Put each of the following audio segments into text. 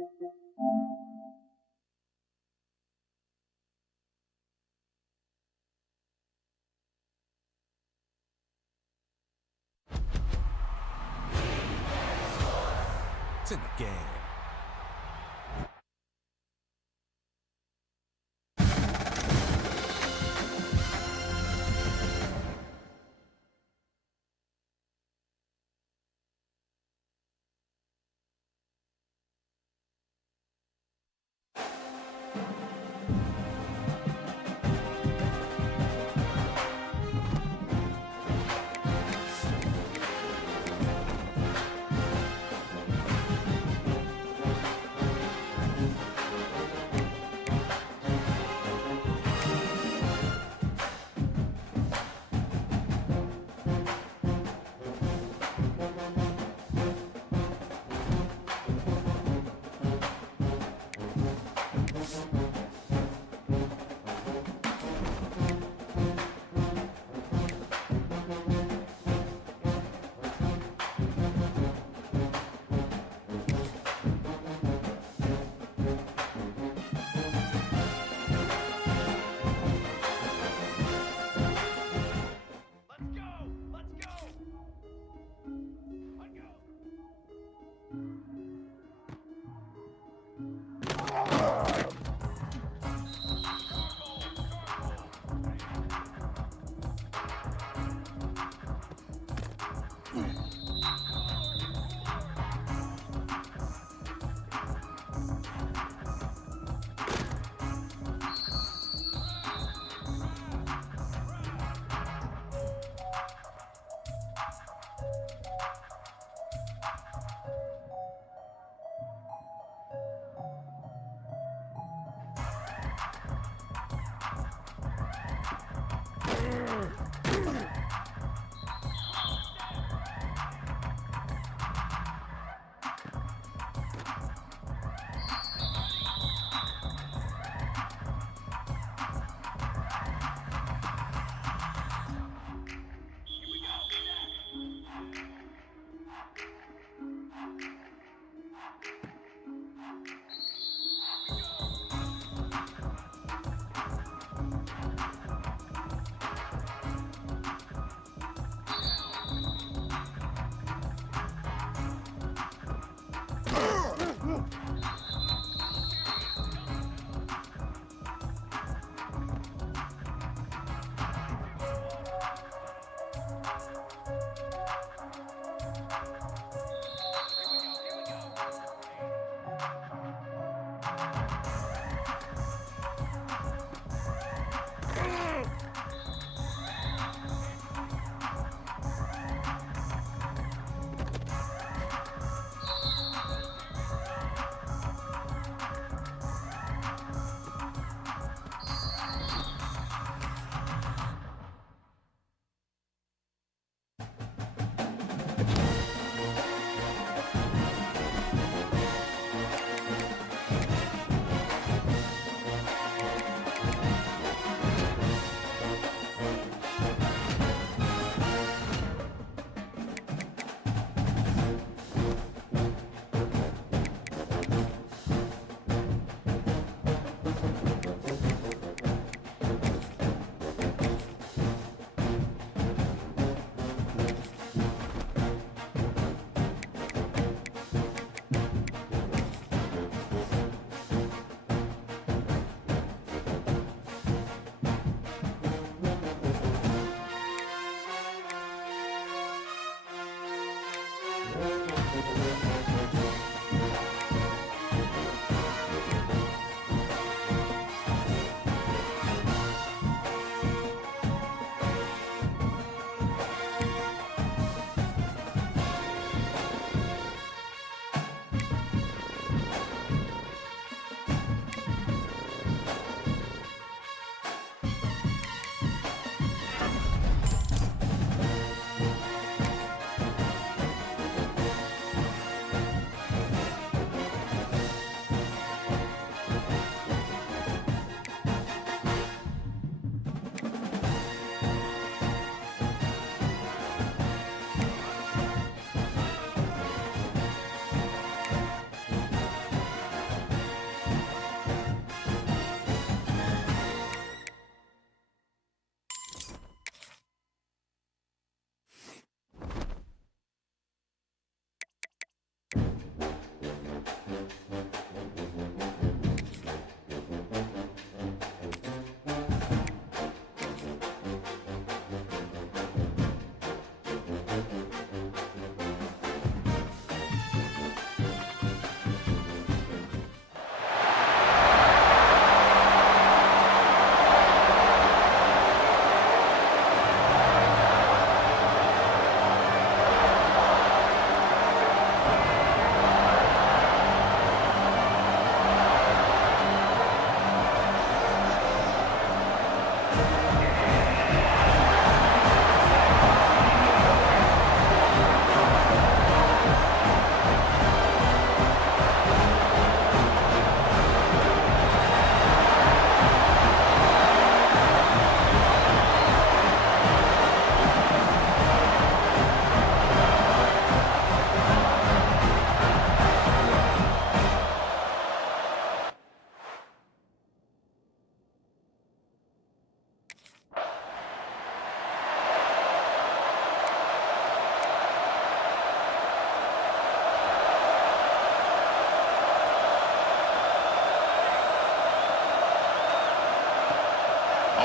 It's in the game.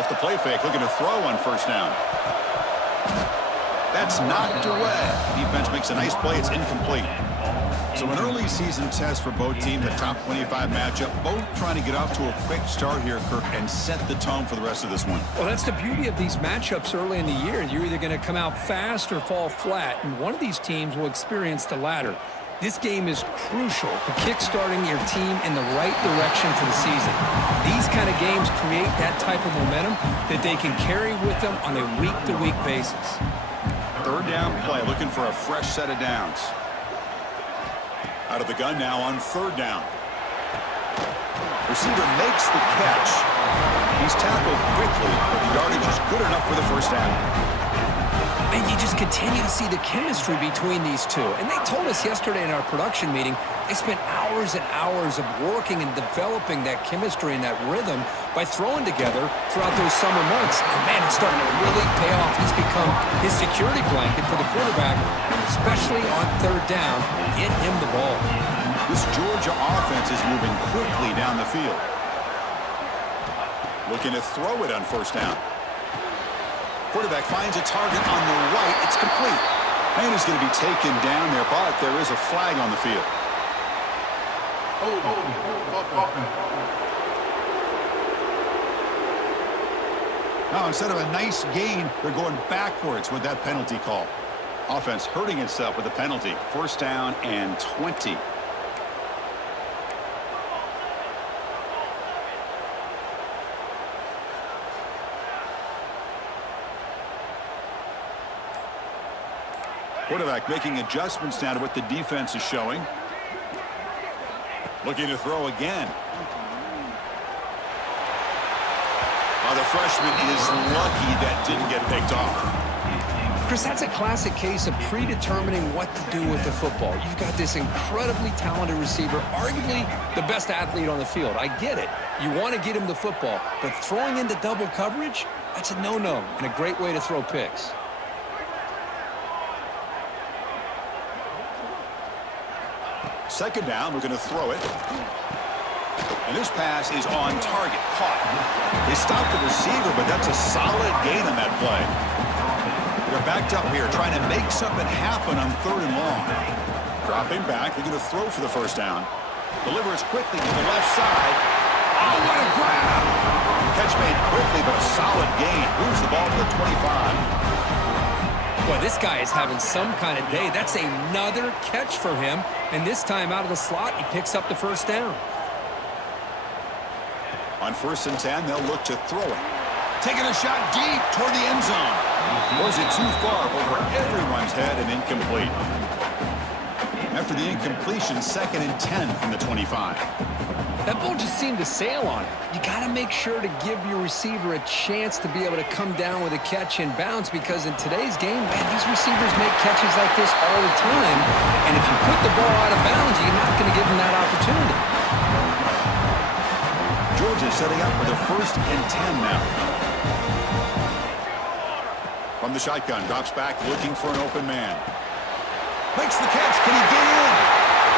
off the play fake, looking to throw on first down. That's knocked away. Defense makes a nice play. It's incomplete. So an early season test for both teams, a top 25 matchup. Both trying to get off to a quick start here, Kirk, and set the tone for the rest of this one. Well, that's the beauty of these matchups early in the year. You're either going to come out fast or fall flat, and one of these teams will experience the latter. This game is crucial to kickstarting your team in the right direction for the season. These kind of games create that type of momentum that they can carry with them on a week-to-week basis. Third down play, looking for a fresh set of downs. Out of the gun now on third down. Receiver makes the catch. He's tackled quickly, but the yardage is good enough for the first down. And you just continue to see the chemistry between these two. And they told us yesterday in our production meeting, they spent hours and hours of working and developing that chemistry and that rhythm by throwing together throughout those summer months. And man, it's starting to really pay off. He's become his security blanket for the quarterback, especially on third down. Get him the ball. This Georgia offense is moving quickly down the field. Looking to throw it on first down. Quarterback finds a target on the right. It's complete. And he's going to be taken down there, but there is a flag on the field. Now, instead of a nice gain, they're going backwards with that penalty call. Offense hurting itself with a penalty. First down and 20. Quarterback making adjustments now to what the defense is showing. Looking to throw again. Oh, the freshman is lucky that didn't get picked off. Chris, that's a classic case of predetermining what to do with the football. You've got this incredibly talented receiver, arguably the best athlete on the field. I get it. You want to get him the football, but throwing into double coverage, that's a no-no and a great way to throw picks. Second down, we're going to throw it. And this pass is on target, caught. They stopped the receiver, but that's a solid gain on that play. They're backed up here, trying to make something happen on third and long. Dropping back, they're going to throw for the first down. Delivers quickly to the left side. Oh, what a grab! Catch made quickly, but a solid gain. Moves the ball to the 25. Boy, this guy is having some kind of day. That's another catch for him. And this time out of the slot, he picks up the first down. On first and 10, they'll look to throw it. Taking a shot deep toward the end zone. Was it too far over everyone's head and incomplete? After the incompletion, second and 10 from the 25. That ball just seemed to sail on it. You got to make sure to give your receiver a chance to be able to come down with a catch in bounds, because in today's game, man, these receivers make catches like this all the time. And if you put the ball out of bounds, you're not going to give them that opportunity. Georgia setting up for the first and 10 now. From the shotgun, drops back, looking for an open man. Makes the catch. Can he get in?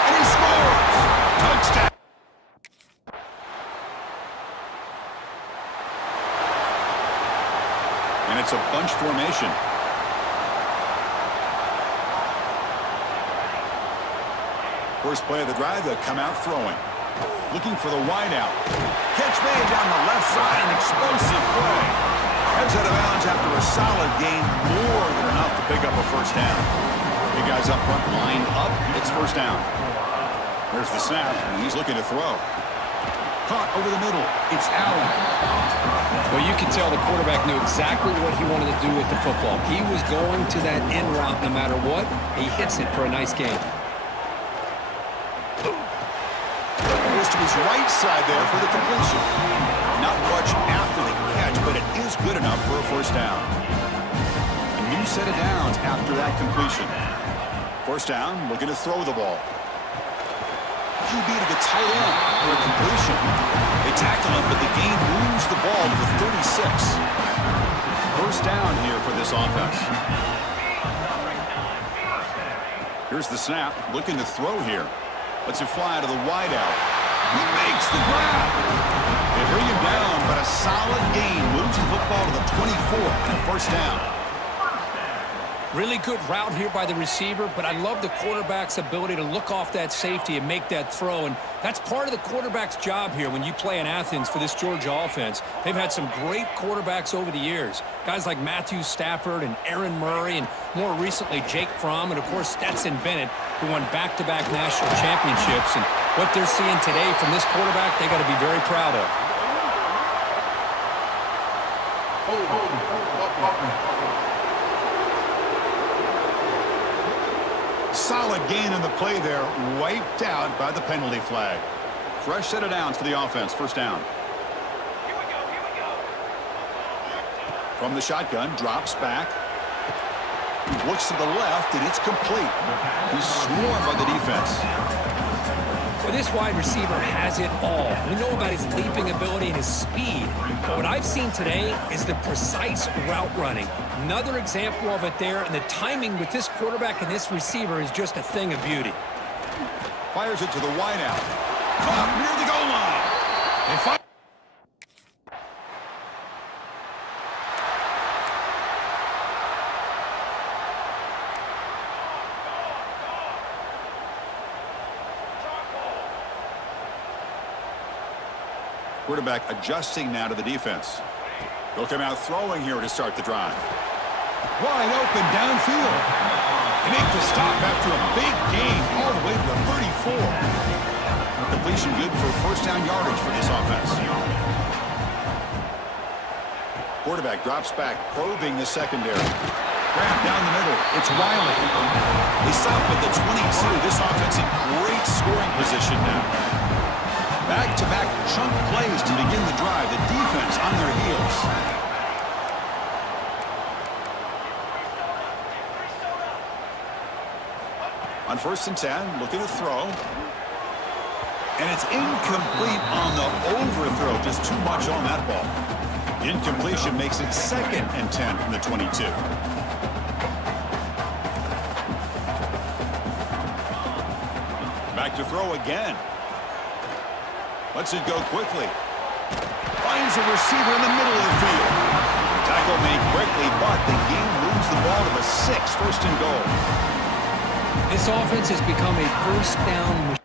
And he scores! Touchdown! And it's a bunch formation. First play of the drive, they'll come out throwing. Looking for the wideout. Catch made down the left side, an explosive play. Heads out of bounds after a solid gain, more than enough to pick up a first down. Big guys up front, lined up. It's first down. There's the snap, and he's looking to throw. Caught over the middle. It's Allen. Well, you can tell the quarterback knew exactly what he wanted to do with the football. He was going to that end route no matter what. He hits it for a nice gain. Goes to his right side there for the completion. Not much after the catch, but it is good enough for a first down. A new set of downs after that completion. First down, looking to throw the ball. QB to the tight end for a completion. They tackle him, but the gain moves the ball to the 36. First down here for this offense. Here's the snap, looking to throw here. Lets it fly to the wideout. He makes the grab. It bring him down, but a solid gain moves the football to the 24 and a first down. Really good route here by the receiver, but I love the quarterback's ability to look off that safety and make that throw. And that's part of the quarterback's job here when you play in Athens for this Georgia offense. They've had some great quarterbacks over the years. Guys like Matthew Stafford and Aaron Murray, and more recently Jake Fromm, and of course Stetson Bennett, who won back-to-back national championships. And what they're seeing today from this quarterback, they got to be very proud of. Solid gain in the play there, wiped out by the penalty flag. Fresh set of downs for the offense, first down. From the shotgun, drops back. He looks to the left, and it's complete. He's swarmed by the defense. Well, this wide receiver has it all. We know about his leaping ability and his speed, but what I've seen today is the precise route running. Another example of it there, and the timing with this quarterback and this receiver is just a thing of beauty. Fires it to the wideout. Caught near the goal line. They fire. Quarterback adjusting now to the defense. They'll come out throwing here to start the drive. Wide open downfield. They make the stop after a big gain all the way to the 34. Completion good for first down yardage for this offense. Quarterback drops back, probing the secondary. Grab down the middle. It's Riley. They stop at the 22. This offense in great scoring position now. Back-to-back chunk plays to begin the drive. The defense on their heels. On 1st and 10, looking to throw. And it's incomplete on the overthrow. Just too much on that ball. Incompletion makes it 2nd and 10 from the 22. Back to throw again. Lets it go quickly. Finds a receiver in the middle of the field. Tackle made quickly, but the game moves the ball to the 6, 1st and goal. This offense has become a first down machine.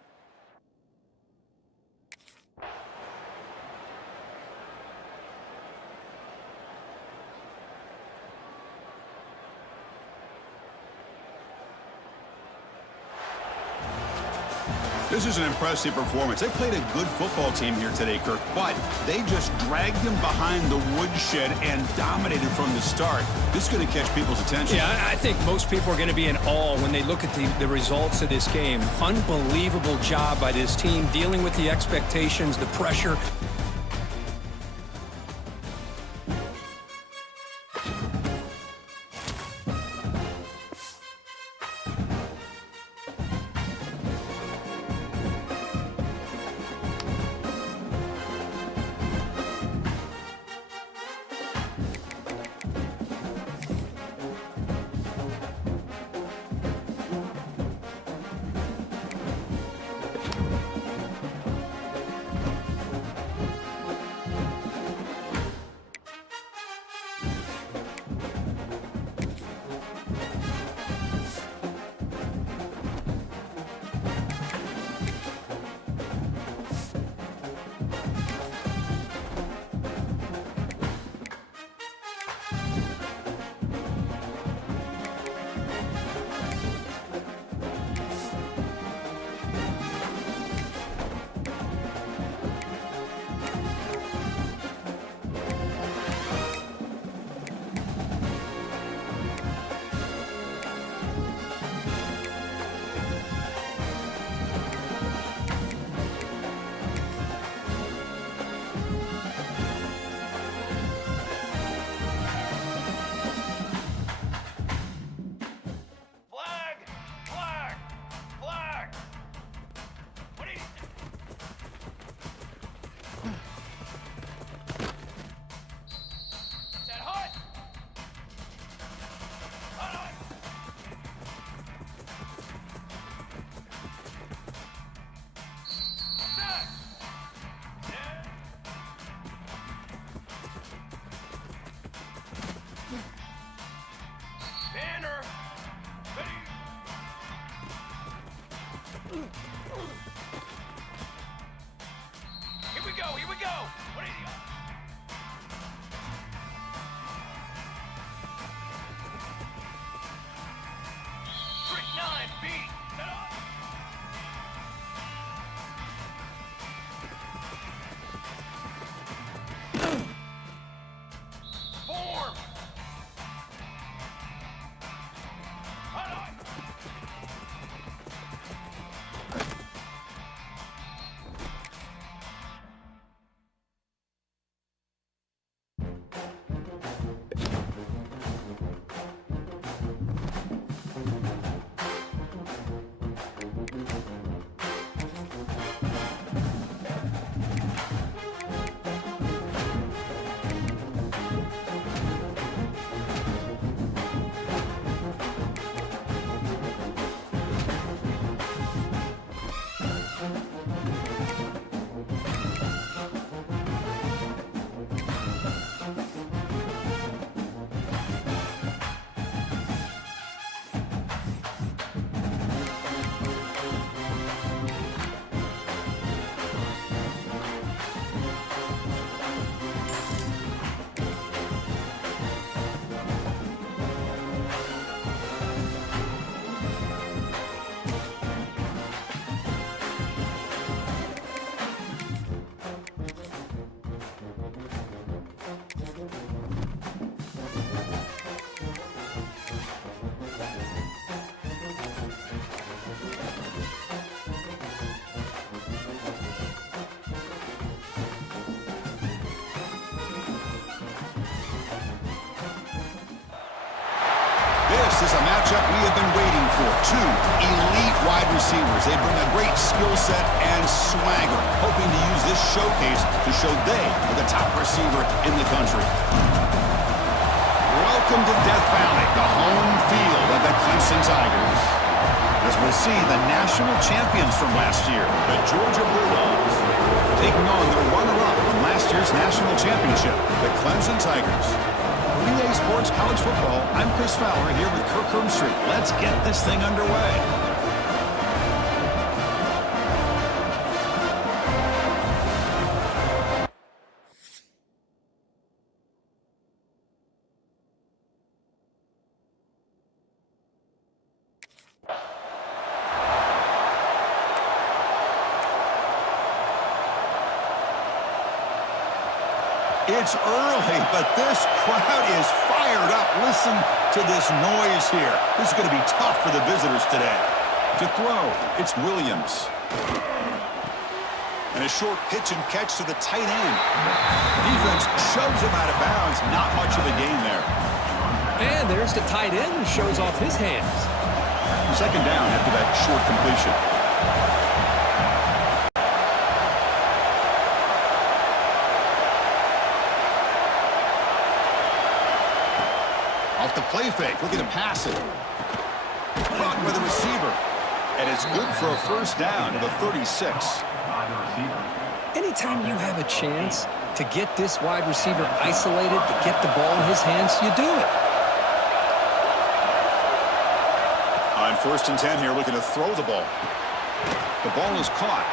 This is an impressive performance. They played a good football team here today, Kirk, but they just dragged them behind the woodshed and dominated from the start. This is going to catch people's attention. Yeah, I think most people are going to be in awe when they look at the results of this game. Unbelievable job by this team dealing with the expectations, the pressure. Here we go, here we go. What are you? Trick 9, beat. Set up. Form. Hold on. This is a matchup we have been waiting for. Two elite wide receivers. They bring a great skill set and swagger, hoping to use this showcase to show they are the top receiver in the country. Welcome to Death Valley, the home field of the Clemson Tigers. As we'll see, the national champions from last year, the Georgia Bulldogs, taking on their runner-up from last year's national championship, the Clemson Tigers. EA Sports College Football, I'm Chris Fowler here with Kirk Herbstreit. Let's get this thing underway. It's early, but this crowd is fired up. Listen to this noise here. This is going to be tough for the visitors today. To throw, it's Williams. And a short pitch and catch to the tight end. Defense shoves him out of bounds. Not much of a gain there. And there's the tight end who shows off his hands. Second down after that short completion. Off the play fake, looking to pass it. Caught by the receiver. And it's good for a first down to the 36. Anytime you have a chance to get this wide receiver isolated, to get the ball in his hands, you do it. On 1st and 10 here, looking to throw the ball. The ball is caught.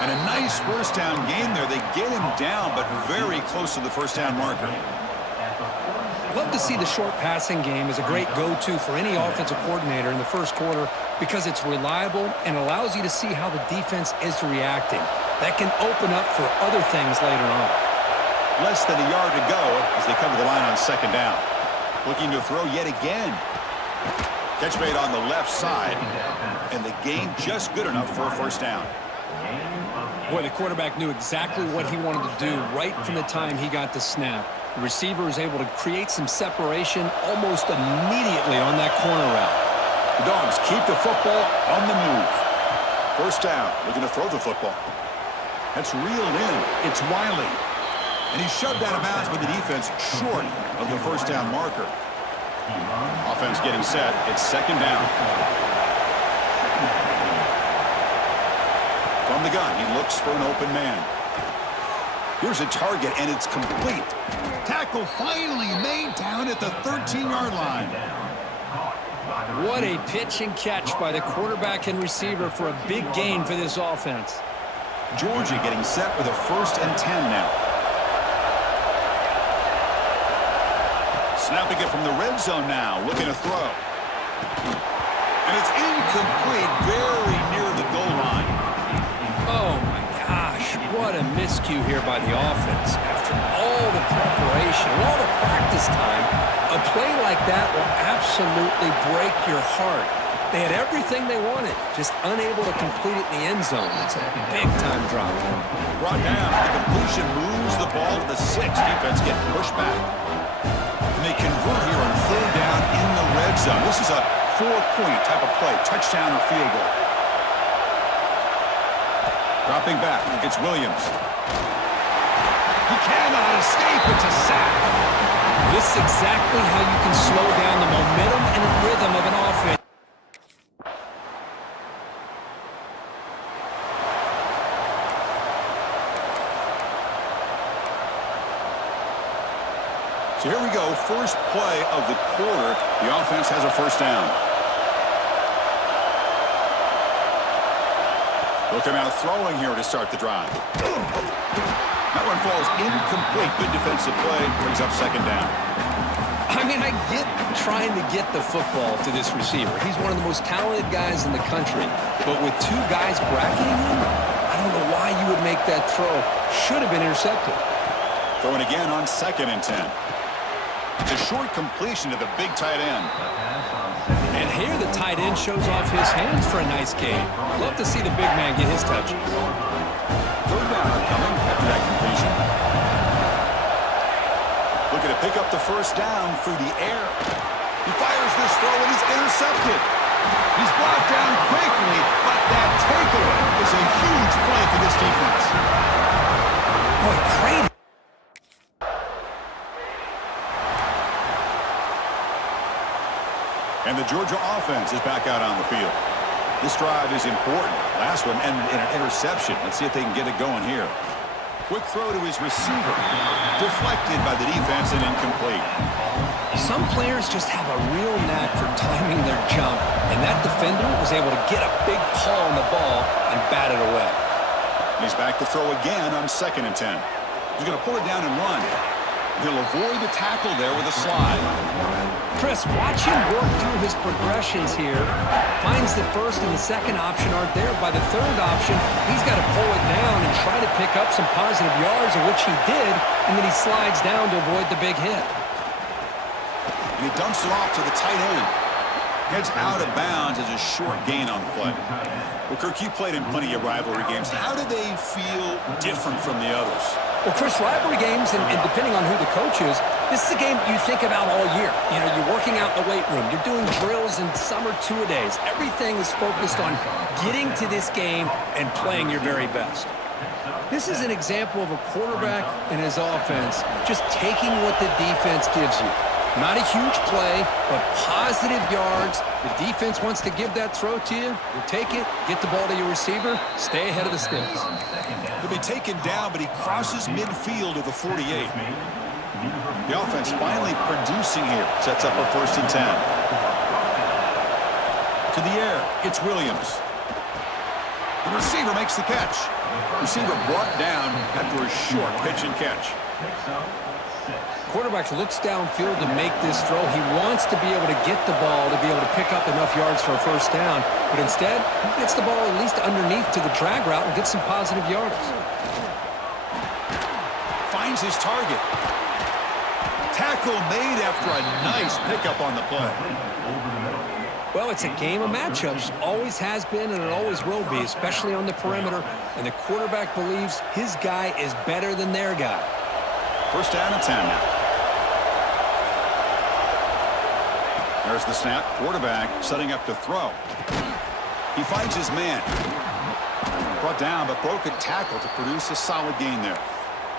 And a nice first down gain there. They get him down, but very close to the first down marker. Love to see the short passing game as a great go-to for any offensive coordinator in the first quarter because it's reliable and allows you to see how the defense is reacting. That can open up for other things later on. Less than a yard to go as they come to the line on second down. Looking to throw yet again. Catch made on the left side, and the gain just good enough for a first down. Boy, the quarterback knew exactly what he wanted to do right from the time he got the snap. The receiver was able to create some separation almost immediately on that corner route. The Dogs keep the football on the move. First down, looking to throw the football. That's reeled in. It's Wiley. And he's shoved out of bounds by the defense short of the first down marker. Offense getting set. It's second down. From the gun, he looks for an open man. Here's a target, and it's complete. Tackle finally made down at the 13-yard line. What a pitch and catch by the quarterback and receiver for a big gain for this offense. Georgia getting set with a 1st and 10 now. Snapping it from the red zone now, looking to throw. And it's incomplete, very near the goal line. Oh, my gosh. What a miscue here by the offense. After all the preparation, all the practice time, a play like that will absolutely break your heart. They had everything they wanted, just unable to complete it in the end zone. It's a big-time drop. Brought down, the completion moves the ball to the 6. Defense getting pushed back. And they convert here on 3rd down in the red zone. This is a 4-point type of play, touchdown or field goal. Dropping back, it's Williams. He cannot escape, it's a sack. This is exactly how you can slow down the momentum and rhythm of an offense. So here we go, first play of the quarter. The offense has a 1st down. They'll come out throwing here to start the drive. That one falls incomplete. Good defensive play, brings up 2nd down. I mean, I get trying to get the football to this receiver. He's one of the most talented guys in the country. But with 2 guys bracketing him, I don't know why you would make that throw. Should have been intercepted. Throwing again on 2nd and 10. It's a short completion to the big tight end. And here the tight end shows off his hands for a nice gain. Love to see the big man get his touches. 3rd down coming after that completion. Looking to pick up the 1st down through the air. He fires this throw and he's intercepted. He's brought down quickly, but that takeaway is a huge play for this defense. Boy, great. And the Georgia offense is back out on the field. This drive is important. Last one ended in an interception. Let's see if they can get it going here. Quick throw to his receiver. Deflected by the defense and incomplete. Some players just have a real knack for timing their jump, and that defender was able to get a big paw on the ball and bat it away. He's back to throw again on 2nd and 10. He's going to pull it down and run. He'll avoid the tackle there with a slide. Chris, watch him work through his progressions here. Finds the 1st and the 2nd option aren't there. By the 3rd option, he's got to pull it down and try to pick up some positive yards, of which he did, and then he slides down to avoid the big hit. And he dumps it off to the tight end. Heads out of bounds as a short gain on the play. Well, Kirk, you played in plenty of rivalry games. How do they feel different from the others? Well, Chris, rivalry games, and depending on who the coach is, this is a game you think about all year. You know, you're working out in the weight room. You're doing drills and summer two-a-days. Everything is focused on getting to this game and playing your very best. This is an example of a quarterback and his offense just taking what the defense gives you. Not a huge play, but positive yards. The defense wants to give that throw to you. You take it, get the ball to your receiver, stay ahead of the sticks. He'll be taken down, but he crosses midfield of the 48. The offense finally producing here. Sets up a 1st and 10. To the air, it's Williams. The receiver makes the catch. Receiver brought down after a short pitch and catch. Quarterback looks downfield to make this throw. He wants to be able to get the ball to be able to pick up enough yards for a 1st down, but instead, he gets the ball at least underneath to the drag route and gets some positive yards. Finds his target. Tackle made after a nice pickup on the play. Well, it's a game of matchups. Always has been, and it always will be, especially on the perimeter, and the quarterback believes his guy is better than their guy. 1st down and 10 now. There's the snap. Quarterback setting up to throw. He finds his man. Brought down, but broke a tackle to produce a solid gain there.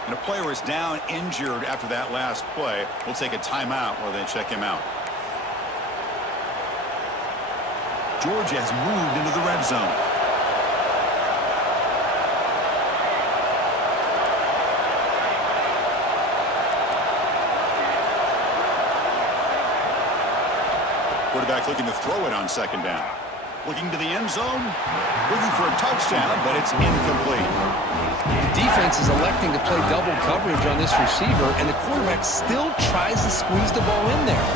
And a player is down injured after that last play. We'll take a timeout while they check him out. Georgia has moved into the red zone. Quarterback Quarterback looking to throw it on second down. Looking to the end zone. Looking for a touchdown, but it's incomplete. The defense is electing to play double coverage on this receiver, and the quarterback still tries to squeeze the ball in there.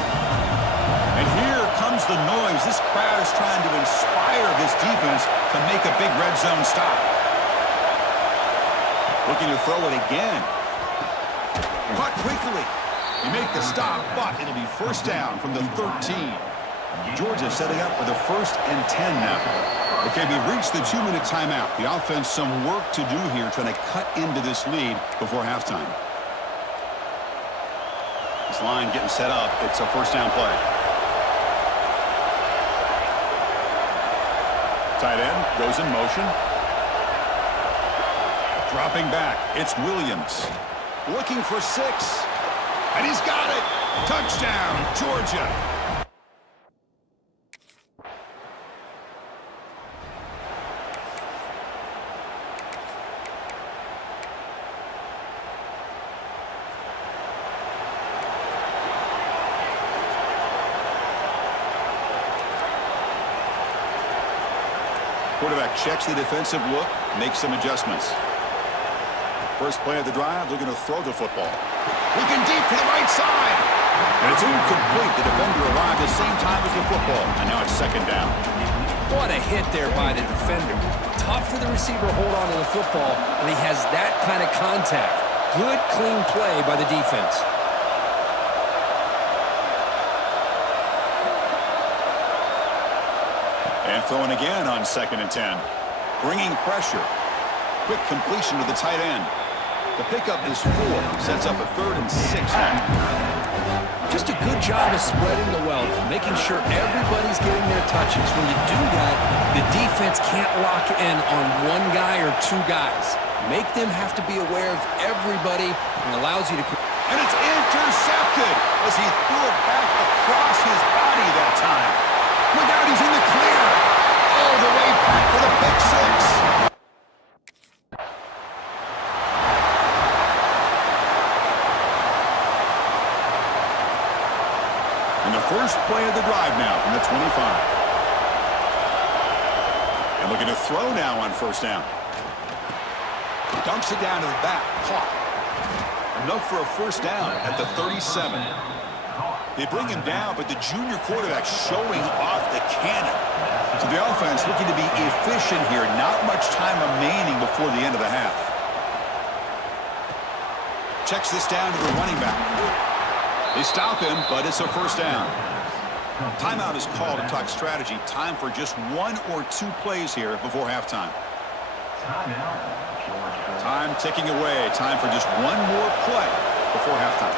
And here comes the noise. This crowd is trying to inspire this defense to make a big red zone stop. Looking to throw it again. Caught quickly. You make the stop, but it'll be first down from the 13. Georgia setting up for the 1st and 10 now. Okay, we've reached the 2-minute timeout. The offense some work to do here trying to cut into this lead before halftime. This line getting set up. It's a first down play. Tight end goes in motion. Dropping back. It's Williams. Looking for 6. And he's got it. Touchdown, Georgia. Quarterback checks the defensive look, makes some adjustments. First play of the drive, looking to throw the football. Looking deep to the right side. And it's incomplete. The defender arrived at the same time as the football. And now it's second down. What a hit there by the defender. Tough for the receiver to hold on to the football when he has that kind of contact. Good, clean play by the defense. And throwing again on 2nd and 10. Bringing pressure. Quick completion to the tight end. The pickup is 4. Sets up a 3rd and 6 now. Just a good job of spreading the wealth, making sure everybody's getting their touches. When you do that, the defense can't lock in on one guy or 2 guys. Make them have to be aware of everybody and allows you to... And it's intercepted as he threw it back across his body that time. Look out, he's in the clear. All the way back for the pick 6. And the first play of the drive now from the 25. And looking to throw now on first down. Dumps it down to the back. Caught. Enough for a first down at the 37. They bring him down, but the junior quarterback showing off the cannon. So the offense looking to be efficient here. Not much time remaining before the end of the half. Checks this down to the running back. They stop him, but it's a first down. Timeout is called to talk strategy. Time for just 1 or 2 plays here before halftime. Time ticking away. Time for just 1 more play before halftime.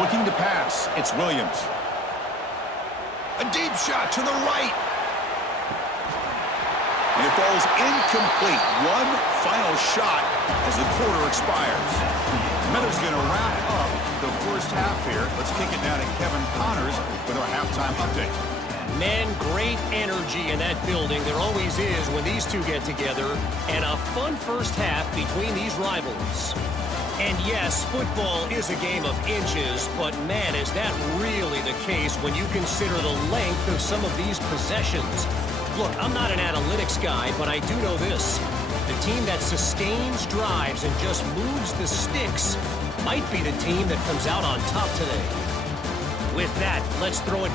Looking to pass. It's Williams. A deep shot to the right. And it falls incomplete. One final shot as the quarter expires. Meadows going to wrap up the first half here. Let's kick it down to Kevin Connors with our halftime update. Man, great energy in that building. There always is when these two get together. And a fun first half between these rivals. And yes, football is a game of inches, but man, is that really the case when you consider the length of some of these possessions. Look, I'm not an analytics guy, but I do know this. The team that sustains drives and just moves the sticks might be the team that comes out on top today. With that, let's throw it.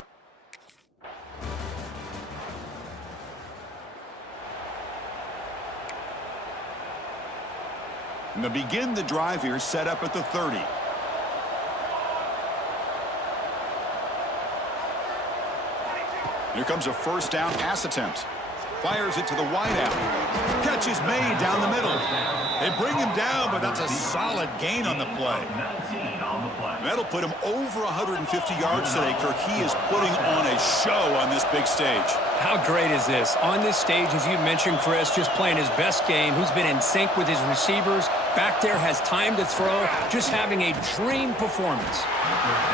And to begin the drive here, set up at the 30. Here comes a first down pass attempt. Fires it to the wideout. Catch is made down the middle. They bring him down, but that's a solid gain on the play. That'll put him over 150 yards today. Kirk, he is putting on a show on this big stage. How great is this? On this stage, as you mentioned, Chris, just playing his best game. He's been in sync with his receivers. Back there, has time to throw. Just having a dream performance.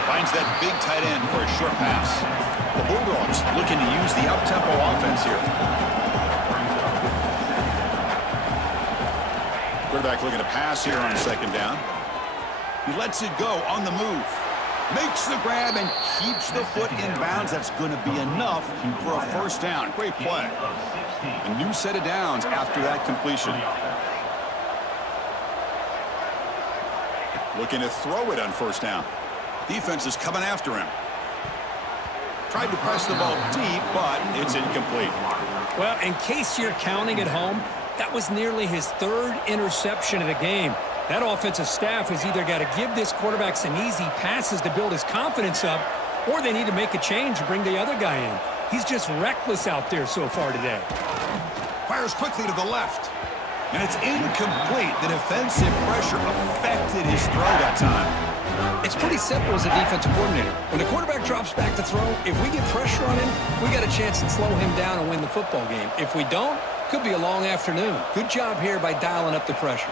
Finds that big tight end for a short pass. The Bulldogs looking to use the up-tempo offense here. Quarterback looking to pass here on second down. He lets it go on the move. Makes the grab and keeps the foot in bounds. That's going to be enough for a first down. Great play. A new set of downs after that completion. Looking to throw it on first down. Defense is coming after him. Tried to press the ball deep, but it's incomplete. Well, in case you're counting at home, that was nearly his third interception of the game. That offensive staff has either got to give this quarterback some easy passes to build his confidence up, or they need to make a change and bring the other guy in. He's just reckless out there so far today. Fires quickly to the left. And it's incomplete. The defensive pressure affected his throw that time. It's pretty simple as a defensive coordinator. When the quarterback drops back to throw, if we get pressure on him, we got a chance to slow him down and win the football game. If we don't, could be a long afternoon. Good job here by dialing up the pressure.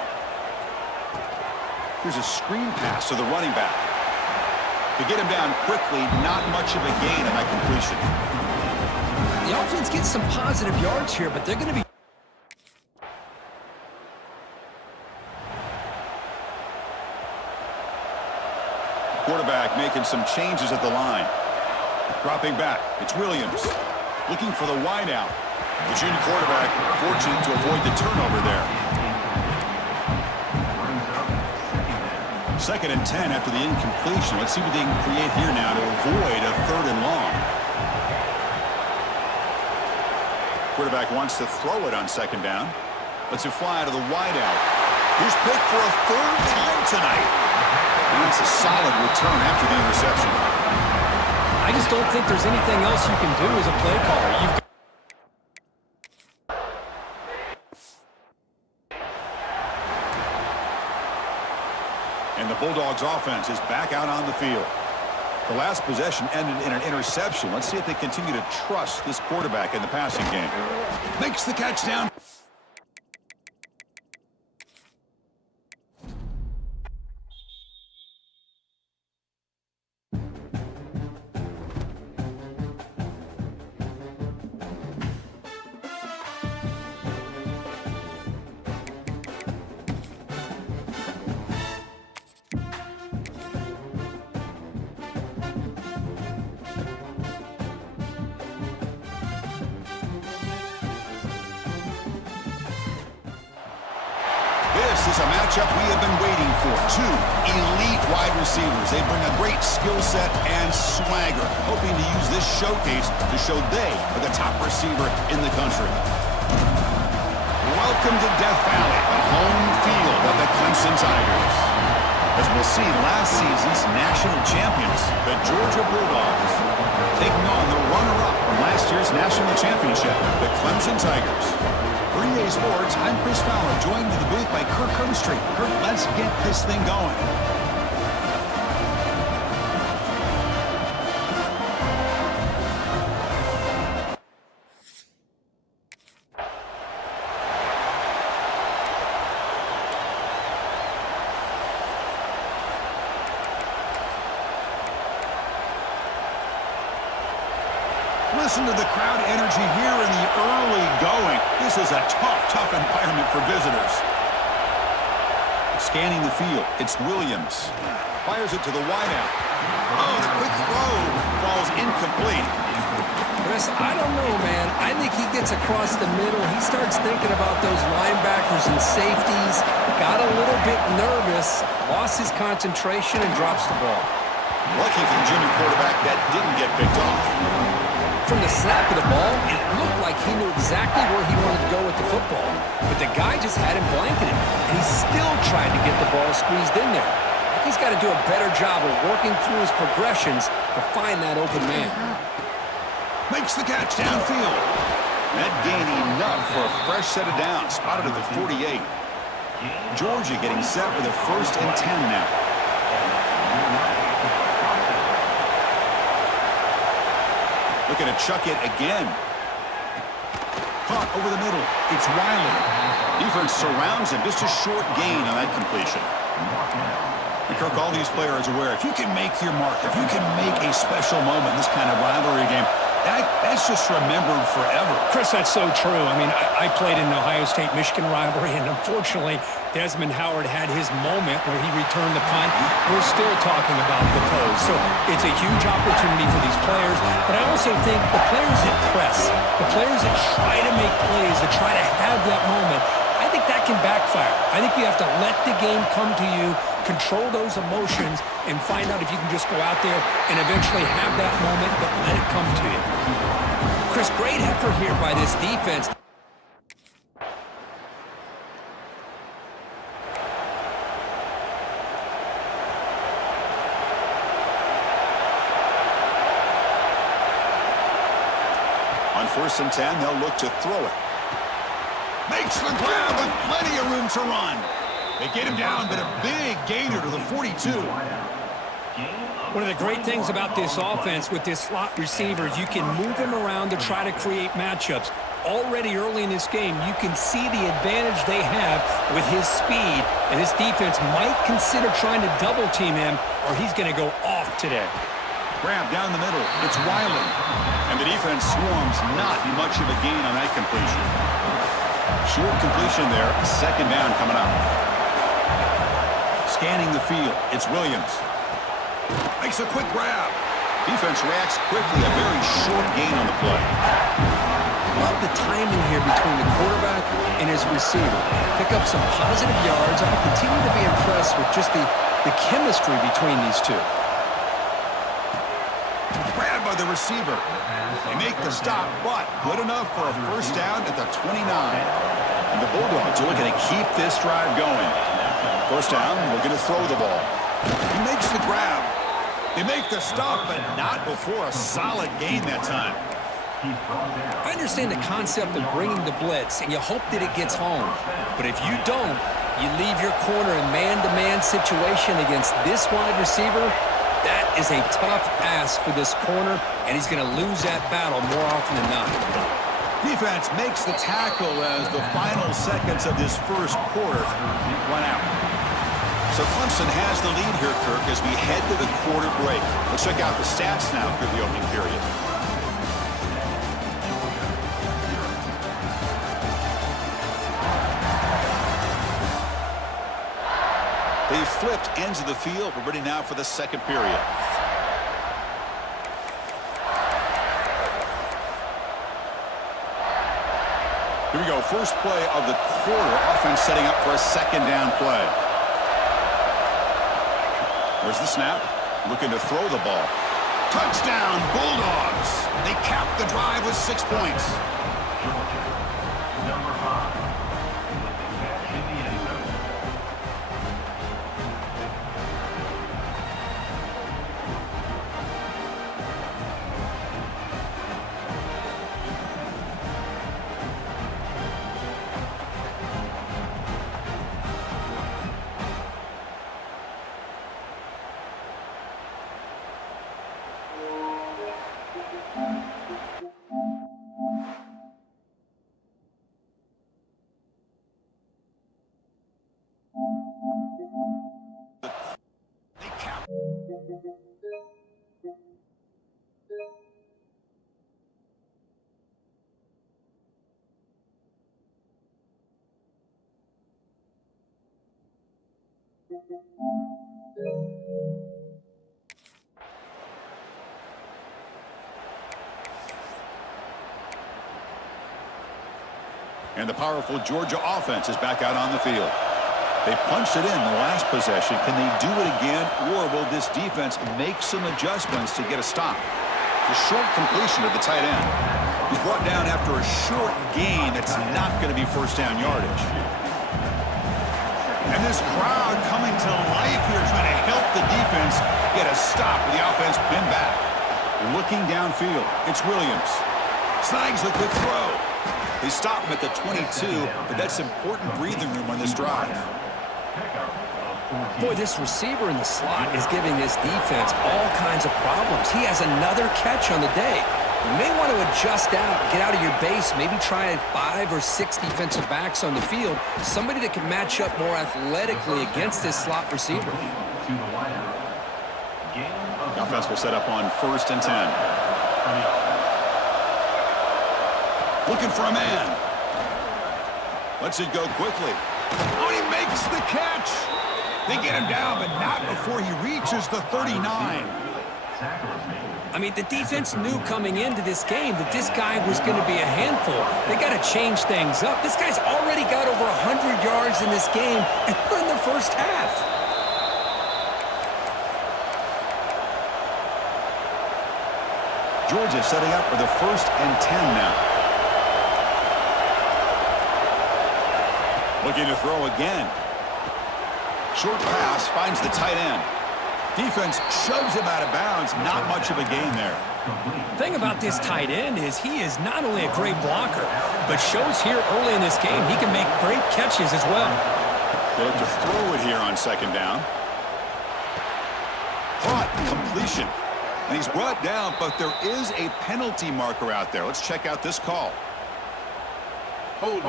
Here's a screen pass to the running back. To get him down quickly, not much of a gain on that completion. The offense gets some positive yards here, but they're going to be... Quarterback making some changes at the line. Dropping back. It's Williams. Looking for the wide out. The junior quarterback fortunate to avoid the turnover there. 2nd and 10 after the incompletion. Let's see what they can create here now to avoid a 3rd and long. Quarterback wants to throw it on 2nd down. Lets it fly to the wide out. Here's picked for a 3rd time tonight. And it's a solid return after the interception. I just don't think there's anything else you can do as a play caller. You've got... And the Bulldogs offense is back out on the field. The last possession ended in an interception. Let's see if they continue to trust this quarterback in the passing game. Makes the catch down. This is a matchup we have been waiting for. 2 elite wide receivers. They bring a great skill set and swagger, hoping to use this showcase to show they are the top receiver in the country. Welcome to Death Valley, the home field of the Clemson Tigers. As we'll see, last season's national champions, the Georgia Bulldogs, taking on the runner-up from last year's national championship, the Clemson Tigers. For EA Sports, I'm Chris Fowler, joined in the booth by Kirk Herbstreit. Kirk, let's get this thing going. Listen to the crowd energy here in the early going. This is a tough environment for visitors. Scanning the field, it's Williams. Fires it to the wideout. Oh, the quick throw falls incomplete. Chris, I don't know, man. I think he gets across the middle. He starts thinking about those linebackers and safeties. Got a little bit nervous, lost his concentration, and drops the ball. Lucky for the junior quarterback that didn't get picked off. From the snap of the ball, it looked like he knew exactly where he wanted to go with the football. But the guy just had him blanketed, and he still tried to get the ball squeezed in there. I think he's got to do a better job of working through his progressions to find that open man. Makes the catch downfield. That gain enough for a fresh set of downs, spotted at the 48. Georgia getting set with a 1st and 10 now. Looking to chuck it again. Caught over the middle. It's Wiley. Defense surrounds him. Just a short gain on that completion. And Kirk, all these players are aware, if you can make your mark, if you can make a special moment in this kind of rivalry game, that That's just remembered forever. Chris, that's so true. I mean, I played in an Ohio State-Michigan rivalry, and unfortunately, Desmond Howard had his moment where he returned the punt. We're still talking about the pose. So it's a huge opportunity for these players, but I also think the players that press, the players that try to make plays, that try to have that moment, I think that can backfire. I think you have to let the game come to you, control those emotions, and find out if you can just go out there and eventually have that moment, but let it come to you. Chris, great effort here by this defense. On 1st and 10, they'll look to throw it. Makes the grab with plenty of room to run. They get him down, but a big gainer to the 42. One of the great things about this offense with this slot receiver is you can move him around to try to create matchups. Already early in this game, you can see the advantage they have with his speed, and this defense might consider trying to double-team him, or he's going to go off today. Grab down the middle. It's Wiley. And the defense swarms, not much of a gain on that completion. Short completion there. 2nd down coming up. Scanning the field. It's Williams. Makes a quick grab. Defense reacts quickly. A very short gain on the play. Love the timing here between the quarterback and his receiver. Pick up some positive yards. I continue to be impressed with just the chemistry between these two. Grabbed by the receiver. They make the stop, but good enough for a 1st down at the 29. And the Bulldogs are looking to keep this drive going. 1st down, looking to throw the ball. He makes the grab. They make the stop, but not before a solid gain that time. I understand the concept of bringing the blitz, and you hope that it gets home. But if you don't, you leave your corner in man-to-man situation against this wide receiver. That is a tough ask for this corner, and he's going to lose that battle more often than not. Defense makes the tackle as the final seconds of this 1st quarter run out. So Clemson has the lead here, Kirk, as we head to the quarter break. Let's check out the stats now through the opening period. They flipped ends of the field. We're ready now for the 2nd period. Here we go. 1st play of the quarter. Offense setting up for a 2nd down play. There's the snap. Looking to throw the ball. Touchdown, Bulldogs. They cap the drive with 6 points. And the powerful Georgia offense is back out on the field. They punched it in the last possession. Can they do it again, or will this defense make some adjustments to get a stop? The short completion of the tight end. He's brought down after a short gain that's not going to be 1st down yardage. And this crowd coming to life here trying to help the defense get a stop with the offense pinned back. Looking downfield, it's Williams. Snags a quick throw. They stop him at the 22, but that's important breathing room on this drive. Boy, this receiver in the slot is giving this defense all kinds of problems. He has another catch on the day. You may want to adjust out, get out of your base, maybe try 5 or 6 defensive backs on the field, somebody that can match up more athletically against this slot receiver. The offense will set up on 1st and 10. Looking for a man. Lets it go quickly. Oh, he makes the catch. They get him down, but not before he reaches the 39. I mean, the defense knew coming into this game that this guy was going to be a handful. They got to change things up. This guy's already got over 100 yards in this game, and we're in the first half. Georgia setting up for the 1st and 10 now. Looking to throw again. Short pass finds the tight end. Defense shoves him out of bounds. Not much of a gain there. The thing about this tight end is he is not only a great blocker, but shows here early in this game he can make great catches as well. They look to throw it here on 2nd down. Caught completion. And he's brought down, but there is a penalty marker out there. Let's check out this call. Holding.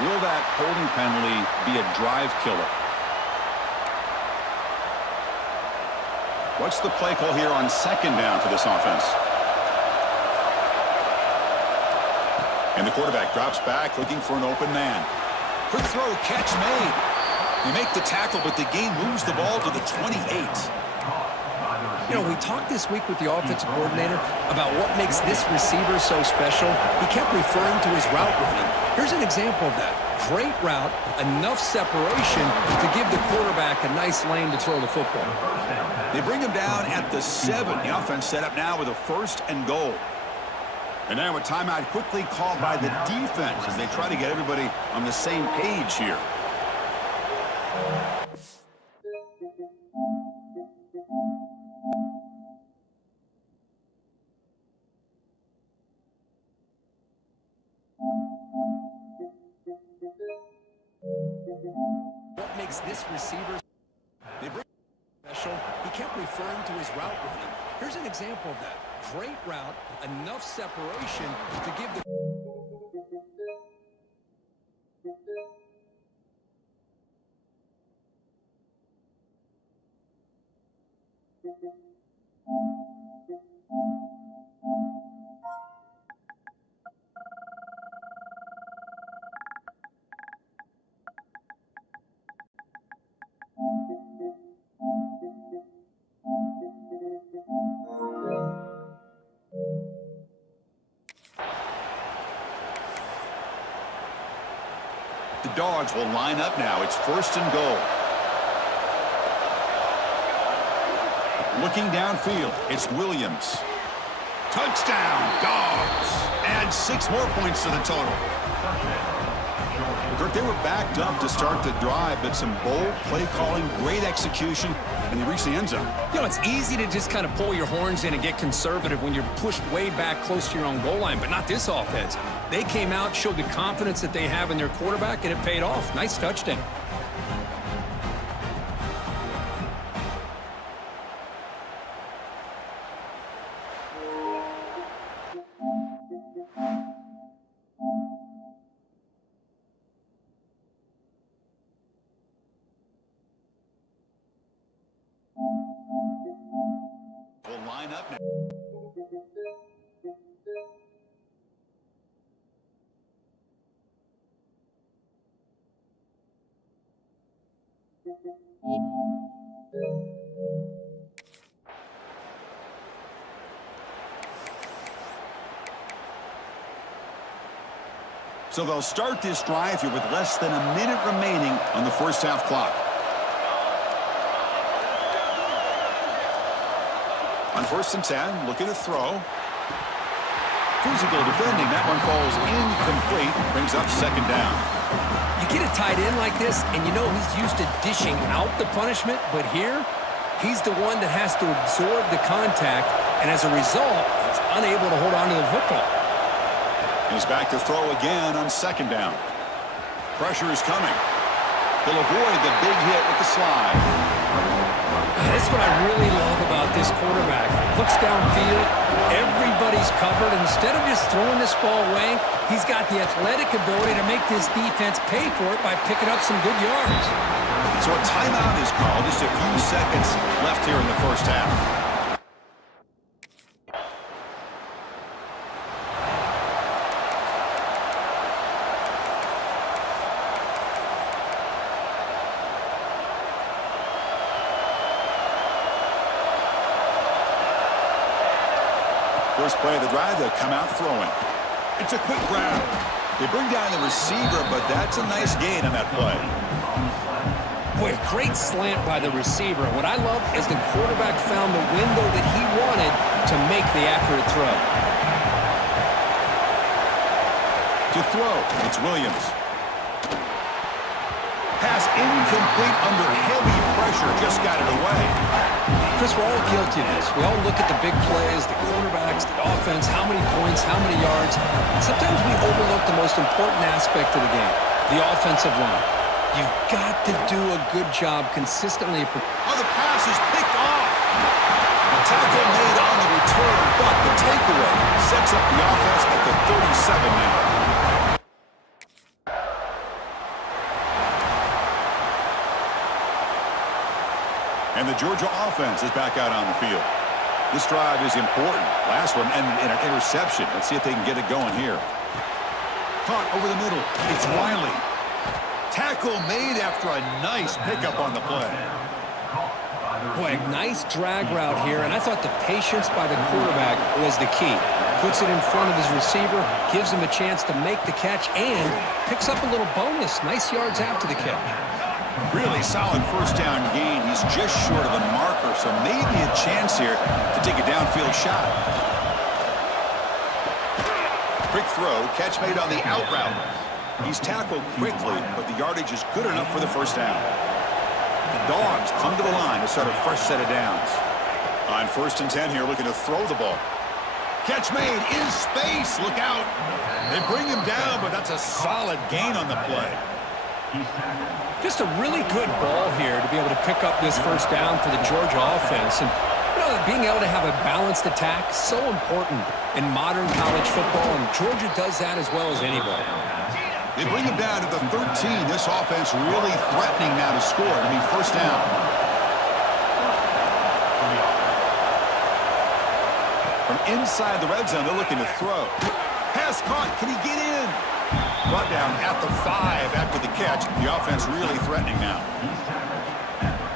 Will that holding penalty be a drive killer? What's the play call here on 2nd down for this offense? And the quarterback drops back looking for an open man. Quick throw, catch made. They make the tackle, but the game moves the ball to the 28. You know, we talked this week with the offensive coordinator about what makes this receiver so special. He kept referring to his route running. Here's an example of that. Great route, enough separation to give the quarterback a nice lane to throw the football. They bring him down at the 7. The offense set up now with a 1st and goal. And now a timeout quickly called by the defense as they try to get everybody on the same page here. What makes this receiver special? He kept referring to his route running. Here's an example of that. Great route, enough separation to give the... The Dogs will line up now. It's 1st and goal. Looking downfield, it's Williams. Touchdown, Dogs. And 6 more points to the total. Kirk, they were backed up to start the drive, but some bold play calling, great execution, and they reached the end zone. You know, it's easy to just kind of pull your horns in and get conservative when you're pushed way back close to your own goal line, but not this offense. They came out, showed the confidence that they have in their quarterback, and it paid off. Nice touchdown. Will line up now. So they'll start this drive here with less than a minute remaining on the 1st half clock. On 1st and 10, looking to throw. Physical defending. That one falls incomplete. Brings up 2nd down. You get a tight end like this, and you know he's used to dishing out the punishment, but here, he's the one that has to absorb the contact, and as a result, he's unable to hold on to the football. He's back to throw again on 2nd down. Pressure is coming. He'll avoid the big hit with the slide. That's what I really love about this quarterback. Looks downfield, everybody's covered. Instead of just throwing this ball away, he's got the athletic ability to make this defense pay for it by picking up some good yards. So a timeout is called. Just a few seconds left here in the 1st half. First play of the drive, they'll come out throwing. It's a quick grab. They bring down the receiver, but that's a nice gain on that play. Boy, great slant by the receiver. What I love is the quarterback found the window that he wanted to make the accurate throw. To throw, it's Williams. Pass incomplete under heavy pressure, just got it away. Chris, we're all guilty of this. We all look at the big plays, the quarterbacks, the offense, how many points, how many yards. Sometimes we overlook the most important aspect of the game, the offensive line. You've got to do a good job consistently. Oh, the pass is picked off. A tackle made on the return, but the takeaway sets up the offense at the 37 now. And the Georgia offense is back out on the field. This drive is important. Last one ended in an interception. Let's see if they can get it going here. Caught over the middle. It's Wiley. Tackle made after a nice pickup on the play. Boy, nice drag route here, and I thought the patience by the quarterback was the key. Puts it in front of his receiver, gives him a chance to make the catch, and picks up a little bonus. Nice yards after the catch. Really solid first down gain. He's just short of the marker, so maybe a chance here to take a downfield shot. Quick throw, catch made on the out route. He's tackled quickly, but the yardage is good enough for the first down. The Dogs come to the line to start a fresh set of downs. On 1st and 10 here, looking to throw the ball. Catch made in space. Look out. They bring him down, but that's a solid gain on the play. Just a really good ball here to be able to pick up this first down for the Georgia offense. And, you know, being able to have a balanced attack is so important in modern college football, and Georgia does that as well as anybody. They bring him down to the 13. This offense really threatening now to score. It'll be first down. From inside the red zone, they're looking to throw. Pass caught. Can he get in? Brought down at the 5 after the catch. The offense really threatening now.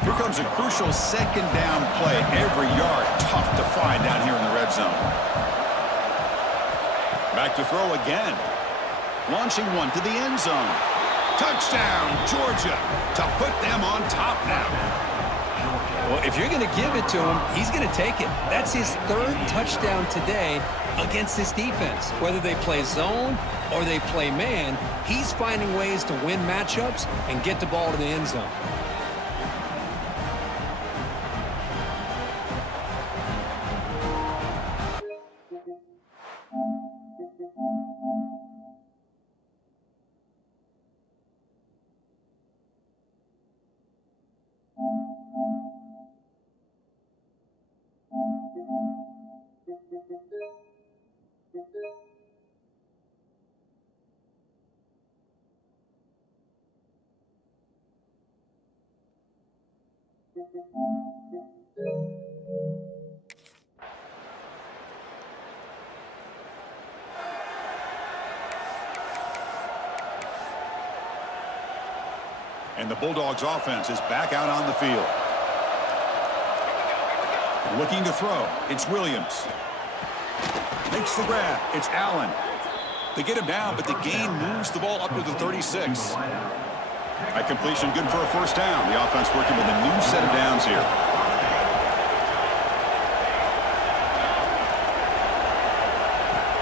Here comes a crucial second down play. Every yard tough to find down here in the red zone. Back to throw again. Launching one to the end zone. Touchdown, Georgia, to put them on top now. Well, if you're going to give it to him, he's going to take it. That's his 3rd touchdown today against this defense. Whether they play zone or they play man, he's finding ways to win matchups and get the ball to the end zone. And the Bulldogs offense is back out on the field. Looking to throw. It's Williams. Makes the grab. It's Allen. They get him down, but the gain moves the ball up to the 36. A completion good for a first down. The offense working with a new set of downs here.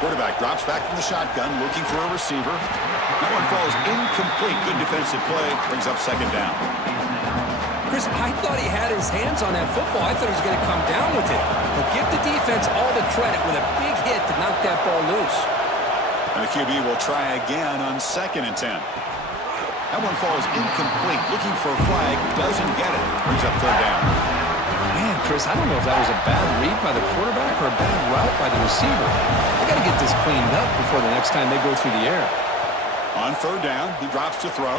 Quarterback drops back from the shotgun, looking for a receiver. That one falls incomplete. Good defensive play. Brings up second down. Chris, I thought he had his hands on that football. I thought he was going to come down with it. But give the defense all the credit with a big hit to knock that ball loose. And the QB will try again on 2nd and 10. That one falls incomplete. Looking for a flag. Doesn't get it. Brings up 3rd down. Man, Chris, I don't know if that was a bad read by the quarterback or a bad route by the receiver. They got to get this cleaned up before the next time they go through the air. On 3rd down, he drops to throw.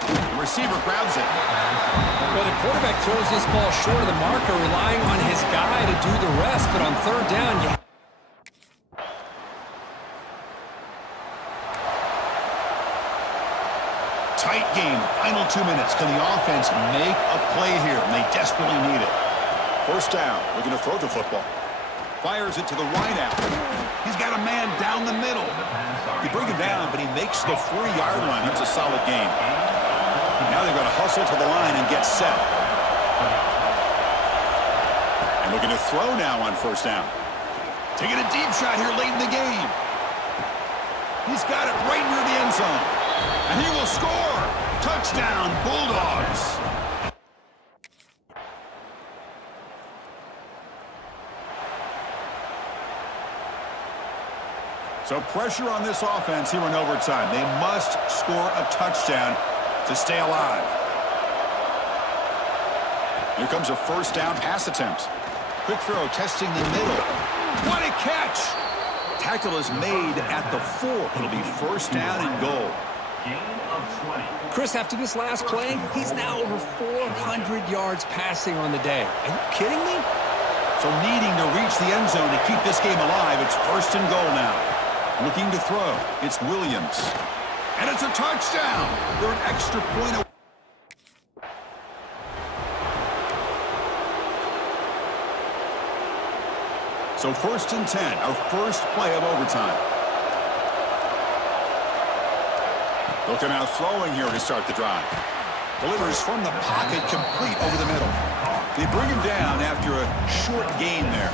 The receiver grabs it. Well, the quarterback throws this ball short of the marker, relying on his guy to do the rest. But on 3rd down, Tight game. Final 2 minutes. Can the offense make a play here? And they desperately need it. First down. Looking to throw the football. Fires it to the wide out. He's got a man down the middle. He brings him down, but he makes the 4-yard line. That's a solid gain. Now they're going to hustle to the line and get set. And looking to throw now on first down. Taking a deep shot here late in the game. He's got it right near the end zone. And he will score. Touchdown, Bulldogs. So pressure on this offense here in overtime. They must score a touchdown to stay alive. Here comes a first down pass attempt. Quick throw, testing the middle. What a catch! Tackle is made at the 4. It'll be first down and goal. Chris, after this last play, he's now over 400 yards passing on the day. Are you kidding me? So needing to reach the end zone to keep this game alive, it's first and goal now. Looking to throw. It's Williams. And it's a touchdown. They're an extra point away. So first and 10, our first play of overtime. Looking out throwing here to start the drive. Delivers from the pocket, complete over the middle. They bring him down after a short gain there.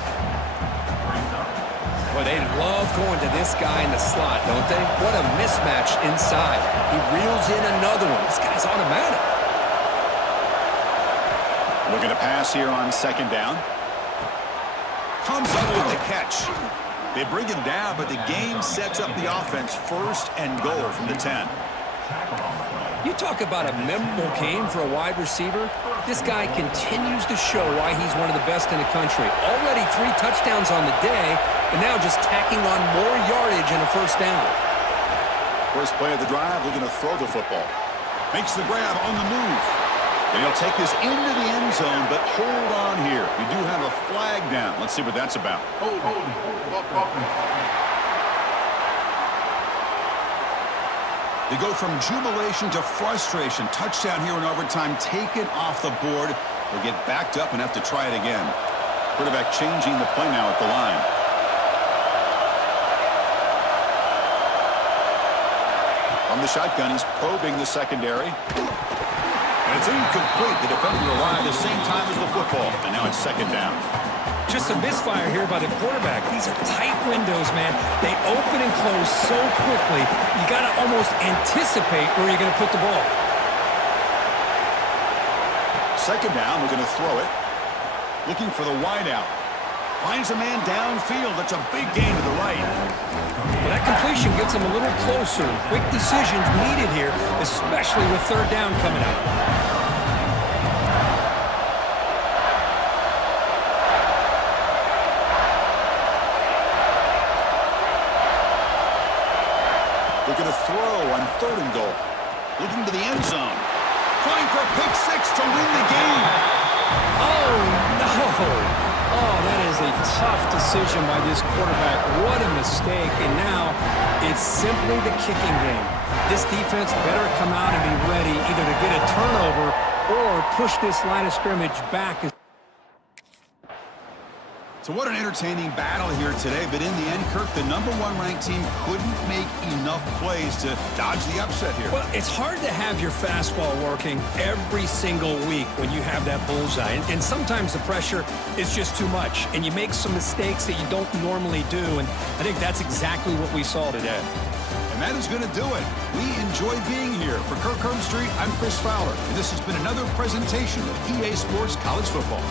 Well, they love going to this guy in the slot, don't they? What a mismatch inside. He reels in another one. This guy's automatic. Looking to pass here on second down. Comes up with the catch. They bring him down, but the game sets up the offense first and goal from the 10. You talk about a memorable game for a wide receiver. This guy continues to show why he's one of the best in the country. Already 3 touchdowns on the day, and now just tacking on more yardage and a first down. First play of the drive, looking to throw the football. Makes the grab on the move. And he'll take this into the end zone, but hold on here. We do have a flag down. Let's see what that's about. Hold. They go from jubilation to frustration. Touchdown here in overtime, taken off the board. They'll get backed up and have to try it again. Quarterback changing the play now at the line. On the shotgun, he's probing the secondary. And it's incomplete. The defender arrived the same time as the football. And now it's second down. Just a misfire here by the quarterback. These are tight windows, man. They open and close so quickly, you got to almost anticipate where you're going to put the ball. Second down, we're going to throw it. Looking for the wideout. Finds a man downfield. That's a big gain to the right. Well, that completion gets him a little closer. Quick decisions needed here, especially with third down coming up. Looking to throw on third and goal. Looking to the end zone. Trying for a pick 6 to win the game. Oh, no. Oh, that is a tough decision by this quarterback. What a mistake. And now it's simply the kicking game. This defense better come out and be ready either to get a turnover or push this line of scrimmage back. So what an entertaining battle here today. But in the end, Kirk, the #1 ranked team couldn't make enough plays to dodge the upset here. Well, it's hard to have your fastball working every single week when you have that bullseye. And sometimes the pressure is just too much. And you make some mistakes that you don't normally do. And I think that's exactly what we saw today. And that is going to do it. We enjoy being here. For Kirk Street, I'm Chris Fowler. And this has been another presentation of EA Sports College Football.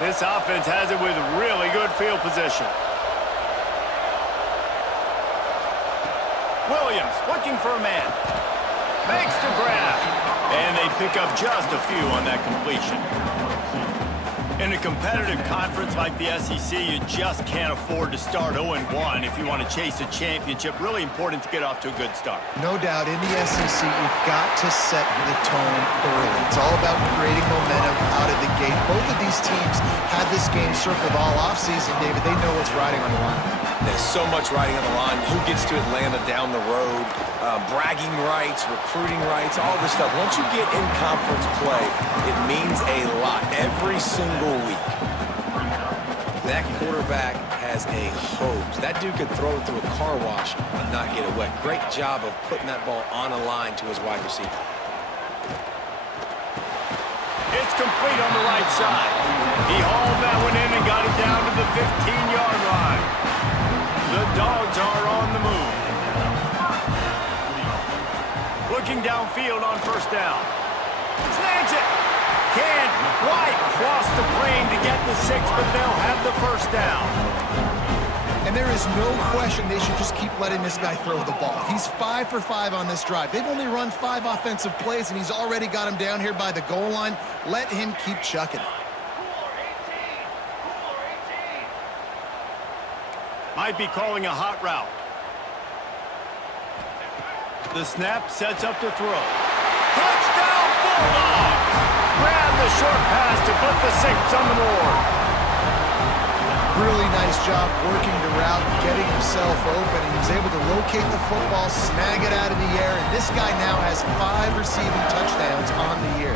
This offense has it with really good field position. Williams looking for a man. Makes the grab. And they pick up just a few on that completion. In a competitive conference like the SEC, you just can't afford to start 0-1 if you want to chase a championship. Really important to get off to a good start. No doubt, in the SEC, you've got to set the tone early. It's all about creating momentum out of the gate. Both of these teams had this game circled all offseason, David. They know what's riding on the line. There's so much riding on the line. Who gets to Atlanta down the road? Bragging rights, recruiting rights, all this stuff. Once you get in conference play, it means a lot every single week. That quarterback has a hose. That dude could throw it through a car wash and not get it wet. Great job of putting that ball on a line to his wide receiver. It's complete on the right side. He hauled that one in and got it down to the 15-yard line. The Dogs are on the move. Looking downfield on first down. Snags it. Can't quite cross the plane to get the 6, but they'll have the first down. And there is no question they should just keep letting this guy throw the ball. He's 5 for 5 on this drive. They've only run 5 offensive plays, and he's already got him down here by the goal line. Let him keep chucking it. Might be calling a hot route. The snap sets up the throw. Touchdown, Bulldogs! Grab the short pass to put the 6 on the board. Really nice job working the route, getting himself open, and he was able to locate the football, snag it out of the air, and this guy now has 5 receiving touchdowns on the year.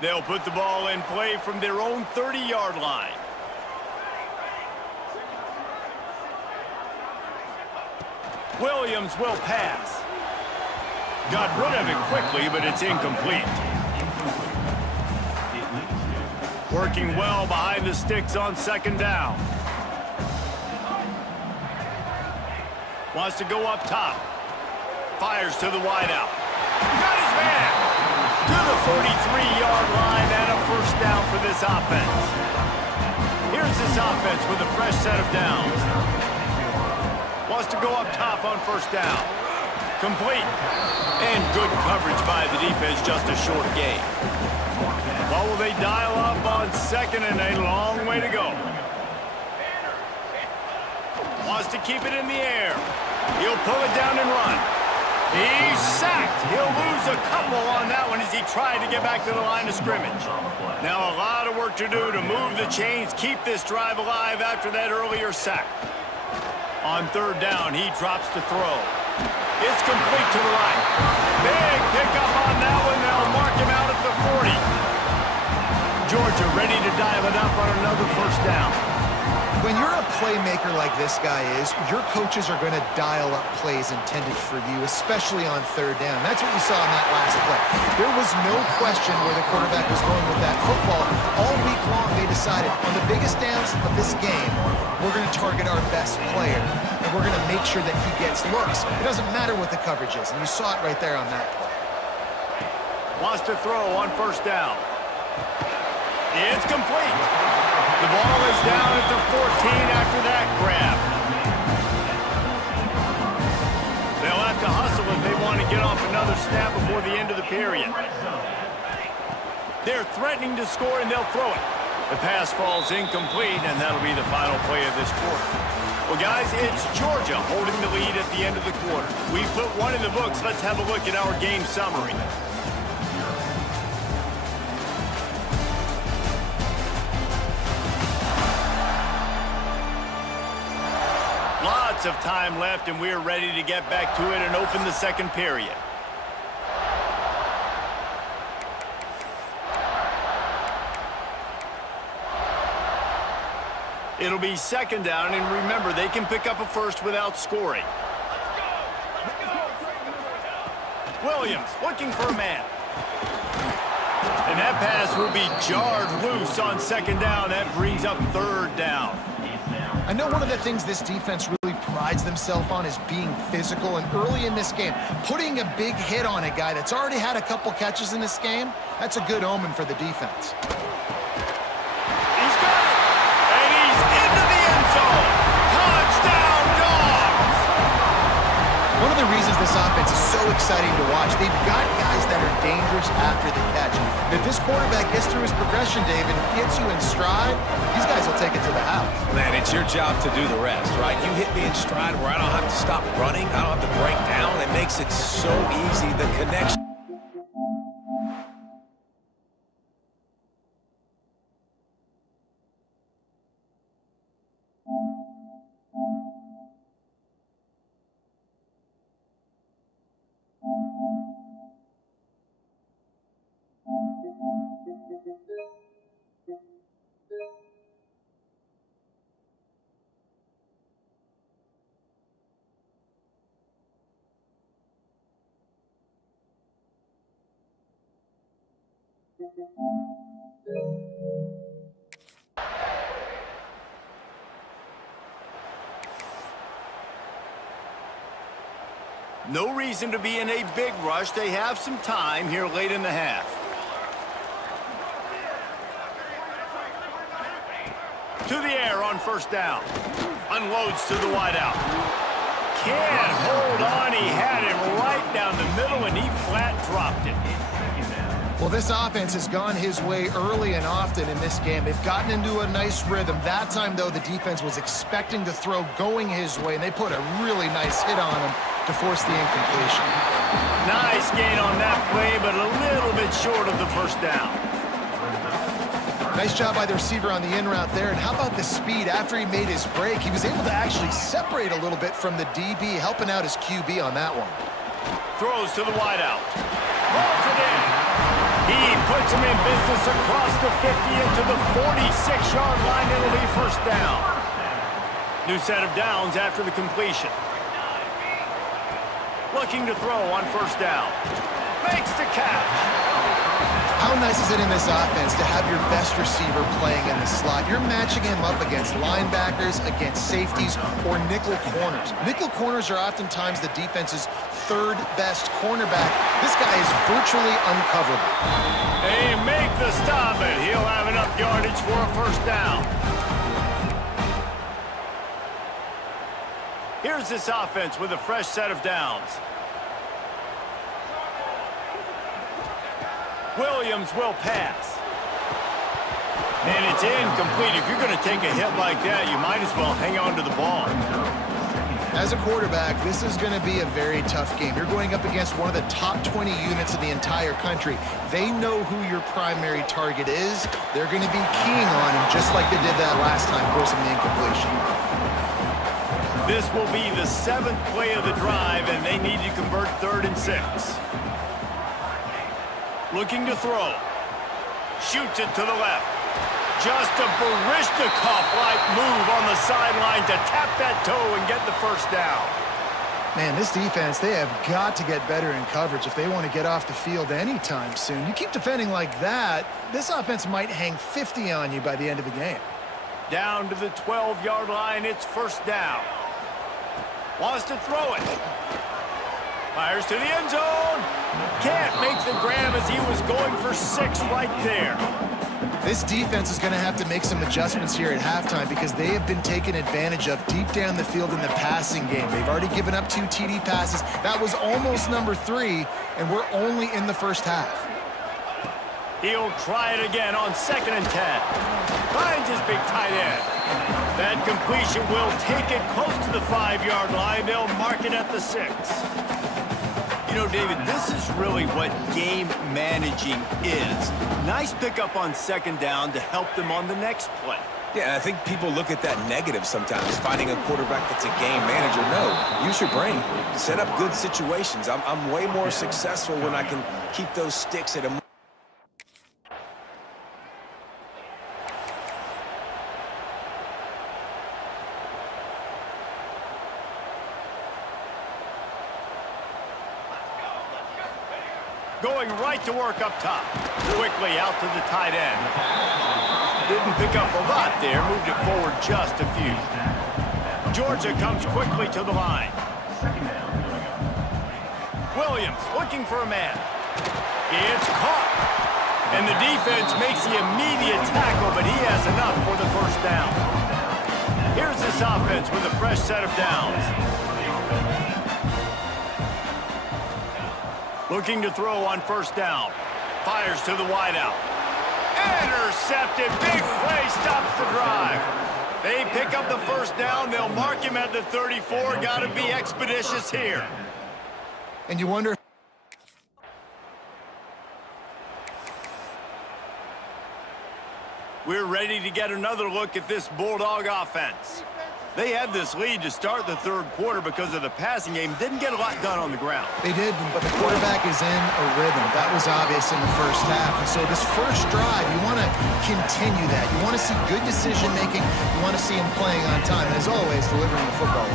They'll put the ball in play from their own 30-yard line. Williams will pass. Got rid of it quickly, but it's incomplete. Working well behind the sticks on second down. Wants to go up top. Fires to the wideout. Got his man. To the 43-yard line and a first down for this offense. Here's this offense with a fresh set of downs. Wants to go up top on first down. Complete. And good coverage by the defense, just a short gain. Well, will they dial up on second and a long way to go? Wants to keep it in the air. He'll pull it down and run. He's sacked. He'll lose a couple on that one as he tried to get back to the line of scrimmage. Now a lot of work to do to move the chains, keep this drive alive after that earlier sack. On third down, he drops to throw. It's complete to the right. Big pickup on that one. They'll mark him out at the 40. Georgia ready to dial it up on another first down. When you're a playmaker like this guy is, your coaches are going to dial up plays intended for you, especially on third down. That's what we saw in that last play. There was no question where the quarterback was going with that football. All week long, they decided on the biggest downs of this game, we're going to target our best player, and we're going to make sure that he gets looks. It doesn't matter what the coverage is, and you saw it right there on that play. Wants to throw on first down. It's complete. The ball is down at the 14 after that grab. They'll have to hustle if they want to get off another snap before the end of the period. They're threatening to score, and they'll throw it. The pass falls incomplete, and that'll be the final play of this quarter. Well, guys, it's Georgia holding the lead at the end of the quarter. We've put one in the books. Let's have a look at our game summary. Lots of time left, and we're ready to get back to it and open the second period. It'll be second down, and remember, they can pick up a first without scoring. Williams looking for a man. And that pass will be jarred loose on second down. That brings up third down. I know one of the things this defense really prides themselves on is being physical, and early in this game, putting a big hit on a guy that's already had a couple catches in this game, that's a good omen for the defense. He's got it, and he's into the end zone. Touchdown, Dogs! One of the reasons this offense is so exciting to watch, they've got guys that are dangerous after the catch. If this quarterback gets through his progression, David, gets you in stride, these guys will take it to the house. Man, it's your job to do the rest, right? You hit me in stride where I don't have to stop running. I don't have to break down. It makes it so easy, the connection. No reason to be in a big rush. They have some time here late in the half. To the air on first down. Unloads to the wideout. Can't hold on. He had him right down the middle, and he flat dropped it. Well, this offense has gone his way early and often in this game. They've gotten into a nice rhythm. That time, though, the defense was expecting to throw going his way, and they put a really nice hit on him to force the incompletion. Nice gain on that play, but a little bit short of the first down. Nice job by the receiver on the in route there. And how about the speed after he made his break? He was able to actually separate a little bit from the DB, helping out his QB on that one. Throws to the wideout. Rolls it in. He puts him in business across the 50 into the 46-yard line. It'll be first down. New set of downs after the completion. Looking to throw on first down. Makes the catch. How nice is it in this offense to have your best receiver playing in the slot? You're matching him up against linebackers, against safeties, or nickel corners. Nickel corners are oftentimes the defense's third best cornerback. This guy is virtually uncoverable. They make the stop, and he'll have enough yardage for a first down. Here's this offense with a fresh set of downs. Williams will pass. And it's incomplete. If you're going to take a hit like that, you might as well hang on to the ball. As a quarterback, this is going to be a very tough game. You're going up against one of the top 20 units in the entire country. They know who your primary target is. They're going to be keying on him just like they did that last time, forcing the incompletion. This will be the 7th play of the drive, and they need to convert 3rd and 6. Looking to throw. Shoots it to the left. Just a Baryshnikov-like move on the sideline to tap that toe and get the first down. Man, this defense, they have got to get better in coverage if they want to get off the field anytime soon. You keep defending like that, this offense might hang 50 on you by the end of the game. Down to the 12-yard line, it's first down. Wants to throw it. Fires to the end zone. Can't make the grab as he was going for 6 right there. This defense is going to have to make some adjustments here at halftime because they have been taken advantage of deep down the field in the passing game. They've already given up 2 TD passes. That was almost number 3, and we're only in the first half. He'll try it again on 2nd and 10. Finds his big tight end. That completion will take it close to the 5-yard line. They'll mark it at the 6. You know, David, this is really what game managing is. Nice pickup on 2nd down to help them on the next play. Yeah, I think people look at that negative sometimes, finding a quarterback that's a game manager. No, use your brain. Set up good situations. I'm way more successful when I can keep those sticks at a... Going right to work up top. Quickly out to the tight end. Didn't pick up a lot there. Moved it forward just a few. Georgia comes quickly to the line. Williams looking for a man. It's caught. And the defense makes the immediate tackle, but he has enough for the first down. Here's this offense with a fresh set of downs. Looking to throw on 1st down. Fires to the wideout. Intercepted. Big play stops the drive. They pick up the first down. They'll mark him at the 34. Got to be expeditious here. And you wonder... We're ready to get another look at this Bulldog offense. They had this lead to start the 3rd quarter because of the passing game. Didn't get a lot done on the ground. They did, but the quarterback is in a rhythm. That was obvious in the first half. And so this first drive, you want to continue that. You want to see good decision-making. You want to see him playing on time. And as always, delivering the football.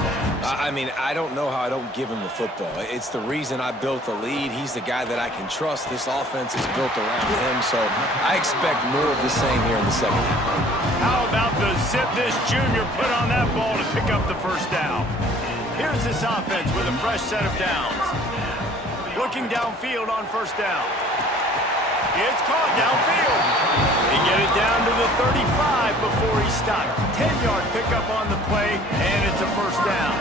I mean, I don't know how I don't give him the football. It's the reason I built the lead. He's the guy that I can trust. This offense is built around him, so I expect more of the same here in the second half. How about the zip this junior put on that ball to pick up the first down? Here's this offense with a fresh set of downs. Looking downfield on 1st down. It's caught downfield. They get it down to the 35 before he stopped. 10-yard pickup on the play, and it's a first down.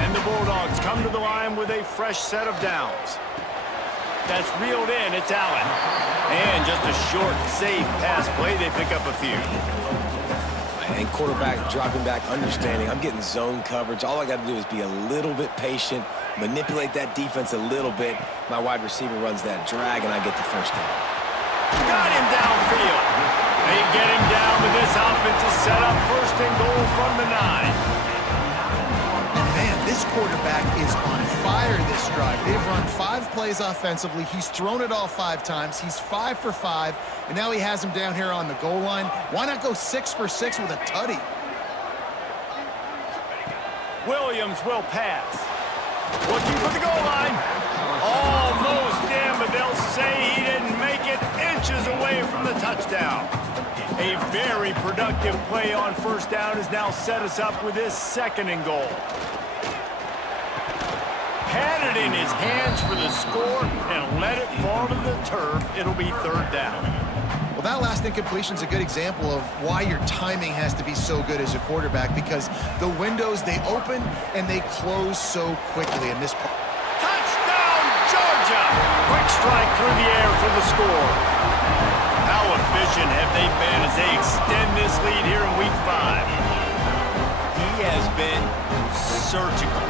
And the Bulldogs come to the line with a fresh set of downs. That's reeled in. It's Allen. And just a short, safe pass play. They pick up a few. And quarterback dropping back, understanding. I'm getting zone coverage. All I got to do is be a little bit patient, manipulate that defense a little bit. My wide receiver runs that drag, and I get the first down. Got him downfield. They get him down, but this offense is set up 1st and goal from the 9. This quarterback is on fire this drive. They've run 5 plays offensively. He's thrown it all 5 times. He's 5 for 5, and now he has him down here on the goal line. Why not go 6 for 6 with a tutty? Williams will pass. Looking for the goal line. Almost in, but they'll say he didn't make it. Inches away from the touchdown. A very productive play on 1st down has now set us up with this 2nd and goal. Has Get it in his hands for the score and let it fall to the turf. It'll be third down. Well, that last incompletion is a good example of why your timing has to be so good as a quarterback, because the windows, they open and they close so quickly in this part. Touchdown, Georgia! Quick strike through the air for the score. How efficient have they been as they extend this lead here in Week 5? He has been surgical.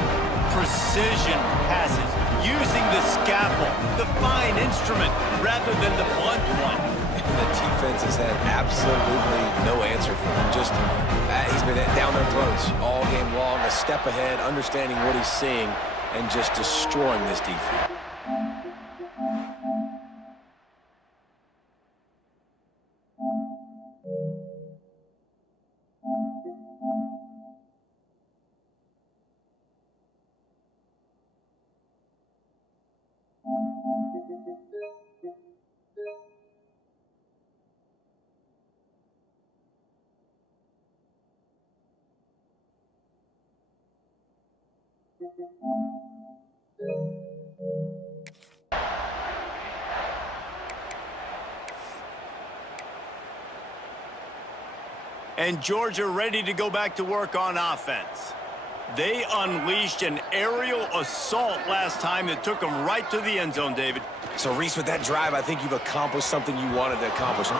Precision passes, using the scalpel, the fine instrument, rather than the blunt one. The defense has had absolutely no answer for him. Just, he's been down their throats all game long, a step ahead, understanding what he's seeing, and just destroying this defense. And Georgia ready to go back to work on offense. They unleashed an aerial assault last time that took them right to the end zone, David. So, Reese, with that drive, I think you've accomplished something you wanted to accomplish.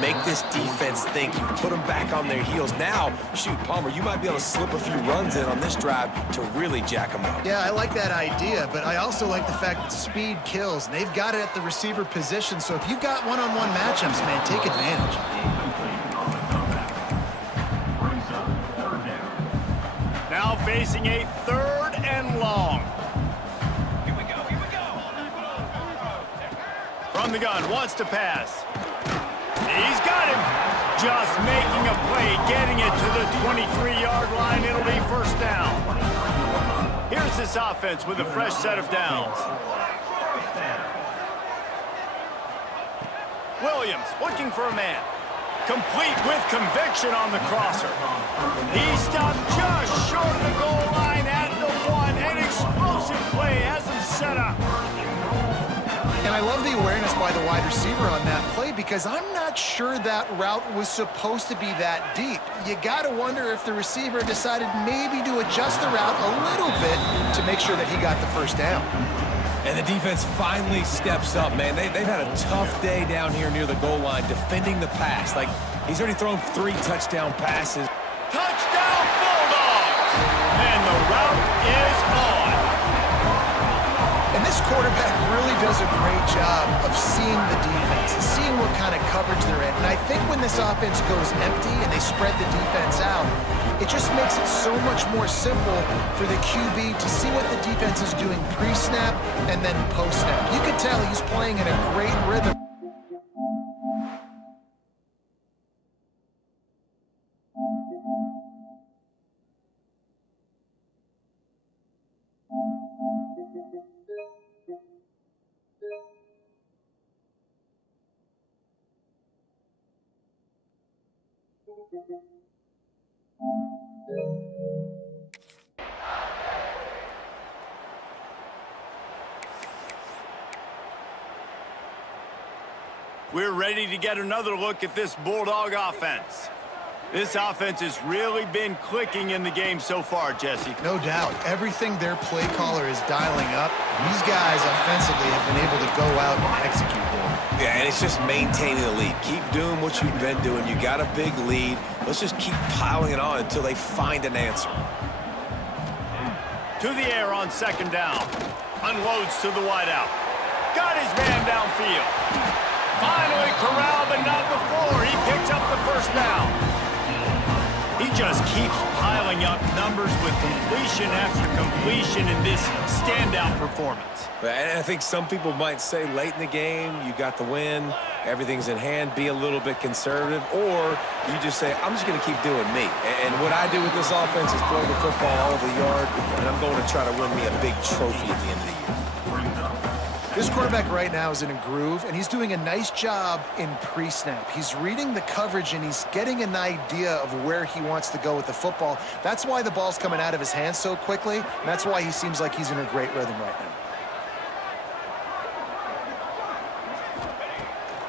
Make this defense think. You put them back on their heels. Now, shoot, Palmer, you might be able to slip a few runs in on this drive to really jack them up. Yeah, I like that idea, but I also like the fact that speed kills. And they've got it at the receiver position, so if you've got one-on-one matchups, man, take advantage. Now facing a third and long. Here we go, here we go. From the gun, wants to pass. He's got him. Just making a play, getting it to the 23-yard line. It'll be first down. Here's this offense with a fresh set of downs. Williams looking for a man. Complete with conviction on the crosser. He stopped just short of the goal line at the 1. An explosive play has him set up. And I love the awareness by the wide receiver on that play, because I'm not sure that route was supposed to be that deep. You got to wonder if the receiver decided maybe to adjust the route a little bit to make sure that he got the first down. And the defense finally steps up, man. They've had a tough day down here near the goal line defending the pass. Like, he's already thrown 3 touchdown passes. Touchdown, Bulldogs! And the route is on. And this quarterback really does a great job of seeing the defense, seeing what kind of coverage they're in. And I think when this offense goes empty and they spread the defense out, it just makes it so much more simple for the QB to see what the defense is doing pre-snap and then post-snap. You can tell he's playing in a great rhythm. We're ready to get another look at this Bulldog offense. This offense has really been clicking in the game so far, Jesse. No doubt. Everything their play caller is dialing up, these guys offensively have been able to go out and execute them. Yeah, and it's just maintaining the lead. Keep doing what you've been doing. You got a big lead. Let's just keep piling it on until they find an answer. To the air on second down. Unloads to the wideout. Got his man downfield. Finally corralled, but not before. He picks up the first down. He just keeps piling up numbers with completion after completion in this standout performance. And I think some people might say late in the game, you got the win, everything's in hand, be a little bit conservative, or you just say, I'm just going to keep doing me. And what I do with this offense is throw the football all over the yard, and I'm going to try to win me a big trophy at the end of the year. This quarterback right now is in a groove, and he's doing a nice job in pre-snap. He's reading the coverage, and he's getting an idea of where he wants to go with the football. That's why the ball's coming out of his hands so quickly, and that's why he seems like he's in a great rhythm right now.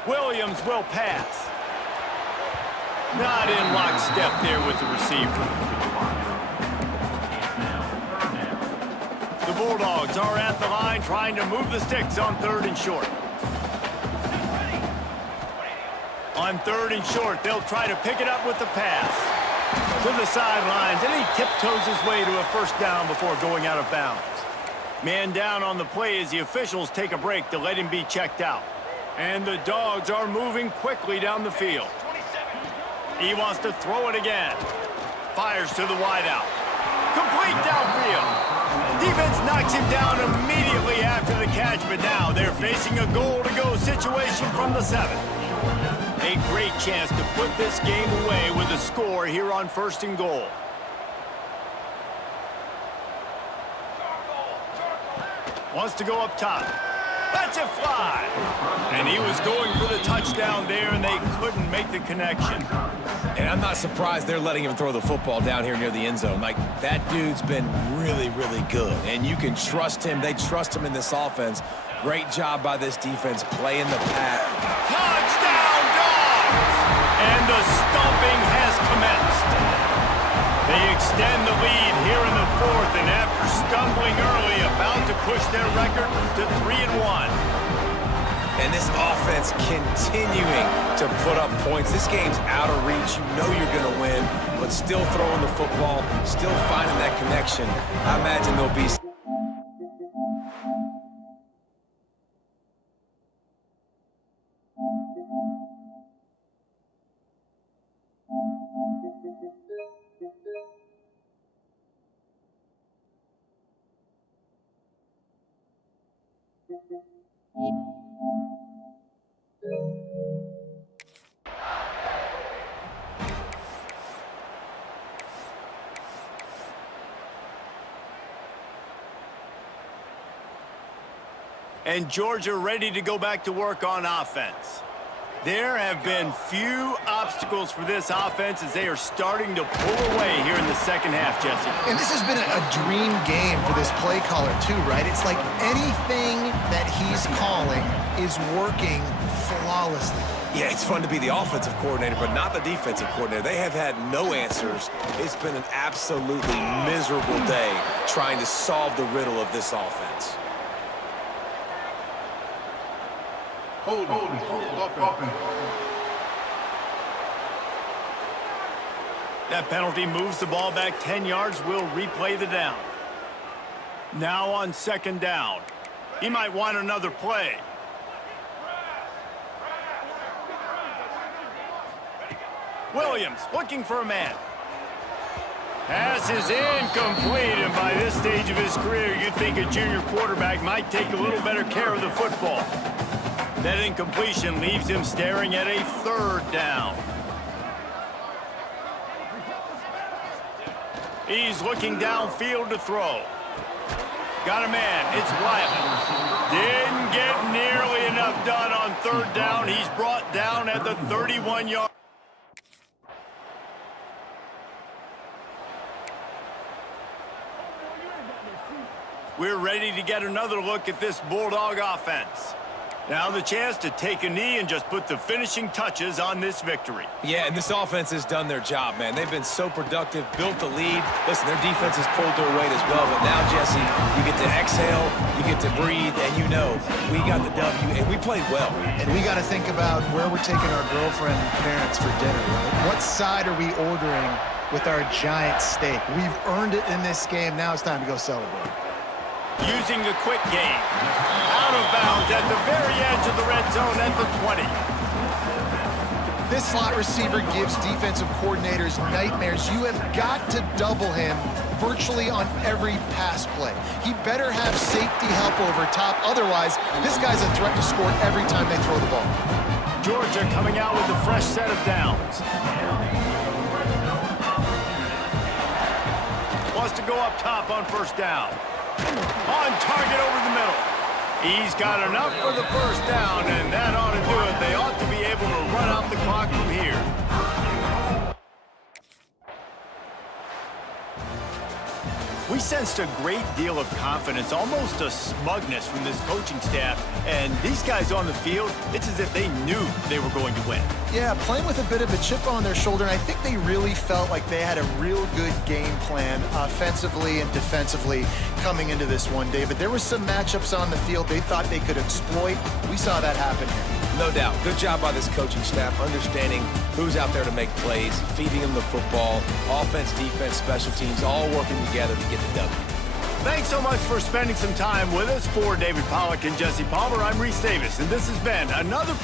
Williams will pass. Not in lockstep there with the receiver. The Bulldogs are at the line trying to move the sticks on 3rd and short. On 3rd and short, they'll try to pick it up with the pass. To the sidelines, and he tiptoes his way to a first down before going out of bounds. Man down on the play as the officials take a break to let him be checked out. And the Dogs are moving quickly down the field. He wants to throw it again. Fires to the wideout. Complete downfield. Defense knocks him down immediately after the catch, but now they're facing a goal-to-go situation from the 7. A great chance to put this game away with a score here on 1st and goal. Wants to go up top. Lets it fly. And he was going for the touchdown there, and they couldn't make the connection. And I'm not surprised they're letting him throw the football down here near the end zone. Like, that dude's been really, really good. And you can trust him. They trust him in this offense. Great job by this defense playing the pass. Touchdown, Dogs! And the stomping has commenced. They extend the lead here in the 4th, and after stumbling early, about to push their record to 3-1. And this offense continuing to put up points. This game's out of reach. You know you're going to win, but still throwing the football, still finding that connection. I imagine there'll be... And Georgia ready to go back to work on offense. There have been few obstacles for this offense as they are starting to pull away here in the 2nd half, Jesse. And this has been a dream game for this play caller too, right? It's like anything that he's calling is working flawlessly. Yeah, it's fun to be the offensive coordinator, but not the defensive coordinator. They have had no answers. It's been an absolutely miserable day trying to solve the riddle of this offense. Hold up. That penalty moves the ball back 10 yards. We'll replay the down. Now on 2nd down. He might want another play. Williams looking for a man. Pass is incomplete, and by this stage of his career, you'd think a junior quarterback might take a little better care of the football. That incompletion leaves him staring at a 3rd down. He's looking downfield to throw. Got a man. It's Wiley. Didn't get nearly enough done on 3rd down. He's brought down at the 31-yard. We're ready to get another look at this Bulldog offense. Now the chance to take a knee and just put the finishing touches on this victory. Yeah, and this offense has done their job, man. They've been so productive, built the lead. Listen, their defense has pulled their weight as well, but now, Jesse, you get to exhale, you get to breathe, and you know we got the W, and we played well. And we got to think about where we're taking our girlfriend and parents for dinner, right? What side are we ordering with our giant steak? We've earned it in this game. Now it's time to go celebrate. Using the quick game. Out of bounds at the very edge of the red zone at the 20. This slot receiver gives defensive coordinators nightmares. You have got to double him virtually on every pass play. He better have safety help over top. Otherwise, this guy's a threat to score every time they throw the ball. Georgia coming out with a fresh set of downs. Wants to go up top on 1st down. On target over the middle. He's got enough for the first down, and that ought to do it. They ought to be able to run out the clock from here. We sensed a great deal of confidence, almost a smugness from this coaching staff. And these guys on the field, it's as if they knew they were going to win. Yeah, playing with a bit of a chip on their shoulder, and I think they really felt like they had a real good game plan offensively and defensively coming into this one, David. There were some matchups on the field they thought they could exploit. We saw that happen here. No doubt. Good job by this coaching staff, understanding who's out there to make plays, feeding them the football, offense, defense, special teams, all working together to get the W. Thanks so much for spending some time with us. For David Pollack and Jesse Palmer, I'm Reese Davis, and this has been another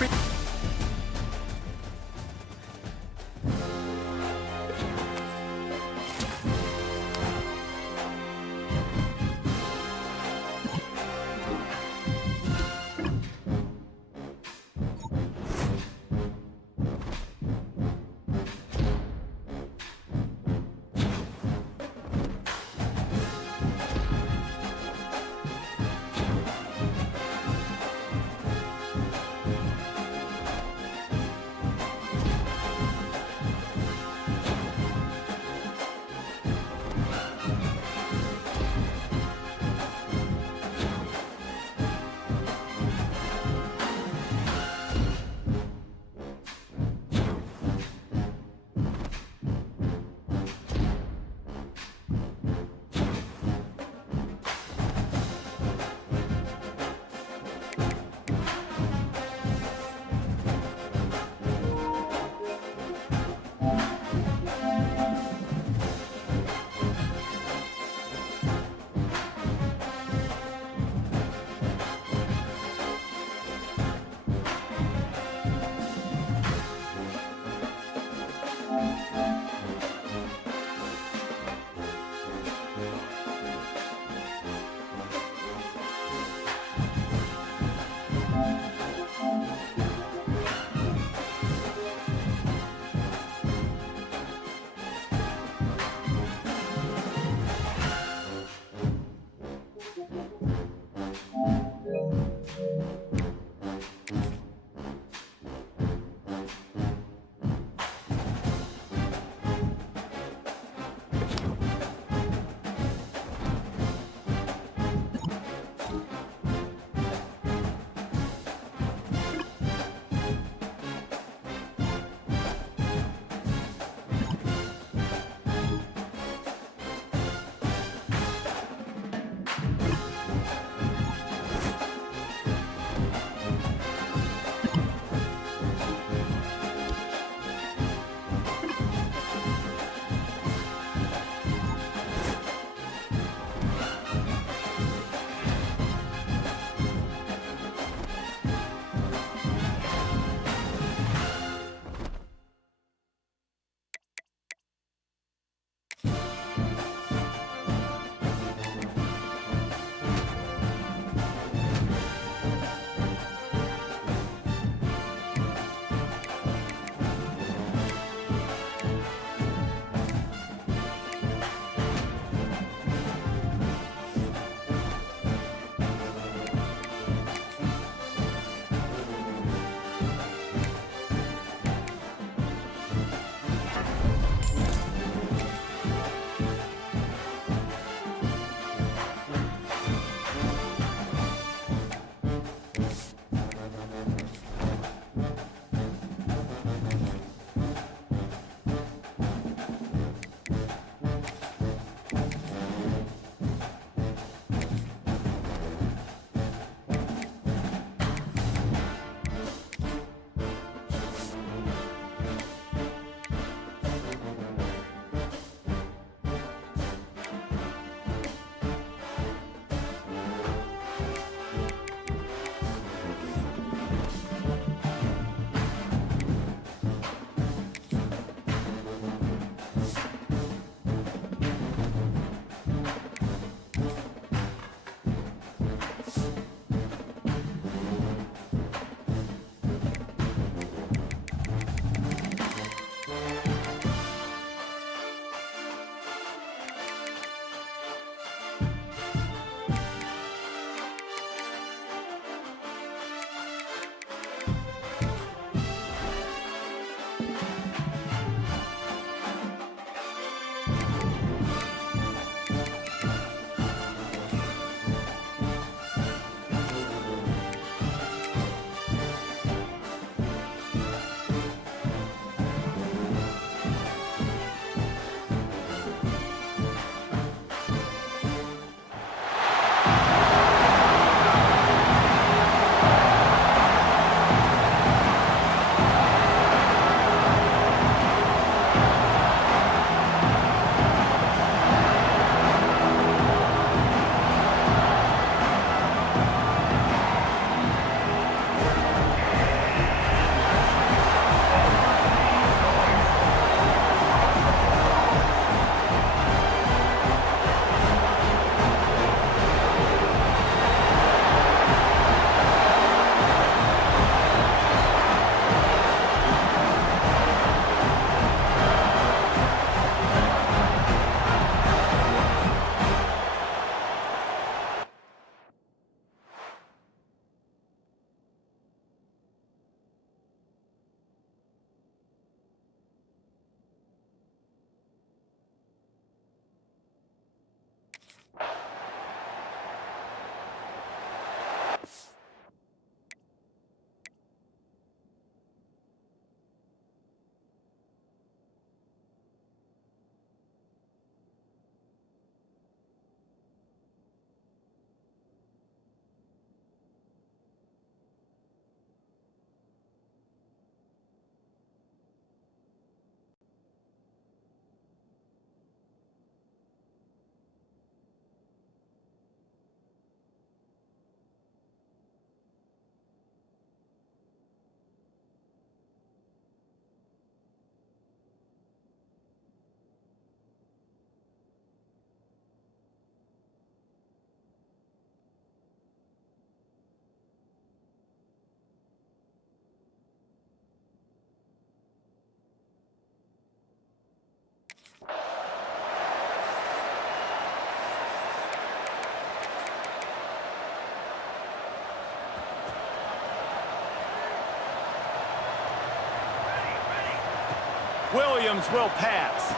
Williams will pass.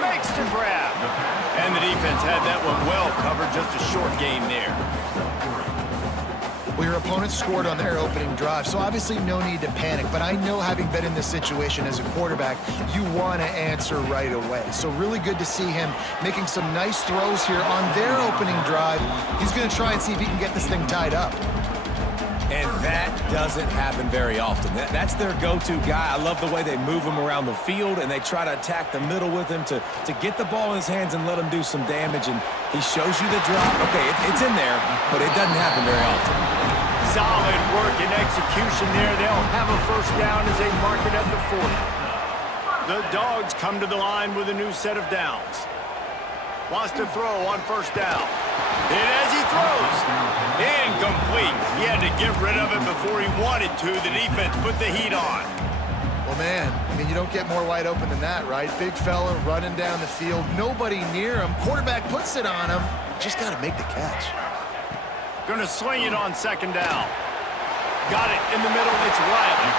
Makes the grab. And the defense had that one well covered. Just a short gain there. Well, your opponent scored on their opening drive, so obviously no need to panic. But I know, having been in this situation as a quarterback, you want to answer right away. So really good to see him making some nice throws here on their opening drive. He's going to try and see if he can get this thing tied up. And that doesn't happen very often. That's their go-to guy. I love the way they move him around the field, and they try to attack the middle with him to get the ball in his hands and let him do some damage. And he shows you the drop. Okay, it's in there, but it doesn't happen very often. Solid work and execution there. They'll have a first down as they mark it at the 40. The Dogs come to the line with a new set of downs. Wants to throw on first down. And as he throws, incomplete. He had to get rid of it before he wanted to. The defense put the heat on. Well, man, I mean, you don't get more wide open than that, right? Big fella running down the field, nobody near him. Quarterback puts it on him. Just got to make the catch. Going to swing it on second down. Got it in the middle. It's Riley.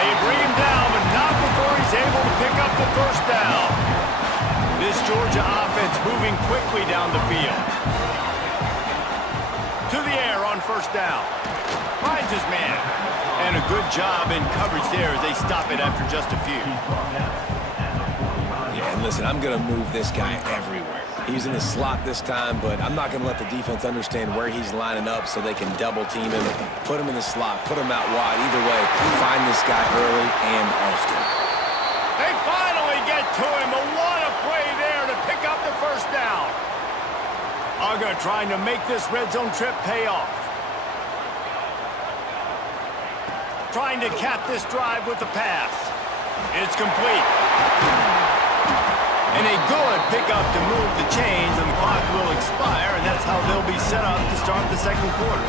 They bring him down, but not before he's able to pick up the first down. This Georgia offense moving quickly down the field. To the air on first down. Finds his man. And a good job in coverage there as they stop it after just a few. Yeah, and listen, I'm going to move this guy everywhere. He's in the slot this time, but I'm not going to let the defense understand where he's lining up so they can double team him, put him in the slot, put him out wide. Either way, find this guy early and often. They finally get to him. What a play there to pick up the first down. Uga trying to make this red zone trip pay off. Trying to cap this drive with the pass. It's complete. And a good pickup to move the chains, and the clock will expire, and that's how they'll be set up to start the second quarter.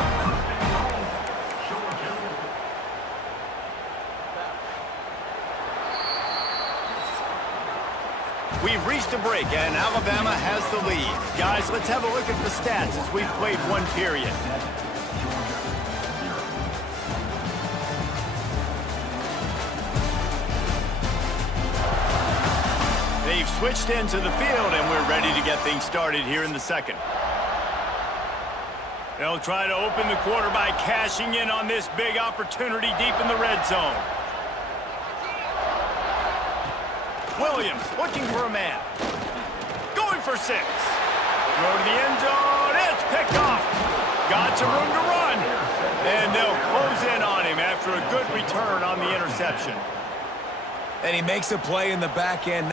We've reached a break, and Alabama has the lead. Guys, let's have a look at the stats as we've played one period. They've switched into the field, and we're ready to get things started here in the second. They'll try to open the quarter by cashing in on this big opportunity deep in the red zone. Williams looking for a man. Going for 6. Throw to the end zone. It's picked off. Got some room to run. And they'll close in on him after a good return on the interception. And he makes a play in the back end.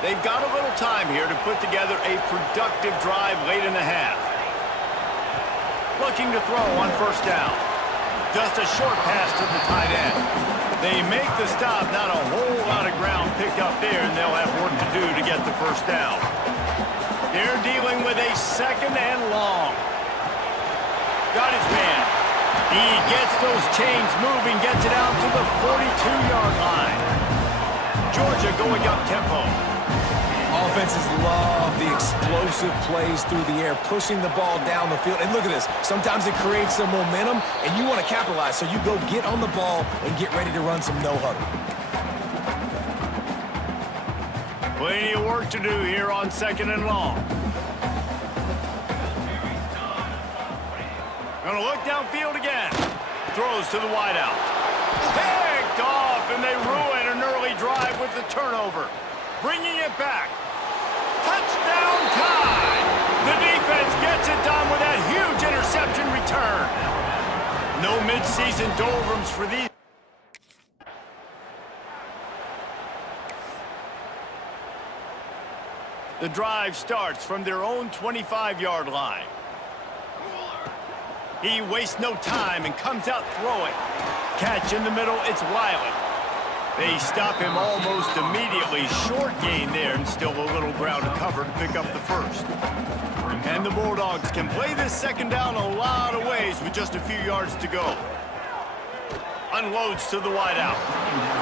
They've got a little time here to put together a productive drive late in the half. Looking to throw on first down. Just a short pass to the tight end. They make the stop. Not a whole lot of ground picked up there, and they'll have work to do to get the first down. They're dealing with a second and long. Got his man. He gets those chains moving, gets it out to the 42-yard line. Georgia going up tempo. Offenses love the explosive plays through the air, pushing the ball down the field. And look at this. Sometimes it creates some momentum, and you want to capitalize. So you go get on the ball and get ready to run some no-huddle. Plenty of work to do here on second and long. Gonna look downfield again. Throws to the wideout. Picked off, and they ruin an early drive with the turnover. Bringing it back. Touchdown tie. The defense gets it done with that huge interception return. No midseason doldrums for these. The drive starts from their own 25-yard line. He wastes no time and comes out throwing. Catch in the middle, it's Riley. They stop him almost immediately. Short gain there, and still a little ground to cover to pick up the first. And the Bulldogs can play this second down a lot of ways with just a few yards to go. Unloads to the wideout.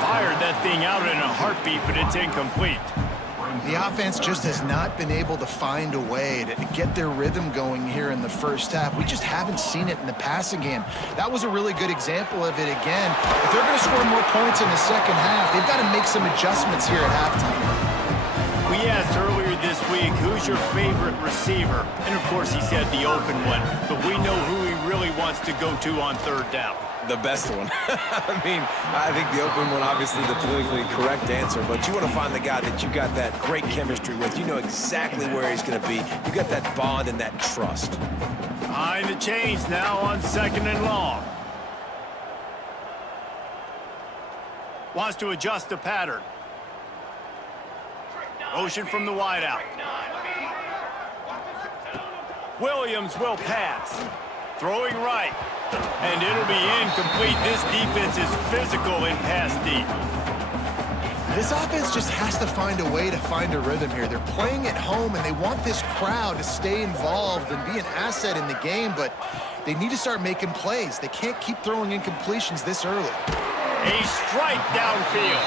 Fired that thing out in a heartbeat, but it's incomplete. The offense just has not been able to find a way to get their rhythm going here in the first half. We just haven't seen it in the passing game. That was a really good example of it again. If they're going to score more points in the second half, they've got to make some adjustments here at halftime. We asked earlier this week, who's your favorite receiver? And of course he said the open one, but we know who he really wants to go to on third down. The best one. I mean, I think the open one, obviously the politically correct answer, but you want to find the guy that you got that great chemistry with. You know exactly where he's going to be. You got that bond and that trust. Behind the chains now on 2nd and long. Wants to adjust the pattern. Motion from the wideout. Williams will pass. Throwing right. And it'll be incomplete. This defense is physical in pass deep. This offense just has to find a way to find a rhythm here. They're playing at home, and they want this crowd to stay involved and be an asset in the game, but they need to start making plays. They can't keep throwing incompletions this early. A strike downfield.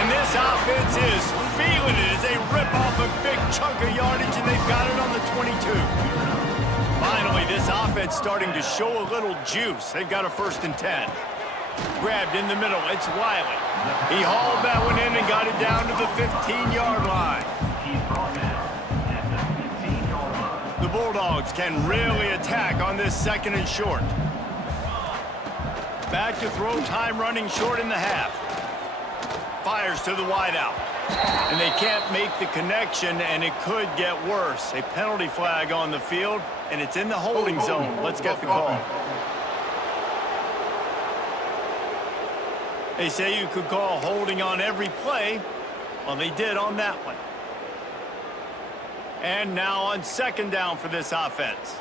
And this offense is feeling it as they rip off a big chunk of yardage, and they've got it on the 22. Finally, this offense starting to show a little juice. They've got a 1st and 10. Grabbed in the middle. It's Wiley. He hauled that one in and got it down to the 15-yard line. The Bulldogs can really attack on this 2nd and short. Back to throw, time running short in the half. Fires to the wideout. And they can't make the connection, and it could get worse. A penalty flag on the field, and it's in the holding zone. Let's get the call. They say you could call holding on every play. Well, they did on that one. And now on 2nd down for this offense.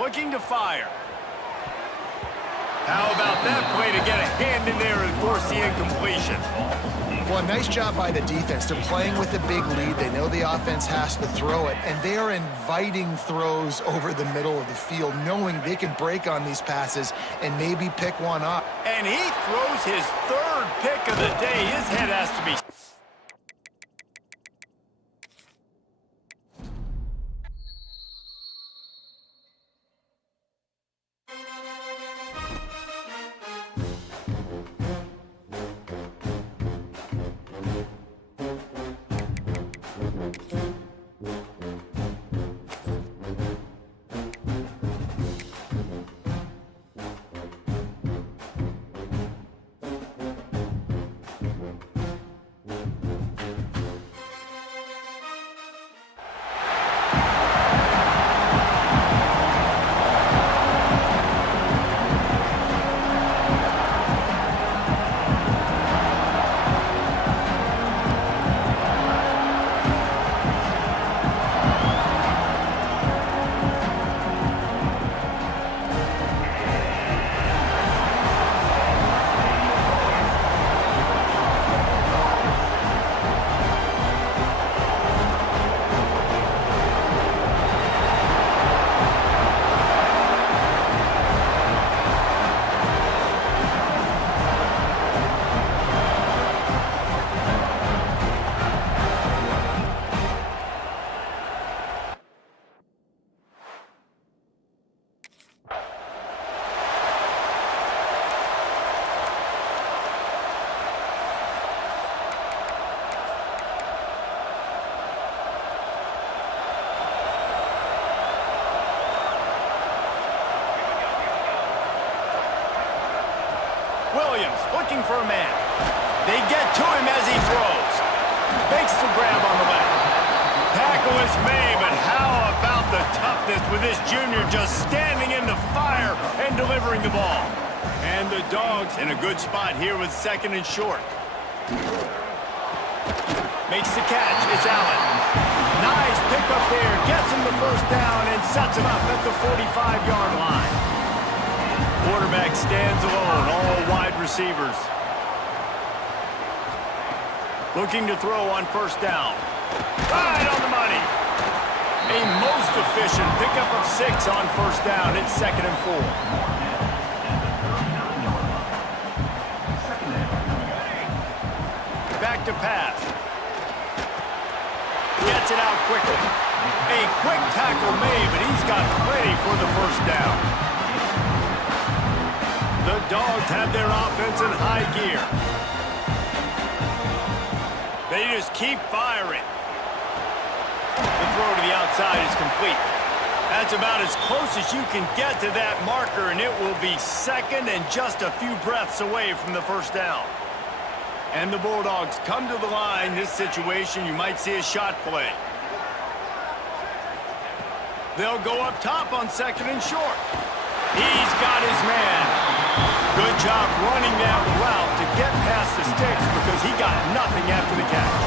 Looking to fire. How about that play to get a hand in there and force the incompletion? Well, nice job by the defense. They're playing with a big lead. They know the offense has to throw it, and they are inviting throws over the middle of the field, knowing they can break on these passes and maybe pick one up. And he throws his 3rd pick of the day. His head has to be... Williams looking for a man. They get to him as he throws. Makes the grab on the left. Tackle is made, but how about the toughness with this junior just standing in the fire and delivering the ball. And the Dogs in a good spot here with 2nd and short. Makes the catch. It's Allen. Nice pick up there. Gets him the 1st down and sets him up at the 45-yard line. Quarterback stands alone, all wide receivers. Looking to throw on 1st down. Right on the money. A most efficient pickup of 6 on 1st down. It's 2nd and 4. back to pass. Gets it out quickly. A quick tackle made, but he's got plenty for the first down. The Dogs have their offense in high gear. They just keep firing. The throw to the outside is complete. That's about as close as you can get to that marker, and it will be second and just a few breaths away from the first down. And the Bulldogs come to the line. This situation, you might see a shot play. They'll go up top on second and short. He's got his man. Good job running that route to get past the sticks because he got nothing after the catch.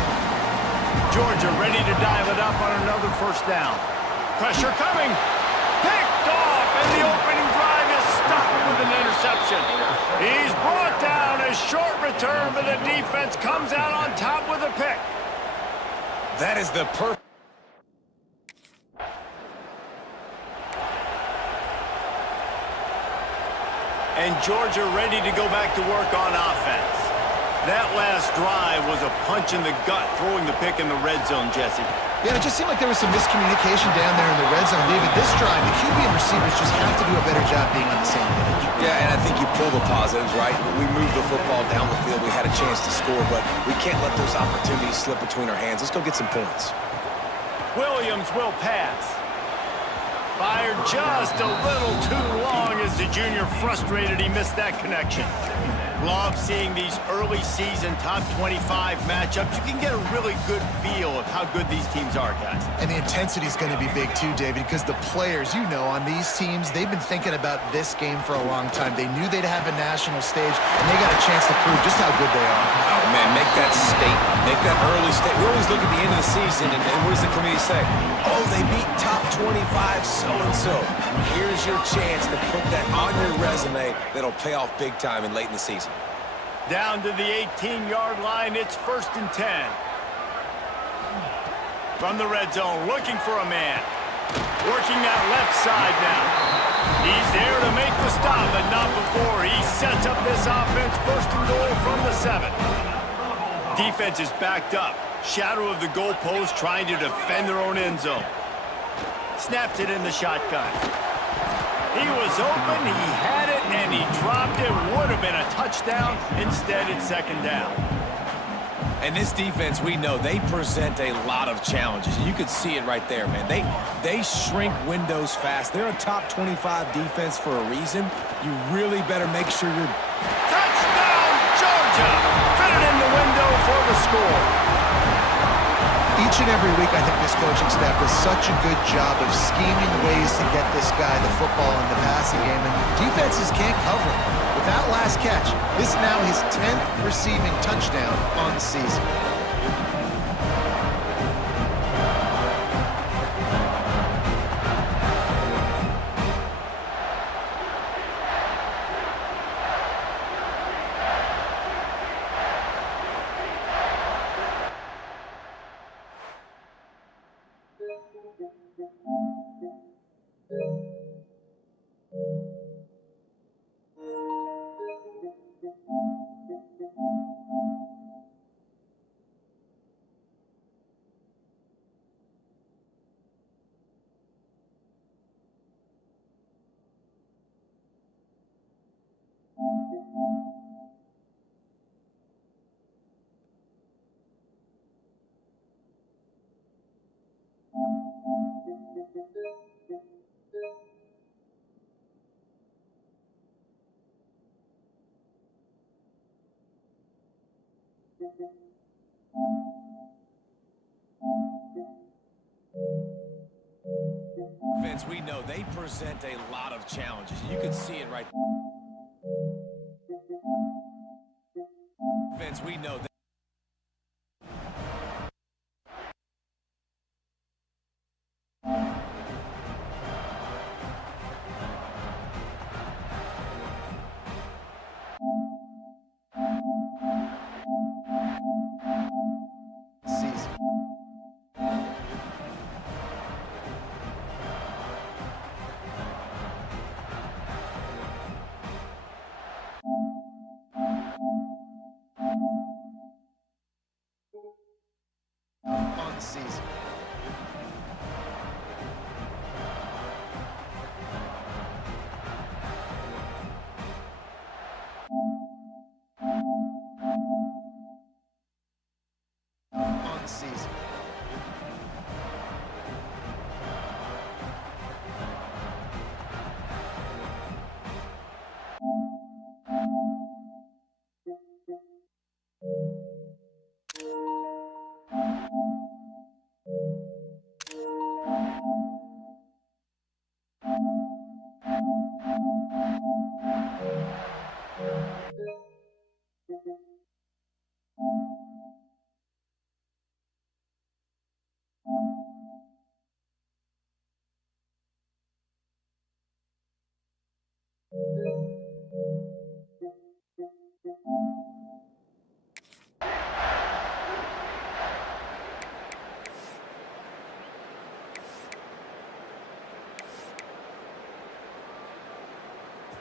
Georgia ready to dial it up on another first down. Pressure coming. Picked off, and the opening drive is stopped with an interception. He's brought down. A short return, but the defense comes out on top with a pick. That is the perfect. And Georgia ready to go back to work on offense. That last drive was a punch in the gut, throwing the pick in the red zone, Jesse. Yeah, it just seemed like there was some miscommunication down there in the red zone, David. This drive, the QB and receivers just have to do a better job being on the same page. Yeah, and I think you pull the positives, right? We moved the football down the field. We had a chance to score, but we can't let those opportunities slip between our hands. Let's go get some points. Williams will pass. Fired just a little too long as the junior frustrated he missed that connection. Love seeing these early season top 25 matchups. You can get a really good feel of how good these teams are, guys. And the intensity is going to be big too, David, because the players, you know, on these teams, they've been thinking about this game for a long time. They knew they'd have a national stage, and they got a chance to prove just how good they are. Oh, man, make that statement. Make that early statement. We always look at the end of the season, and what does the committee say? Oh, they beat top 25 so-and-so. Here's your chance to put that on your resume that'll pay off big time and late in the season. Down to the 18-yard line, it's 1st and 10. From the red zone, looking for a man. Working that left side now. He's there to make the stop, but not before. He sets up this offense 1st and goal from the 7. Defense is backed up. Shadow of the goalpost trying to defend their own end zone. Snaps it in the shotgun. He was open, he had it, and he dropped it. Would have been a touchdown. Instead, it's 2nd down. And this defense, we know, they present a lot of challenges. You could see it right there, man. They shrink windows fast. They're a top 25 defense for a reason. You really better make sure you're... Touchdown, Georgia! Fit it in the window for the score. Each and every week, I think this coaching staff does such a good job of scheming ways to get this guy the football in the passing game, and defenses can't cover him. With that last catch, this is now his 10th receiving touchdown on the season. Vince, we know they present a lot of challenges. You could see it right. Vince, we know that. season. On the season.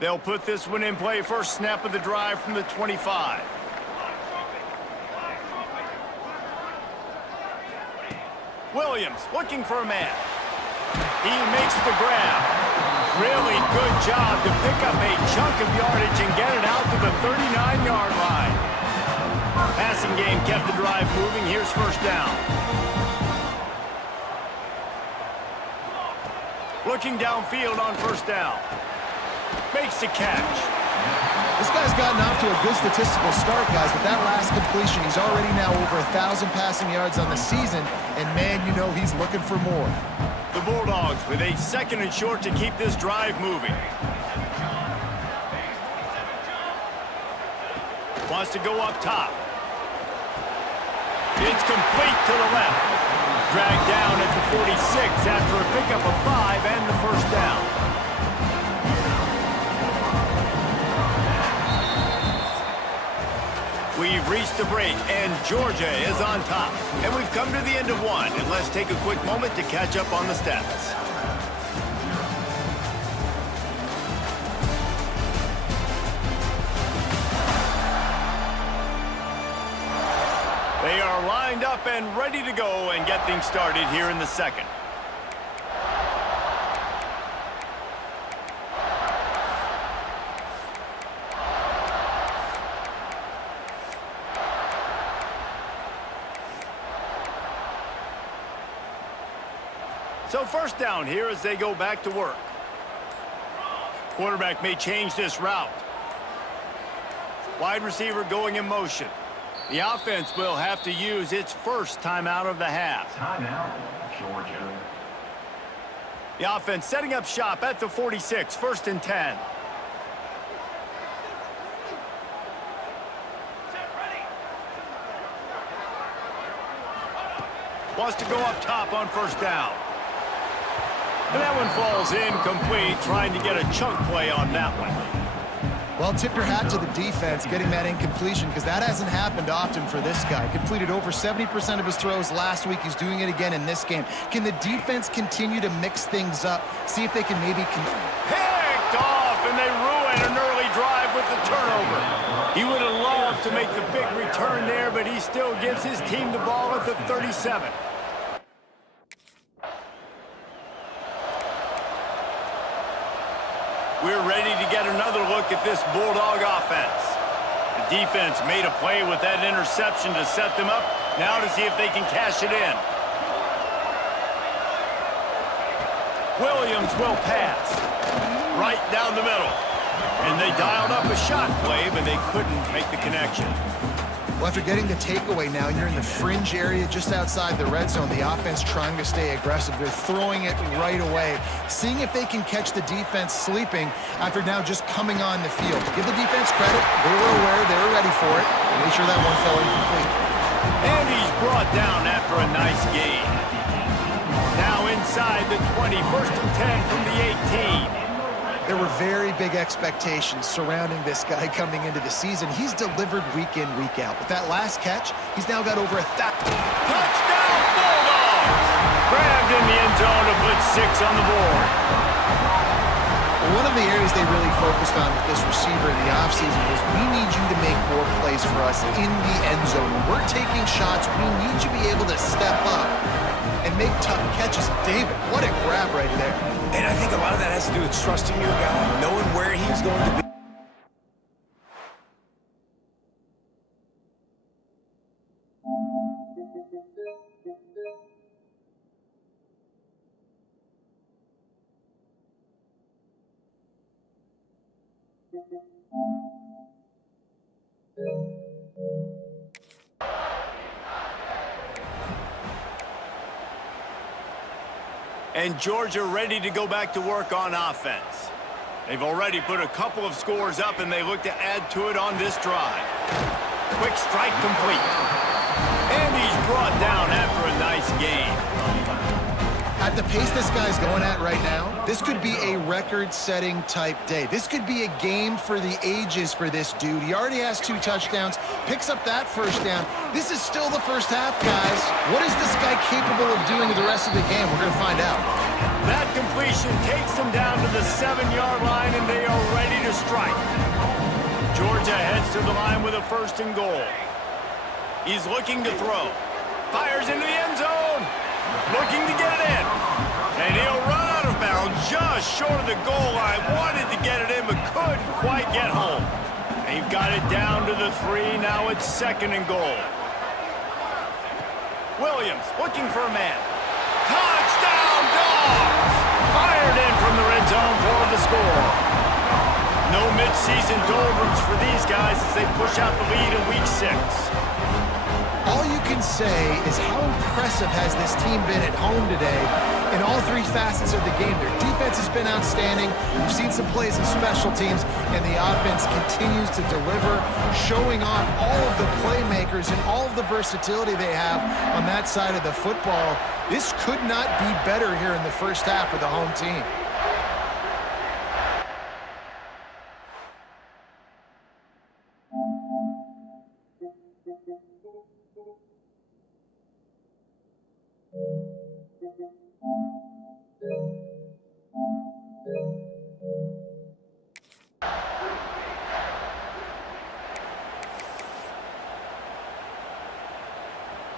They'll put this one in play first snap of the drive from the 25. Williams looking for a man. He makes the grab. Really good job to pick up a chunk of yardage and get it out to the 39-yard line. Passing game kept the drive moving. Here's first down. Looking downfield on first down. Makes the catch. This guy's gotten off to a good statistical start, guys, with that last completion. He's already now over 1,000 passing yards on the season, and man, you know he's looking for more. The Bulldogs with a 2nd and short to keep this drive moving. Wants to go up top. It's complete to the left. Dragged down at the 46 after a pickup of 5 and the first down. We've reached the break, and Georgia is on top. And we've come to the end of one, and let's take a quick moment to catch up on the stats. They are lined up and ready to go and get things started here in the second. So first down here as they go back to work. Quarterback may change this route. Wide receiver going in motion. The offense will have to use its first timeout of the half. Timeout, Georgia. The offense setting up shop at the 46, 1st and 10. Wants to go up top on first down. And that one falls incomplete, trying to get a chunk play on that one. Well, tip your hat to the defense getting that incompletion, because that hasn't happened often for this guy. Completed over 70% of his throws last week. He's doing it again in this game. Can the defense continue to mix things up? See if they can maybe... Picked off, and they ruin an early drive with the turnover. He would have loved to make the big return there, but he still gives his team the ball at the 37. We're ready to get another look at this Bulldog offense. The defense made a play with that interception to set them up. Now to see if they can cash it in. Williams will pass. Right down the middle. And they dialed up a shot play, but they couldn't make the connection. Well, after getting the takeaway now, you're in the fringe area just outside the red zone. The offense trying to stay aggressive. They're throwing it right away, seeing if they can catch the defense sleeping after now just coming on the field. Give the defense credit. They were aware. They were ready for it. Make sure that one fell incomplete. And he's brought down after a nice gain. Now inside the 20, 1st and 10 from the 18. There were very big expectations surrounding this guy coming into the season. He's delivered week in, week out. With that last catch, he's now got over 1,000. Touchdown, Bulldogs! Grabbed in the end zone to put 6 on the board. One of the areas they really focused on with this receiver in the offseason was we need you to make more plays for us in the end zone. We're start taking shots, we need you to be able to step up and make tough catches. David, what a grab right there. And I think a lot of that has to do with trusting your guy, knowing where he's going to be. And Georgia ready to go back to work on offense. They've already put a couple of scores up, and they look to add to it on this drive. Quick strike complete. And he's brought down after a nice game. At the pace this guy's going at right now, this could be a record-setting type day. This could be a game for the ages for this dude. He already has 2 touchdowns, picks up that first down. This is still the first half, guys. What is this guy capable of doing in the rest of the game? We're going to find out. That completion takes them down to the 7-yard line, and they are ready to strike. Georgia heads to the line with a 1st and goal. He's looking to throw. Fires into the end zone. Looking to get it in. And he'll run out of bounds just short of the goal line. Wanted to get it in, but couldn't quite get home. They've got it down to the 3. Now it's 2nd and goal. Williams looking for a man. Touchdown, Dogs! Fired in from the red zone for the score. No midseason doldrums for these guys as they push out the lead in week 6. All you can say is how impressive has this team been at home today in all 3 facets of the game. Their defense has been outstanding. We've seen some plays in special teams, and the offense continues to deliver, showing off all of the playmakers and all of the versatility they have on that side of the football. This could not be better here in the first half of the home team.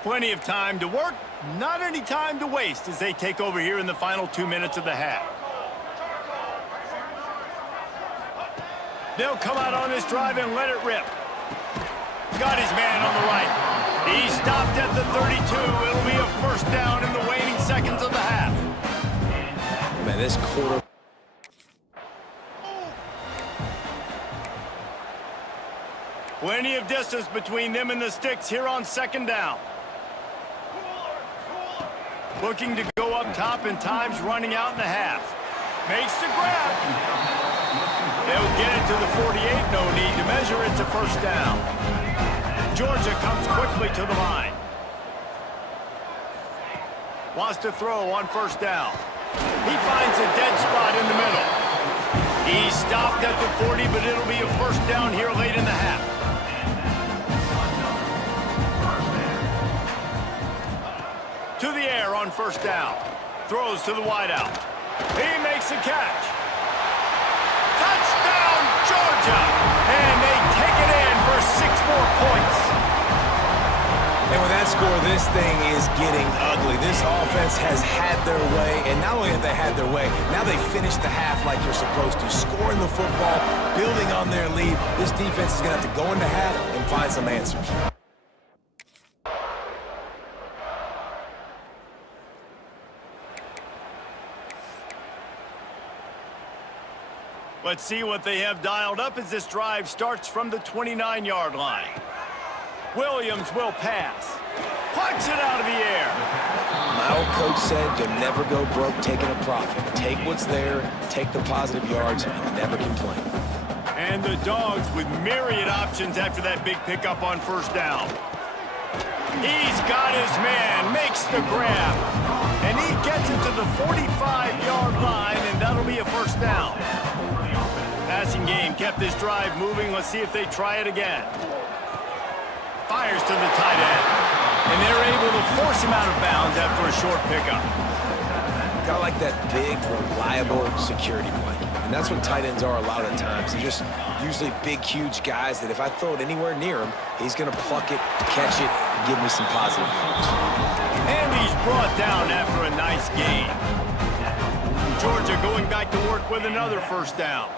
Plenty of time to work, not any time to waste as they take over here in the final 2 minutes of the half. They'll come out on this drive and let it rip. Got his man on the right. He stopped at the 32. It'll be a 1st down in the waning seconds of the half. Man, this quarter. Plenty of distance between them and the sticks here on 2nd down. Looking to go up top, and time's running out in the half. Makes the grab. They'll get it to the 48. No need to measure it to 1st down. Georgia comes quickly to the line. Wants to throw on 1st down. He finds a dead spot in the middle. He stopped at the 40, but it'll be a 1st down here late in the half. To the air on 1st down. Throws to the wideout. He makes the catch. Touchdown, Georgia! And they take it in for 6 more points. And with that score, this thing is getting ugly. This offense has had their way, and not only have they had their way, now they finished the half like you're supposed to, scoring the football, building on their lead. This defense is going to have to go into half and find some answers. Let's see what they have dialed up as this drive starts from the 29-yard line. Williams will pass. Punch it out of the air. My old coach said you'll never go broke taking a profit. Take what's there, take the positive yards, and never complain. And the Dogs with myriad options after that big pickup on 1st down. He's got his man, makes the grab. And he gets it to the 45-yard line, and that'll be a 1st down. Passing game kept this drive moving. Let's see if they try it again. Fires to the tight end. And they're able to force him out of bounds after a short pickup. Got like that big, reliable security blanket. And that's what tight ends are a lot of the times. They're just usually big, huge guys that if I throw it anywhere near him, he's going to pluck it, catch it, and give me some positive yards. And he's brought down after a nice gain. Georgia going back to work with another first down.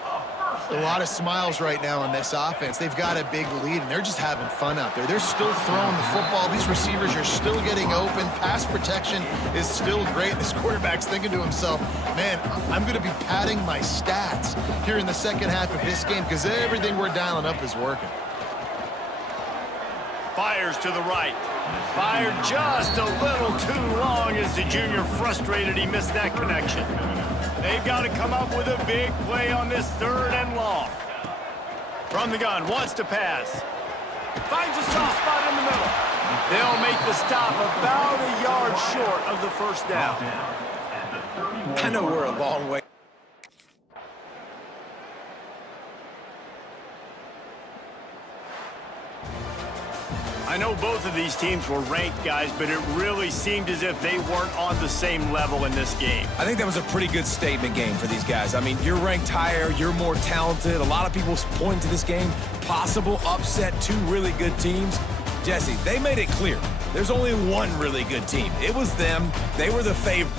A lot of smiles right now on this offense. They've got a big lead, and they're just having fun out there. They're still throwing the football. These receivers are still getting open. Pass protection is still great. This quarterback's thinking to himself, man, I'm going to be padding my stats here in the second half of this game because everything we're dialing up is working. Fires to the right. Fired just a little too long as the junior frustrated he missed that connection. They've got to come up with a big play on this 3rd and long. From the gun, wants to pass. Finds a soft spot in the middle. They'll make the stop about a yard short of the first down. I know we're a long way. I know both of these teams were ranked, guys, but it really seemed as if they weren't on the same level in this game. I think that was a pretty good statement game for these guys. I mean, you're ranked higher, you're more talented. A lot of people point to this game, possible upset, 2 really good teams. Jesse, they made it clear. There's only one really good team. It was them. They were the favorite.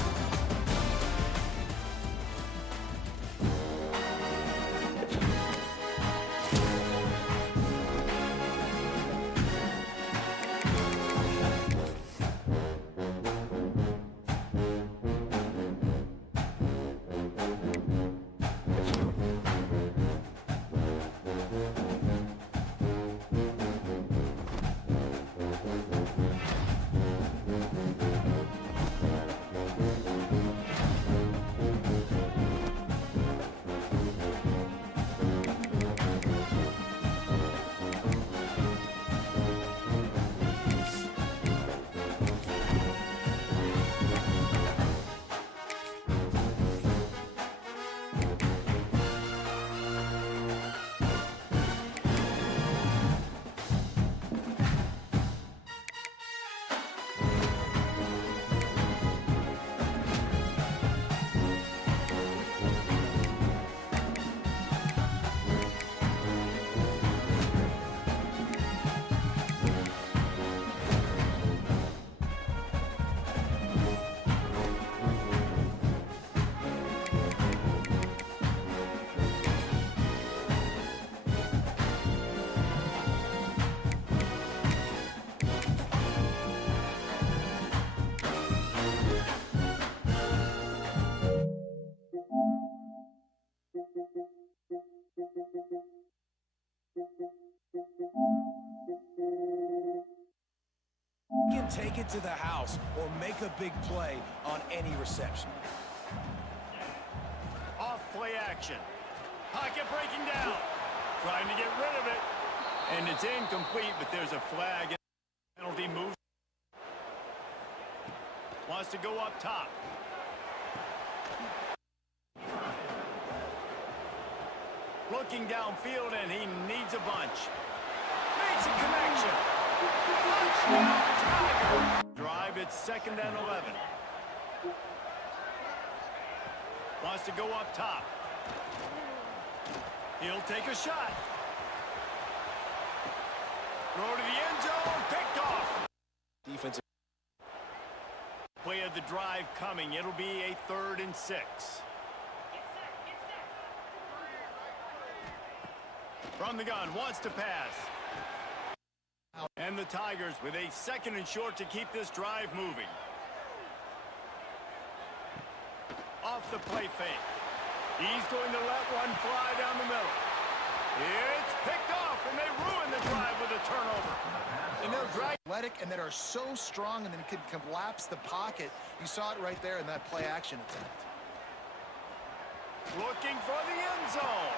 Can take it to the house or make a big play on any reception. Off play action. Pocket breaking down. Trying to get rid of it. And it's incomplete, but there's a flag. Penalty move. Wants to go up top. Looking downfield, and he needs a bunch. Makes a connection. Touchdown, Tiger. Drive, it's 2nd and 11. Wants to go up top. He'll take a shot. Throw to the end zone, picked off. Defensive. Play of the drive coming. It'll be a 3rd and 6. From the gun, wants to pass. And the Tigers with a 2nd and short to keep this drive moving. Off the play fake. He's going to let one fly down the middle. It's picked off, and they ruin the drive with a turnover. And they'll drag. Athletic and that are so strong and then can collapse the pocket. You saw it right there in that play action attempt. Looking for the end zone.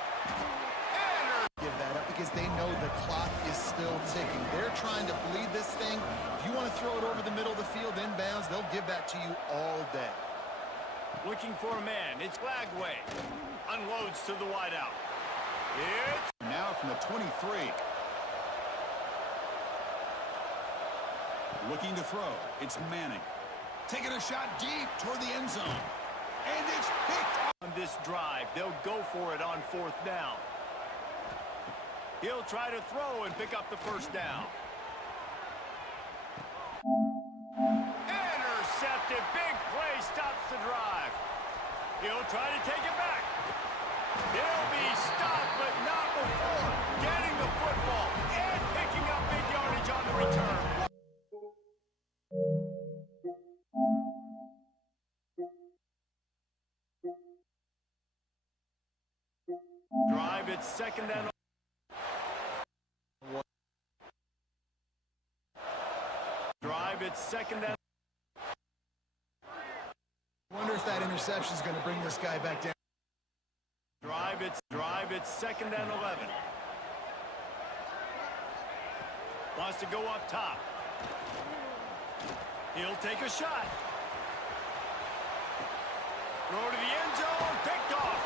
Give that up because they know the clock is still ticking. They're trying to bleed this thing. If you want to throw it over the middle of the field inbounds, they'll give that to you all day. Looking for a man. It's Lagway. Unloads to the wideout. It's Now from the 23. Looking to throw. It's Manning. Taking a shot deep toward the end zone. And it's picked up. on this drive. They'll go for it on 4th down. He'll try to throw and pick up the first down. He'll try to take it back. He'll be stopped, but not before getting the football and picking up big yardage on the return. Drive, it's second and drive, it's second and Wonder if that interception is going to bring this guy back down. drive, it's second and 11. Wants to go up top. He'll take a shot. Throw to the end zone, picked off.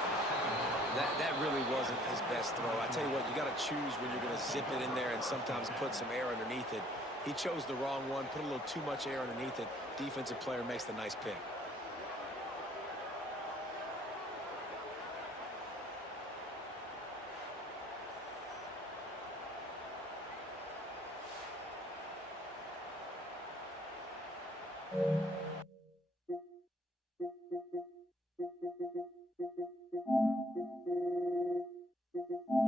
That really wasn't his best throw. I tell you what, you got to choose when you're going to zip it in there and sometimes put some air underneath it. He chose the wrong one, put a little too much air underneath it. Defensive player makes the nice pick.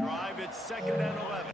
Drive, it's second and 11.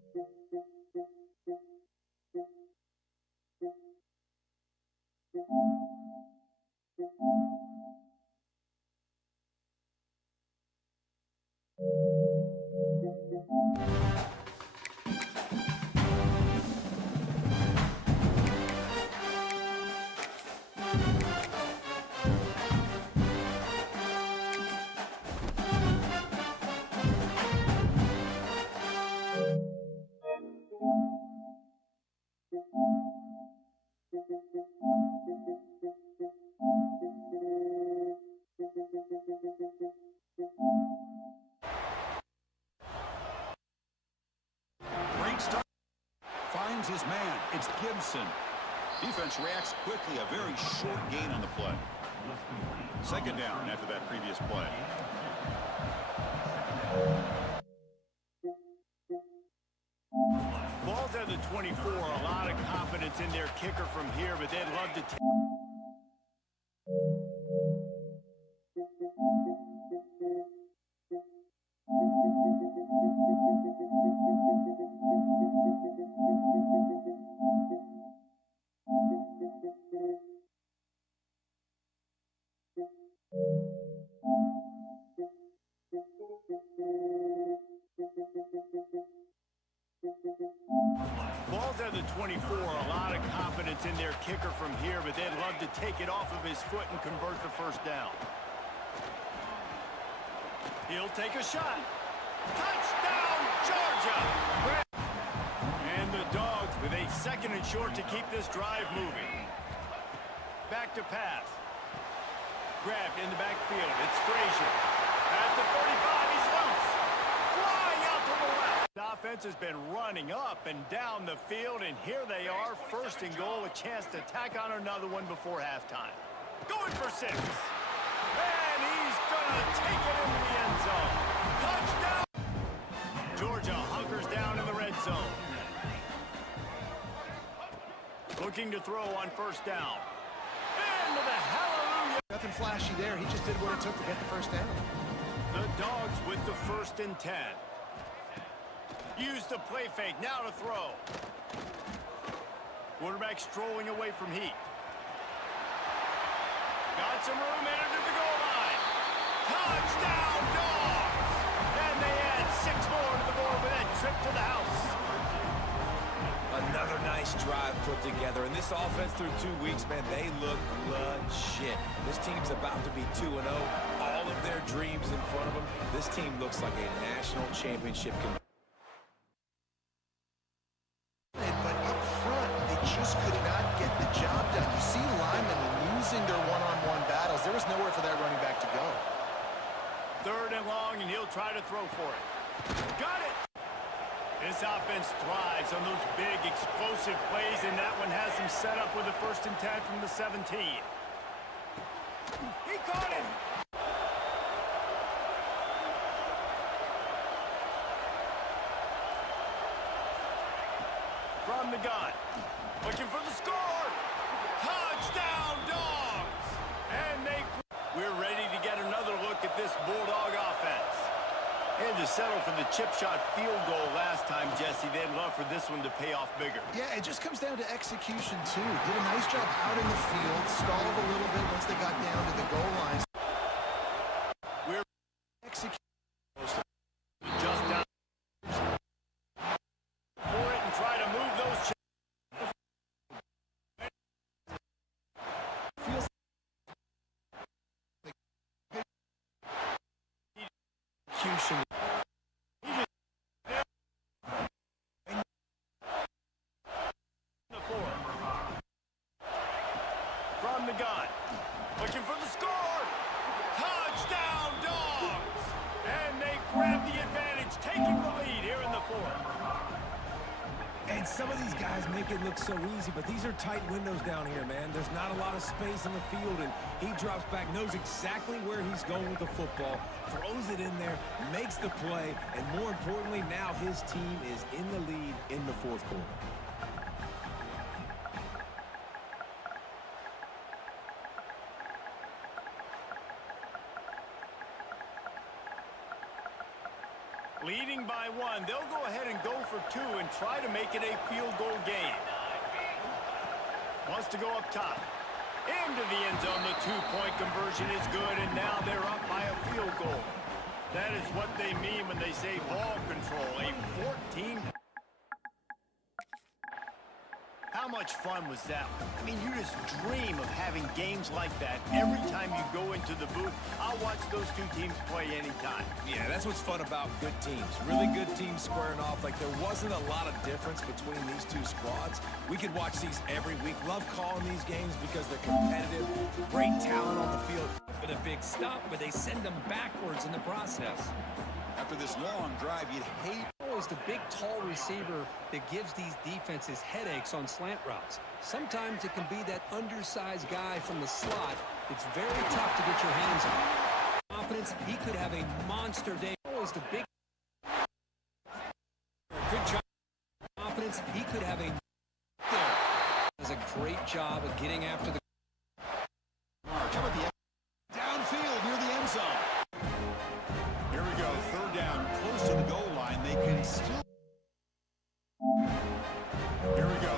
Great start. Finds his man. It's Gibson. Defense reacts quickly. A very short gain on the play. Second down after that previous play. Ball's at the 24. A lot of confidence in their kicker from here, but they'd love to take. Ball's at the 24. A lot of confidence in their kicker from here, but they'd love to take it off of his foot and convert the first down. He'll take a shot. Touchdown, Georgia! And the Dogs with a second and short to keep this drive moving. Back to pass. Grabbed in the backfield. It's Frazier. At the 45, he's loose. Flying out to the left. The offense has been running up and down the field, and here they are, first and goal, a chance to tack on another one before halftime. Going for 6. And he's going to take it into the end zone. Touchdown! Georgia hunkers down in the red zone. Looking to throw on first down. Into the hallelujah. Nothing flashy there. He just did what it took to get the first down. The Dogs with the 1st and 10. Use the play fake, now to throw. Quarterback strolling away from heat. Got some room, entered to the goal line. Touchdown, Dogs! And they add 6 more to the board with that trip to the house. Another nice drive put together. And this offense through 2 weeks, man, they look legit. This team's about to be 2-0. All of their dreams in front of them. This team looks like a national championship contender. But up front, they just could not get the job done. You see linemen losing their one-on-one battles. There was nowhere for that running back to go. 3rd and long, and he'll try to throw for it. Got it! This offense thrives on those big, explosive plays, and that one has him set up with a 1st and 10 from the 17. He caught him! From the gun. Looking for the score! Touchdown, Dogs! And we're ready to get another look at to settle for the chip shot field goal last time, Jesse. They'd love for this one to pay off bigger. Yeah, it just comes down to execution, too. Did a nice job out in the field, stalled a little bit once they got down to the goal line. We're Execute. just down for it and try to move those chips. Feels Execution. From the gun. Looking for the score. Touchdown, Dogs! And they grab the advantage, taking the lead here in the fourth. And some of these guys make it look so easy, but these are tight windows down here, man. There's not a lot of space in the field, and he drops back, knows exactly where he's going with the football, throws it in there, makes the play, and more importantly, now his team is in the lead in the fourth quarter. Leading by one, they'll go ahead and go for two and try to make it a field goal game. Wants to go up top. Into the end zone, the two-point conversion is good, and now they're up by a field goal. That is what they mean when they say ball control, a 14. How much fun was that? I mean, you just dream of having games like that every time you go into the booth. I'll watch those two teams play anytime. Yeah, that's what's fun about good teams. Really good teams squaring off. Like, there wasn't a lot of difference between these two squads. We could watch these every week. Love calling these games because they're competitive. Great talent on the field. With a big stop, but they send them backwards in the process. After this long drive, you'd hate Is the big, tall receiver that gives these defenses headaches on slant routes. Sometimes it can be that undersized guy from the slot. It's very tough to get your hands on. Confidence, he could have a monster day. Is the big, good job. Confidence, he could have a. Does a great job of getting after the. How about the downfield near the end zone? Here we go, third down, close to the goal line. They can still. Here we go.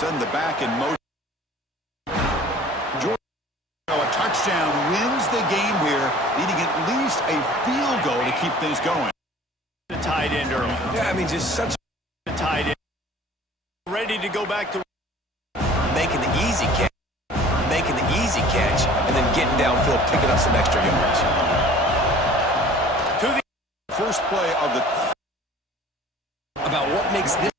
Send the back in motion. A touchdown wins the game here, needing at least a field goal to keep things going. The tight end early. Yeah, I mean, just such The tight end. Ready to go back to making the easy catch, and then getting downfield, picking up some extra yards. to the First play of the About what makes this.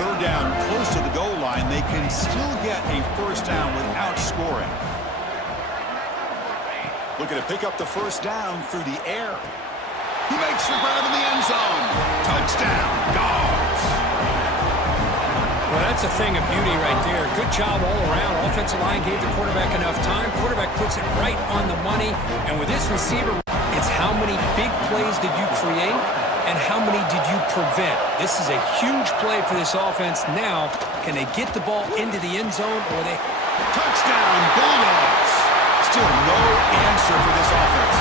third down close to the goal line, they can still get a first down without scoring. Looking to pick up the first down through the air. He makes the grab in the end zone. Touchdown, DAWGS. Well, that's a thing of beauty right there. Good job all around. Offensive line gave the quarterback enough time. Quarterback puts it right on the money. And with this receiver, it's how many big plays did you create and how many did you prevent? This is a huge play for this offense. Now, can they get the ball into the end zone or they... Touchdown, Bulldogs. Still no answer for this offense.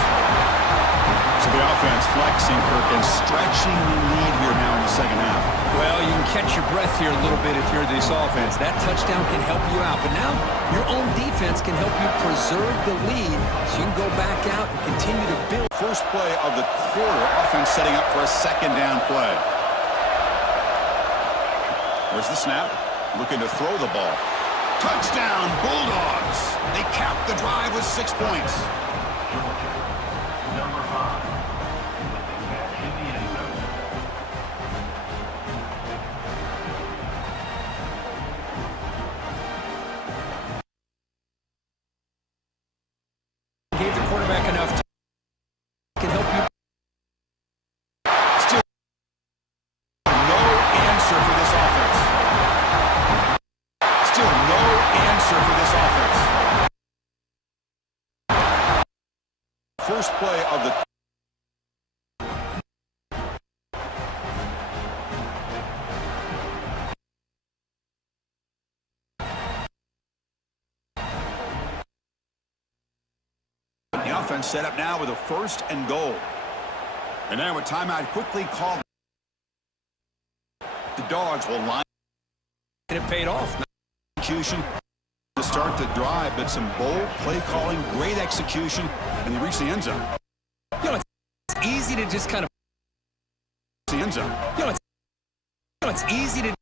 So the offense flexing, Kirk, and stretching the lead here now in the second half. Well, you can catch your breath here a little bit if you're this offense. That touchdown can help you out. But now your own defense can help you preserve the lead so you can go back out and continue to build. First play of the quarter, offense setting up for a second down play. There's the snap. Looking to throw the ball. Touchdown, Bulldogs. They cap the drive with 6 points. Number 5. In the end zone. Gave the quarterback enough time. Can help you. Still no answer for this offense. Still no answer for this offense. First play of the... The offense set up now with a first and goal. And now a timeout quickly called. The Dogs will line. And it paid off. Execution to start the drive, but some bold play calling, great execution, and they reach the end zone. You know, it's easy to just kind of... The end zone. You know, it's easy to...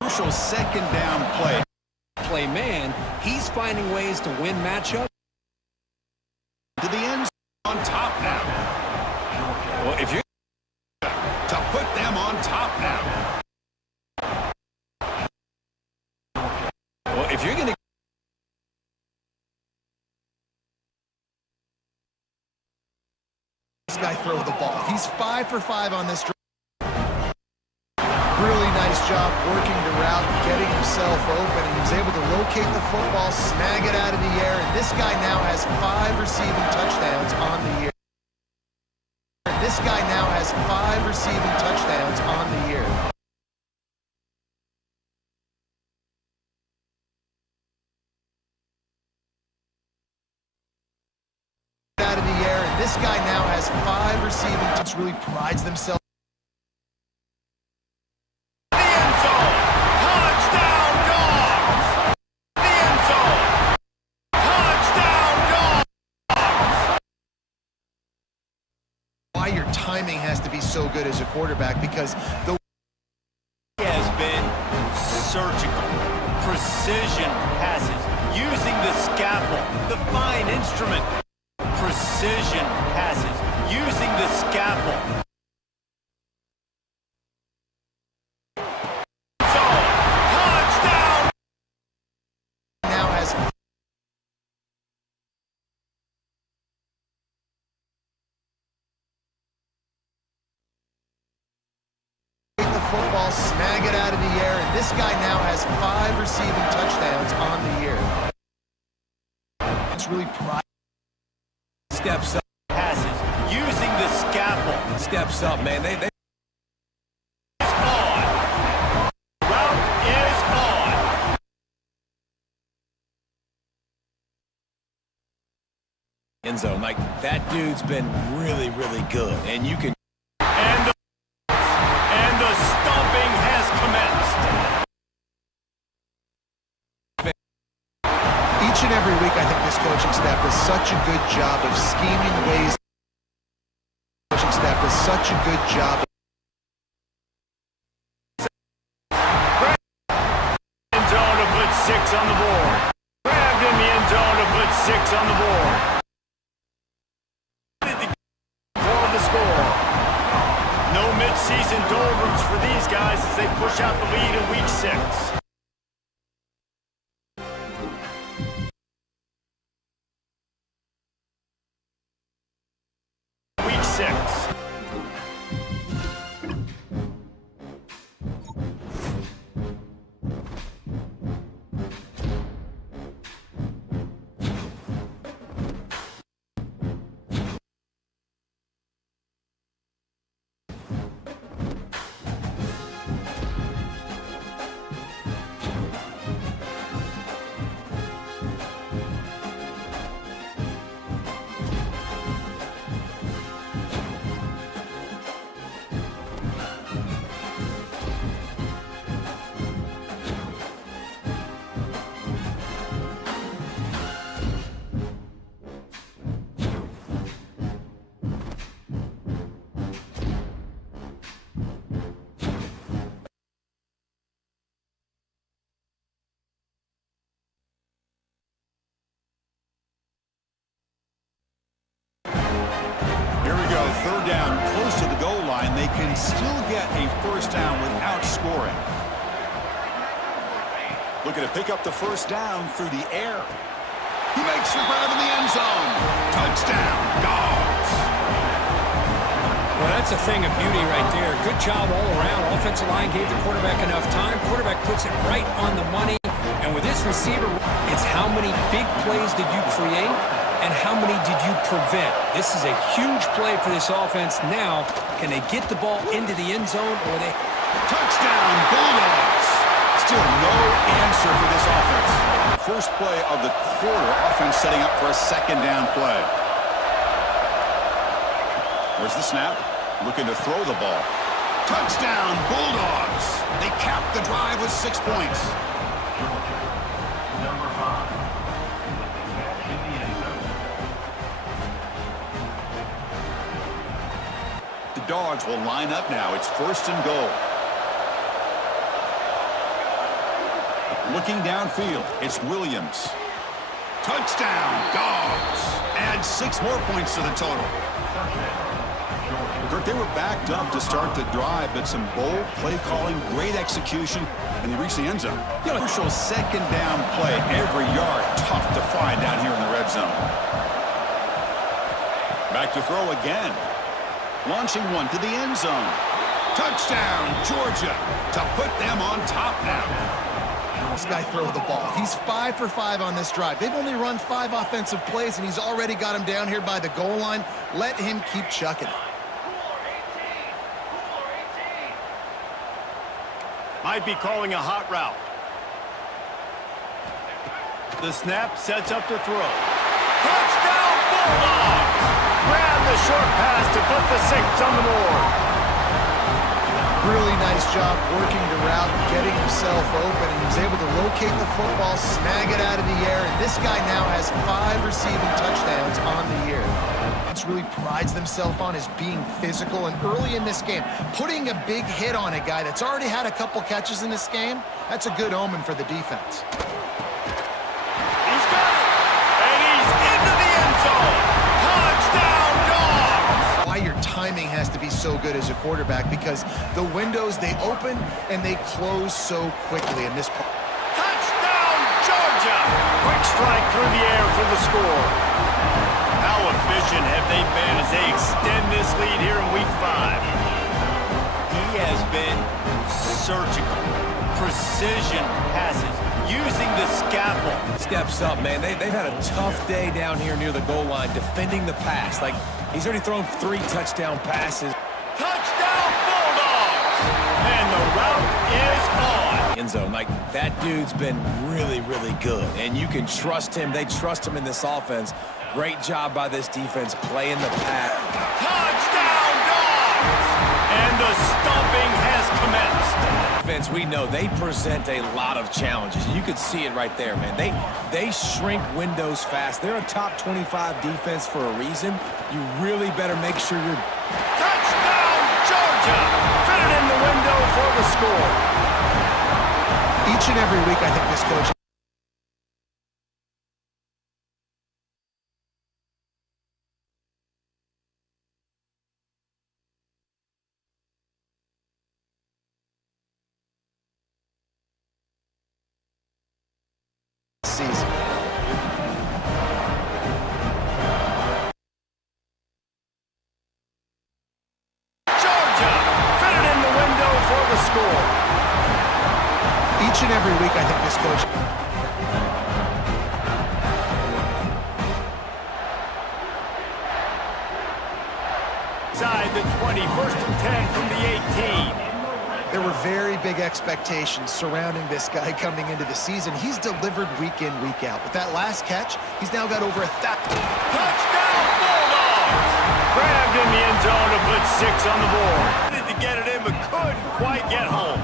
Crucial second down play. Play man, he's finding ways to win matchups. To the end zone on top now. Well, if you're... To put them on top now. Well, if you're going to... This guy throw the ball. He's 5 for 5 on this drive. Really nice job working the route, getting himself open, and he was able to locate the football, snag it out of the air, and this guy now has 5 receiving touchdowns on the year. This guy now has 5 receiving touchdowns on the year. Out of the air, and this guy now has 5 receiving touchdowns. Really prides themselves. Timing has to be so good as a quarterback because the has been surgical, precision passes, using the scalpel, the fine instrument. Precision passes, using the scalpel. Touchdown! Now has football, snag it out of the air, and this guy now has 5 receiving touchdowns on the year. It's really pride. Steps up. Passes, using the scalpel. Steps up, man. They... It's on. Route is on. End zone. Like, that dude's been really, really good. And you can... And the stomping has commenced. Each and every week, I think this coaching staff does such a good job of scheming ways. Coaching staff does such a good job. End zone to put 6 on the board. Grabbed in the end zone to put 6 on the board. For the score. No mid Season doldrums for these guys as they push out the lead in Week 6. Week 6. Third down, close to the goal line. They can still get a first down without scoring. Looking to pick up the first down through the air. He makes the grab in the end zone. Touchdown, Dogs. Well, that's a thing of beauty right there. Good job all around. Offensive line gave the quarterback enough time. Quarterback puts it right on the money. And with this receiver, it's how many big plays did you create and how many did you prevent? This is a huge play for this offense. Now, can they get the ball into the end zone or they... Touchdown, Bulldogs. Still no answer for this offense. First play of the quarter, offense setting up for a second down play. Where's the snap? Looking to throw the ball. Touchdown, Bulldogs. They cap the drive with 6 points. Number 5. In the end zone. The Dogs will line up now. It's first and goal. Looking downfield, it's Williams. Touchdown, Dogs. Add 6 more points to the total. Kirk, they were backed up to start the drive, but some bold play calling, great execution, and they reached the end zone. Crucial second down play. Every yard tough to find down here in the red zone. Back to throw again. Launching one to the end zone. Touchdown, Georgia, to put them on top now. This guy throw the ball. He's 5 for 5 on this drive. They've only run 5 offensive plays, and he's already got him down here by the goal line. Let him keep chucking it. Might be calling a hot route. The snap sets up to throw. Touchdown, Bulldogs! Grab the short pass to put the 6 on the board. Really nice job working the route, getting himself open, and he was able to locate the football, snag it out of the air, and this guy now has 5 receiving touchdowns on the year. It's really prides themselves on is being physical, and early in this game, putting a big hit on a guy that's already had a couple catches in this game, that's a good omen for the defense. He's got it, and he's into the end zone. Touchdown, Dogs! Why your timing has to be so good as a quarterback, because the windows, they open and they close so quickly in this part. Touchdown, Georgia! Quick strike through the air for the score. How efficient have they been as they extend this lead here in Week 5? He has been surgical. Precision passes, using the scalpel. Steps up, man. They've had a tough day down here near the goal line defending the pass. Like, he's already thrown 3 touchdown passes. Touchdown, Bulldogs! And the route is on. End zone. Like, that dude's been really, really good. And you can trust him. They trust him in this offense. Great job by this defense playing the pass. Touchdown, Dogs! And the stomping has commenced. Defense, we know they present a lot of challenges. You could see it right there, man. They shrink windows fast. They're a top 25 defense for a reason. You really better make sure you're... Touchdown, Georgia! Fit it in the window for the score. Each and every week, I think this coach Each and every week, I think this coach... Inside the 20, first and 10 from the 18. There were very big expectations surrounding this guy coming into the season. He's delivered week in, week out. With that last catch, he's now got over 1,000. Touchdown, Bulldogs! Grabbed in the end zone to put 6 on the board. Wanted to get it in, but couldn't quite get home.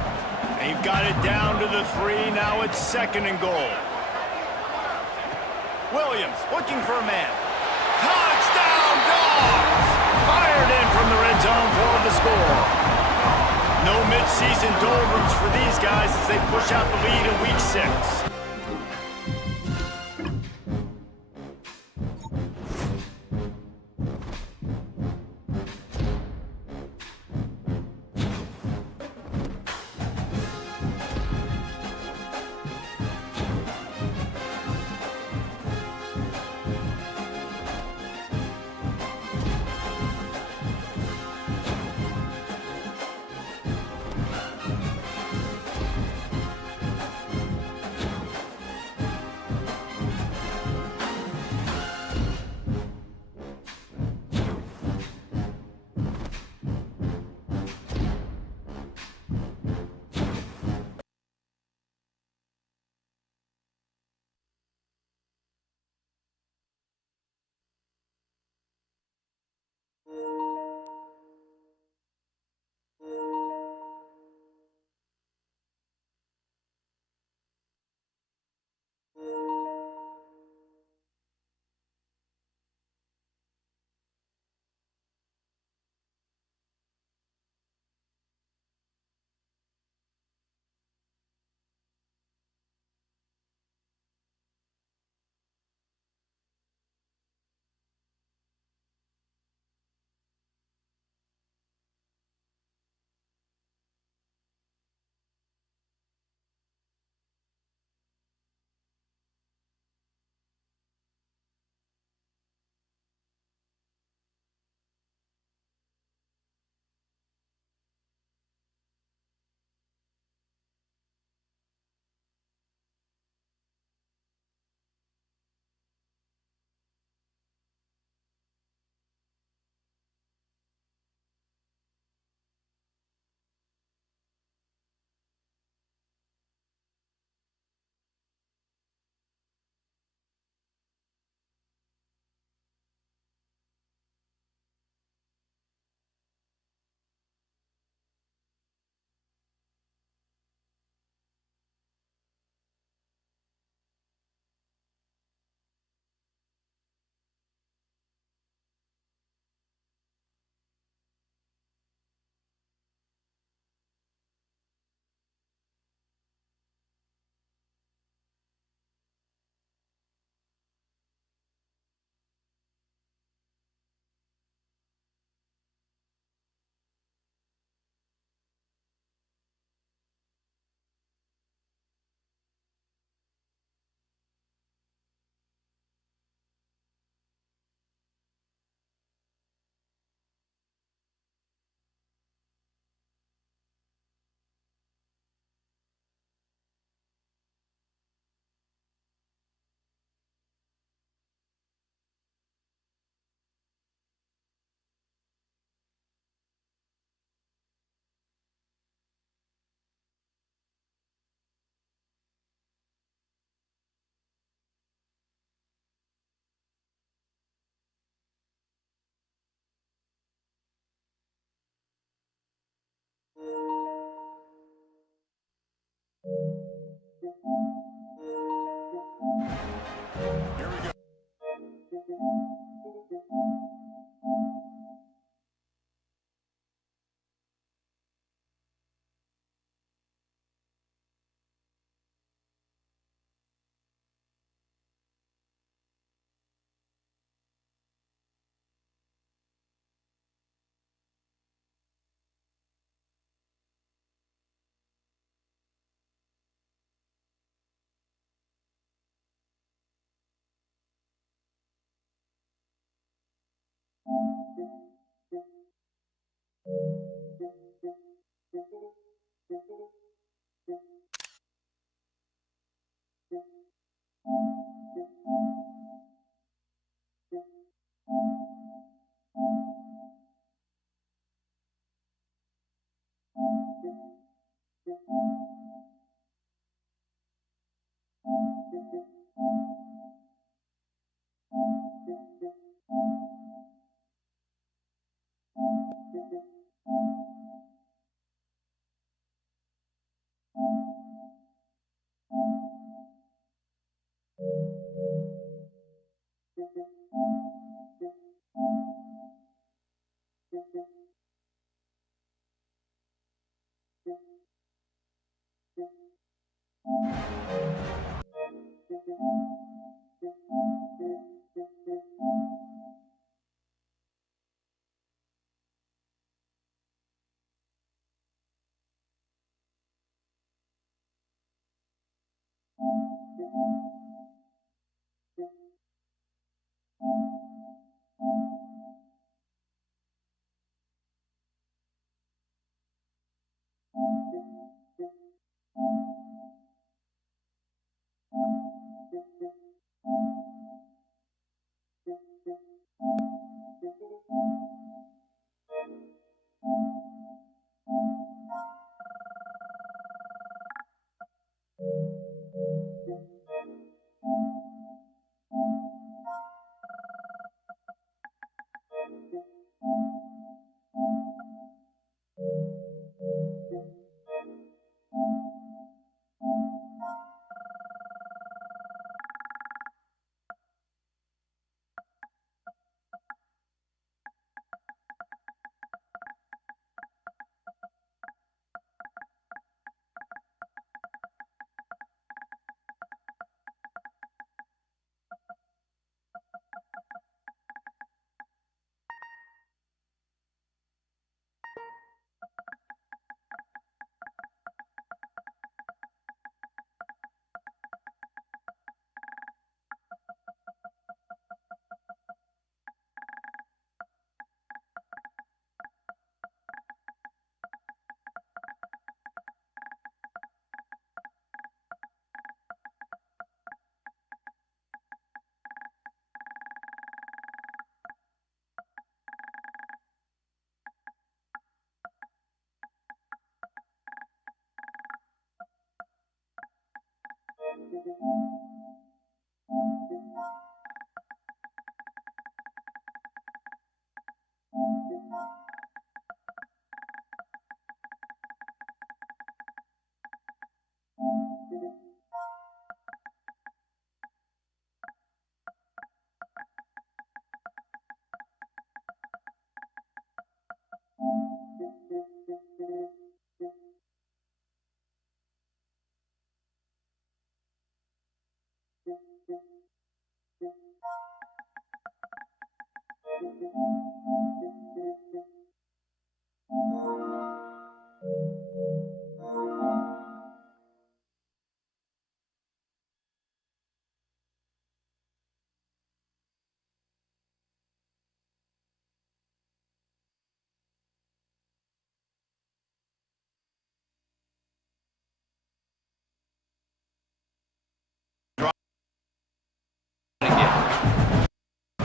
They've got it down to the 3. Now it's 2nd and goal. Williams looking for a man. Touchdown, Dogs! Fired in from the red zone for the score. No mid-season doldrums for these guys as they push out the lead in week 6.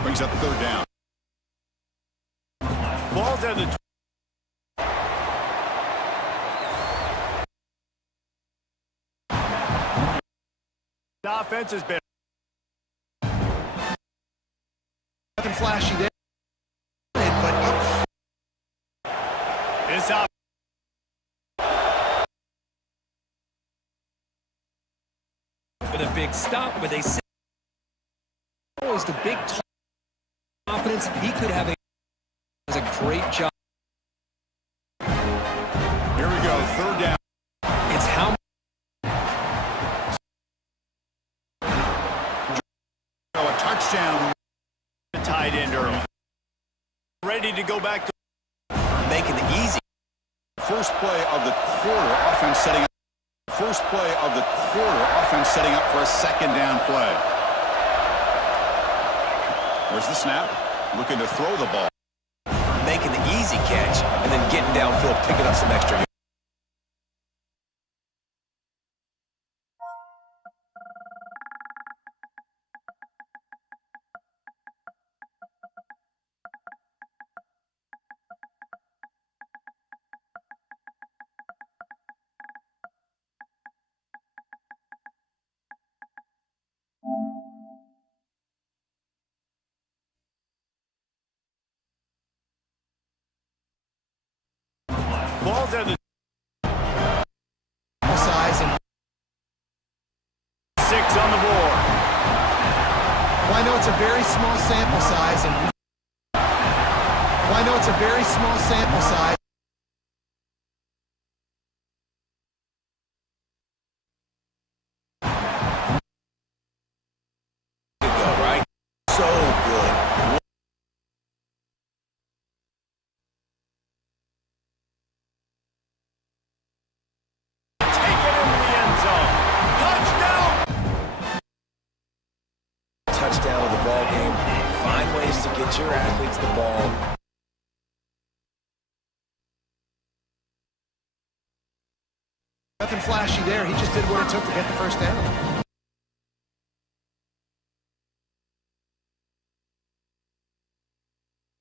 Brings up third down. Ball's at the offense has been Nothing flashy there, but it's out. With a big stop, but they say was the big confidence he could have a great job. Here we go, third down. It's how A touchdown. Tight end early. Ready to go back to Making it easy. First play of the quarter, offense setting up. First play of the quarter, offense setting up for a second down play. There's the snap. Looking to throw the ball. Making the easy catch and then getting downfield, picking up some extra yards. Ball's at the size and 6 on the board. well, I know it's a very small sample size and well, I know it's a very small sample size. Touchdown of the ball game. Find ways to get your athletes the ball. Nothing flashy there. He just did what it took to get the first down.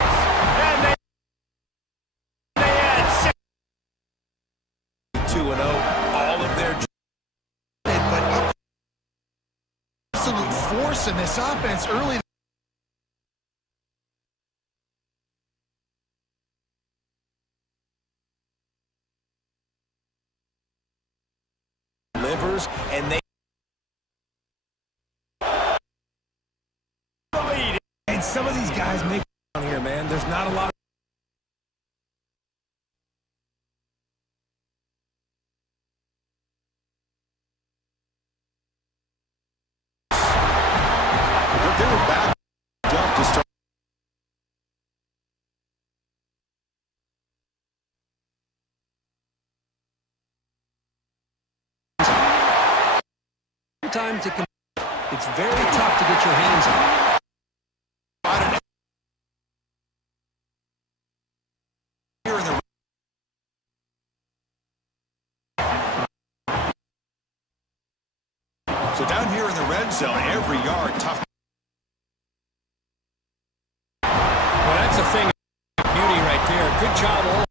And they add 2-0. All of their But absolute force in this offense early. livers, and they lead. And some of these guys make down here, man. There's not a lot. They were back up to start. Time to it's very tough to get your hands on. Here in the so down here in the red zone, every yard tough. Well, that's a thing of beauty right there. Good job all.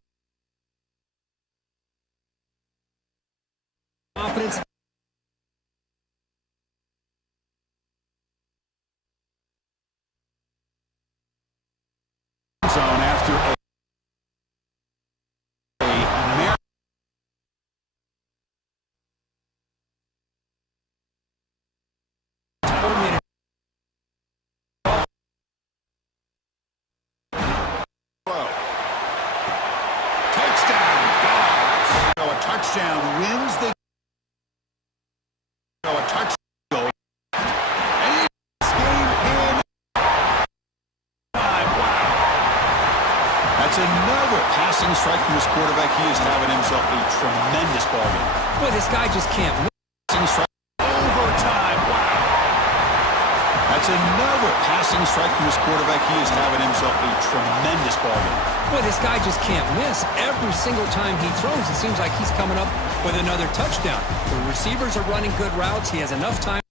Confidence. Zone after a touchdown wins the a touchdown goal. And this game in time. Wow. That's another passing strike from this quarterback. He is having himself a tremendous ball game. Boy, this guy just can't miss. Passing strike overtime. Wow. That's another passing strike from this quarterback. He is having himself a tremendous ball game. Boy, this guy just can't miss. Every single time he throws, it seems like he's coming up with another touchdown. The receivers are running good routes. He has enough time.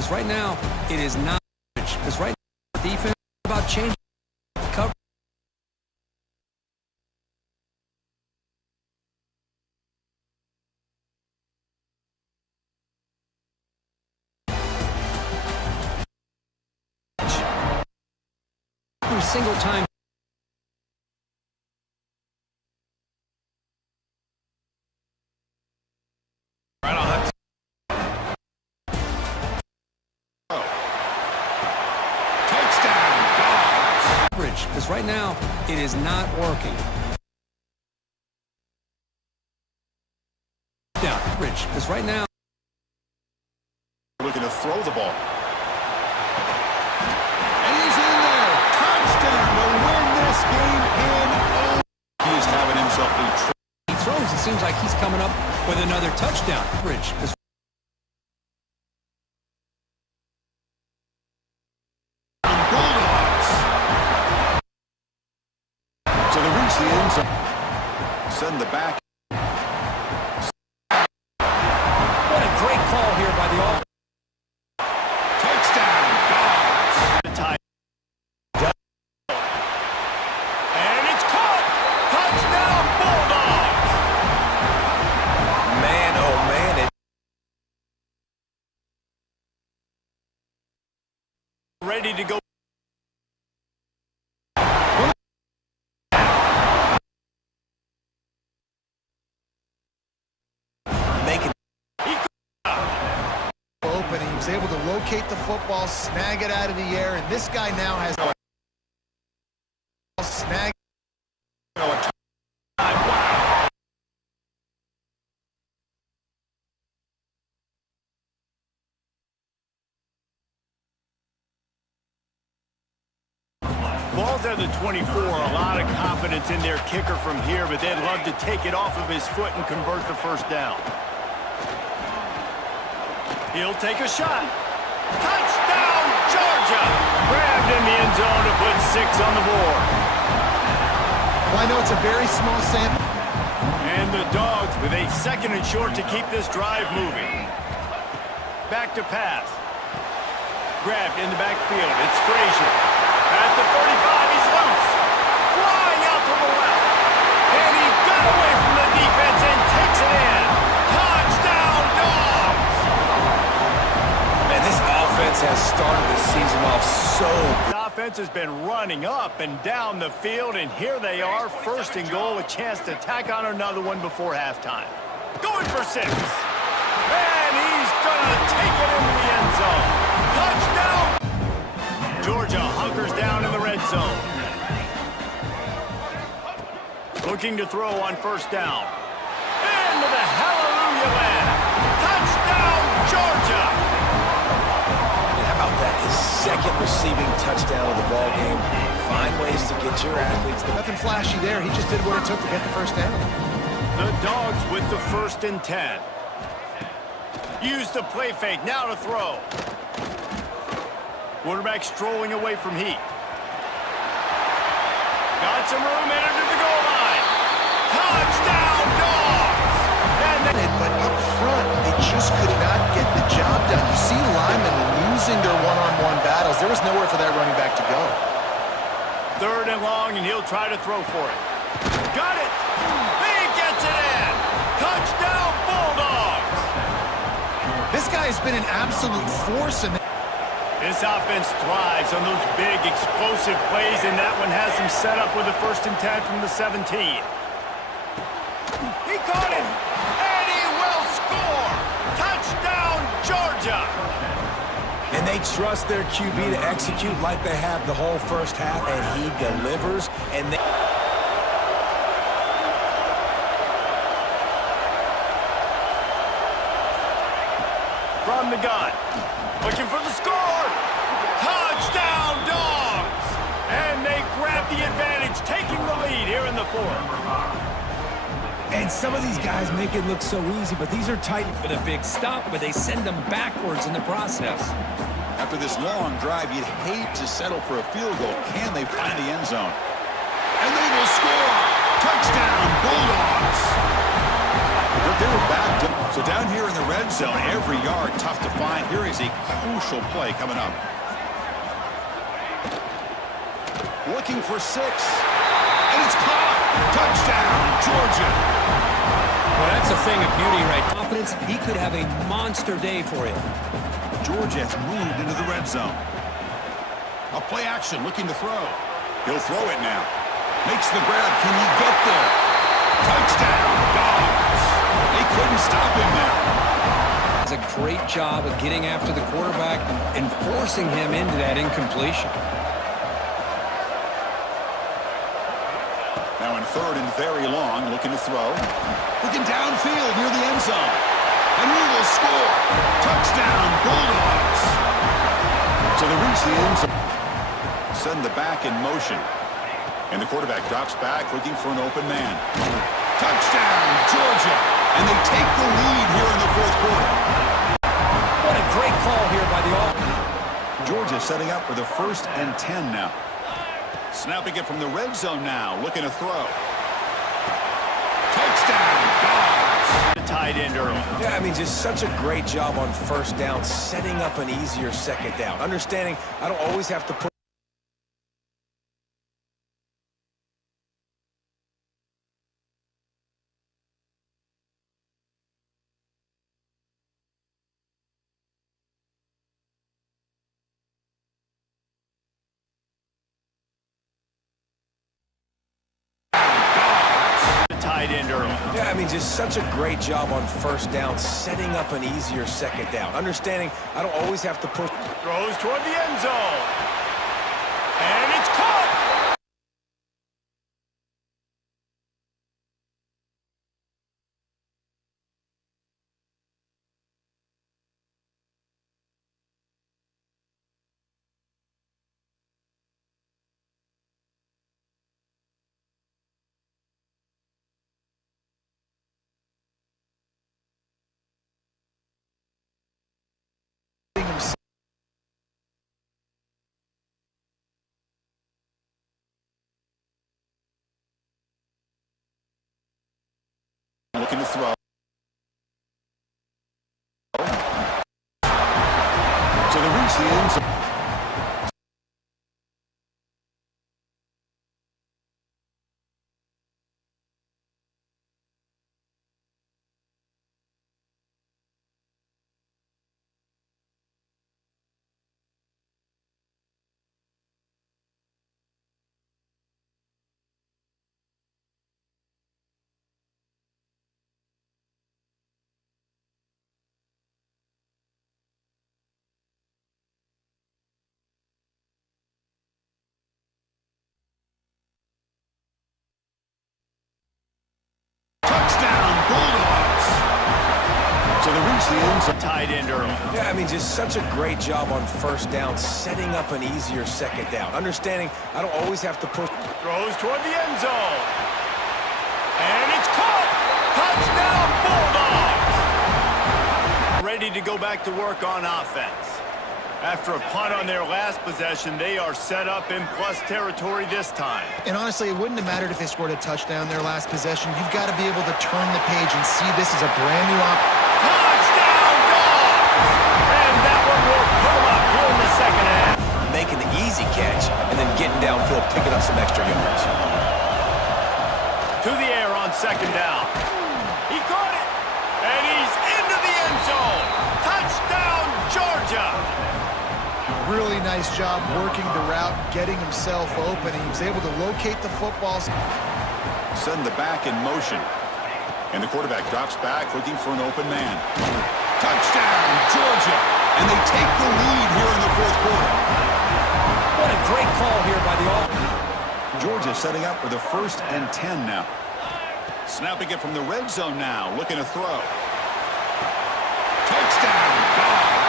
Because right now, it is not. Because right now, the defense is about changing coverage. Every single time. Right on that. Because right now, it is not working. Down, Rich, because right now, looking to throw the ball. And he's in there. Touchdown to win this game in O. He is having himself a he throws, it seems like he's coming up with another touchdown. Rich, because the end zone. Send the back. what a great call here by the offense. Touchdown, DAWGS. And it's caught. Touchdown, Bulldogs. man, oh man, Ready to go. Open. He was able to locate the football, snag it out of the air, and this guy now has snag. Ball's at the 24. A lot of confidence in their kicker from here, but they'd love to take it off of his foot and convert the first down. He'll take a shot. Touchdown, Georgia! Grabbed in the end zone to put 6 on the board. Well, I know it's a very small sample. And the Dogs with a 2nd and short to keep this drive moving. Back to pass. Grabbed in the backfield. It's Frazier. At the 35, he's loose. Flying out to the left. And he got away from the defense and takes it in. Touchdown, Dogs! Man, this offense has started the season off so good. The offense has been running up and down the field, and here they are, 1st and goal, a chance to tack on another one before halftime. Going for 6. And he's going to take it into the end zone. Touchdown! Georgia hunkers down in the red zone. Looking to throw on 1st down. Into the hallelujah land. Touchdown, Georgia! And how about that? His 2nd receiving touchdown of the ball game. Find ways to get your athletes. Nothing flashy there. He just did what it took to get the 1st down. The Dogs with the 1st and 10. Use the play fake. Now to throw. Quarterback strolling away from heat. Got some room, entered to the goal line. Touchdown, Dogs! But up front, they just could not get the job done. You see linemen losing their one-on-one battles. There was nowhere for that running back to go. 3rd and long, and he'll try to throw for it. Got it! He gets it in! Touchdown, Bulldogs! This guy has been an absolute force in. This offense thrives on those big, explosive plays, and that one has him set up with a 1st and 10 from the 17. He caught it, and he will score! Touchdown, Georgia! And they trust their QB to execute like they have the whole 1st half, and he delivers. And they from the gun, looking for the score! Touchdown, Dogs! And they grab the advantage, taking the lead here in the 4th. And some of these guys make it look so easy, but these are tight. With a big stop, but they send them backwards in the process. After this long drive, you'd hate to settle for a field goal. Can they find the end zone? And they will score! Touchdown, Bulldogs! They were back. So down here in the red zone, every yard tough to find. Here is a crucial play coming up. Looking for 6. And it's caught! Touchdown, Georgia! Well, that's a thing of beauty, right? Confidence, he could have a monster day for you. Georgia has moved into the red zone. A play action, looking to throw. He'll throw it now. Makes the grab. Can he get there? Touchdown, Dogs! They couldn't stop him there. Does a great job of getting after the quarterback and forcing him into that incompletion. Now in 3rd and very long, looking to throw. Looking downfield near the end zone. And he will score. Touchdown, Bulldogs. So they reach the end zone. Send the back in motion. And the quarterback drops back, looking for an open man. Touchdown, Georgia. And they take the lead here in the 4th quarter. What a great call here by the offense. Georgia setting up for the 1st and 10 now. Snapping it from the red zone now, looking to throw. Touchdown, Dogs! The tight end early. Yeah, I mean, just such a great job on 1st down, setting up an easier 2nd down. Understanding I don't always have to put tight end early. Yeah, I mean, just such a great job on first down, setting up an easier second down. Understanding I don't always have to push. Throws toward the end zone. And it's caught! Looking to throw. So they reach the end zone. Touchdown, Bulldogs. So they reach the end zone. Tight end early. Yeah, I mean, just such a great job on first down, setting up an easier second down. Understanding I don't always have to push. Throws toward the end zone. And it's caught! Touchdown, Bulldogs! Ready to go back to work on offense. After a punt on their last possession, they are set up in plus territory this time. And honestly, it wouldn't have mattered if they scored a touchdown their last possession. You've got to be able to turn the page and see this as a brand new Touchdown, Dogs! And that one will pull up here in the second half. Making the easy catch and then getting downfield, picking up some extra yards. To the air on second down. He caught it! And he's into the end zone! Touchdown, Georgia! really nice job working the route, getting himself open. He was able to locate the football. Send the back in motion. And the quarterback drops back looking for an open man. Touchdown, Georgia! And they take the lead here in the fourth quarter. What a great call here by the offense. Georgia setting up for the 1st and 10 now. Snapping it from the red zone now, looking to throw. Touchdown, DAWGS!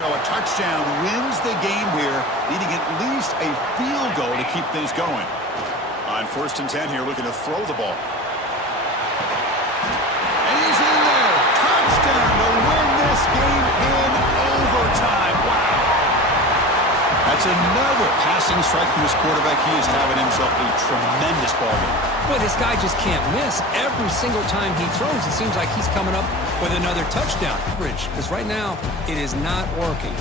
So a touchdown wins the game here, needing at least a field goal to keep things going. On 1st and 10 here, looking to throw the ball. And he's in there. Touchdown to win this game in overtime. Wow. That's another passing strike from his quarterback. He is having himself a tremendous ball game. Boy, this guy just can't miss. Every single time he throws, it seems like he's coming up with another touchdown. Because right now, it is not working.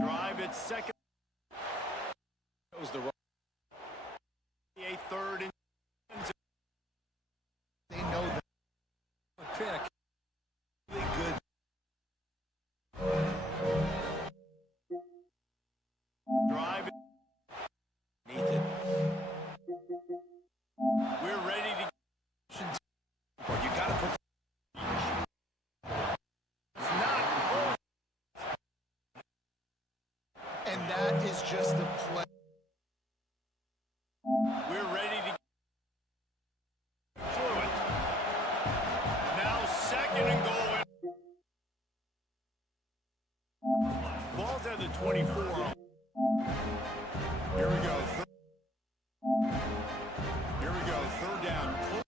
Drive it second. Goes the right. Third and They know that. Pick. Really good. drive it. Nathan. We're ready to. You got to put And that is just the play. We're ready to through it. Now second and goal. Ball's at the 24. Here we go. Here we go. Third down.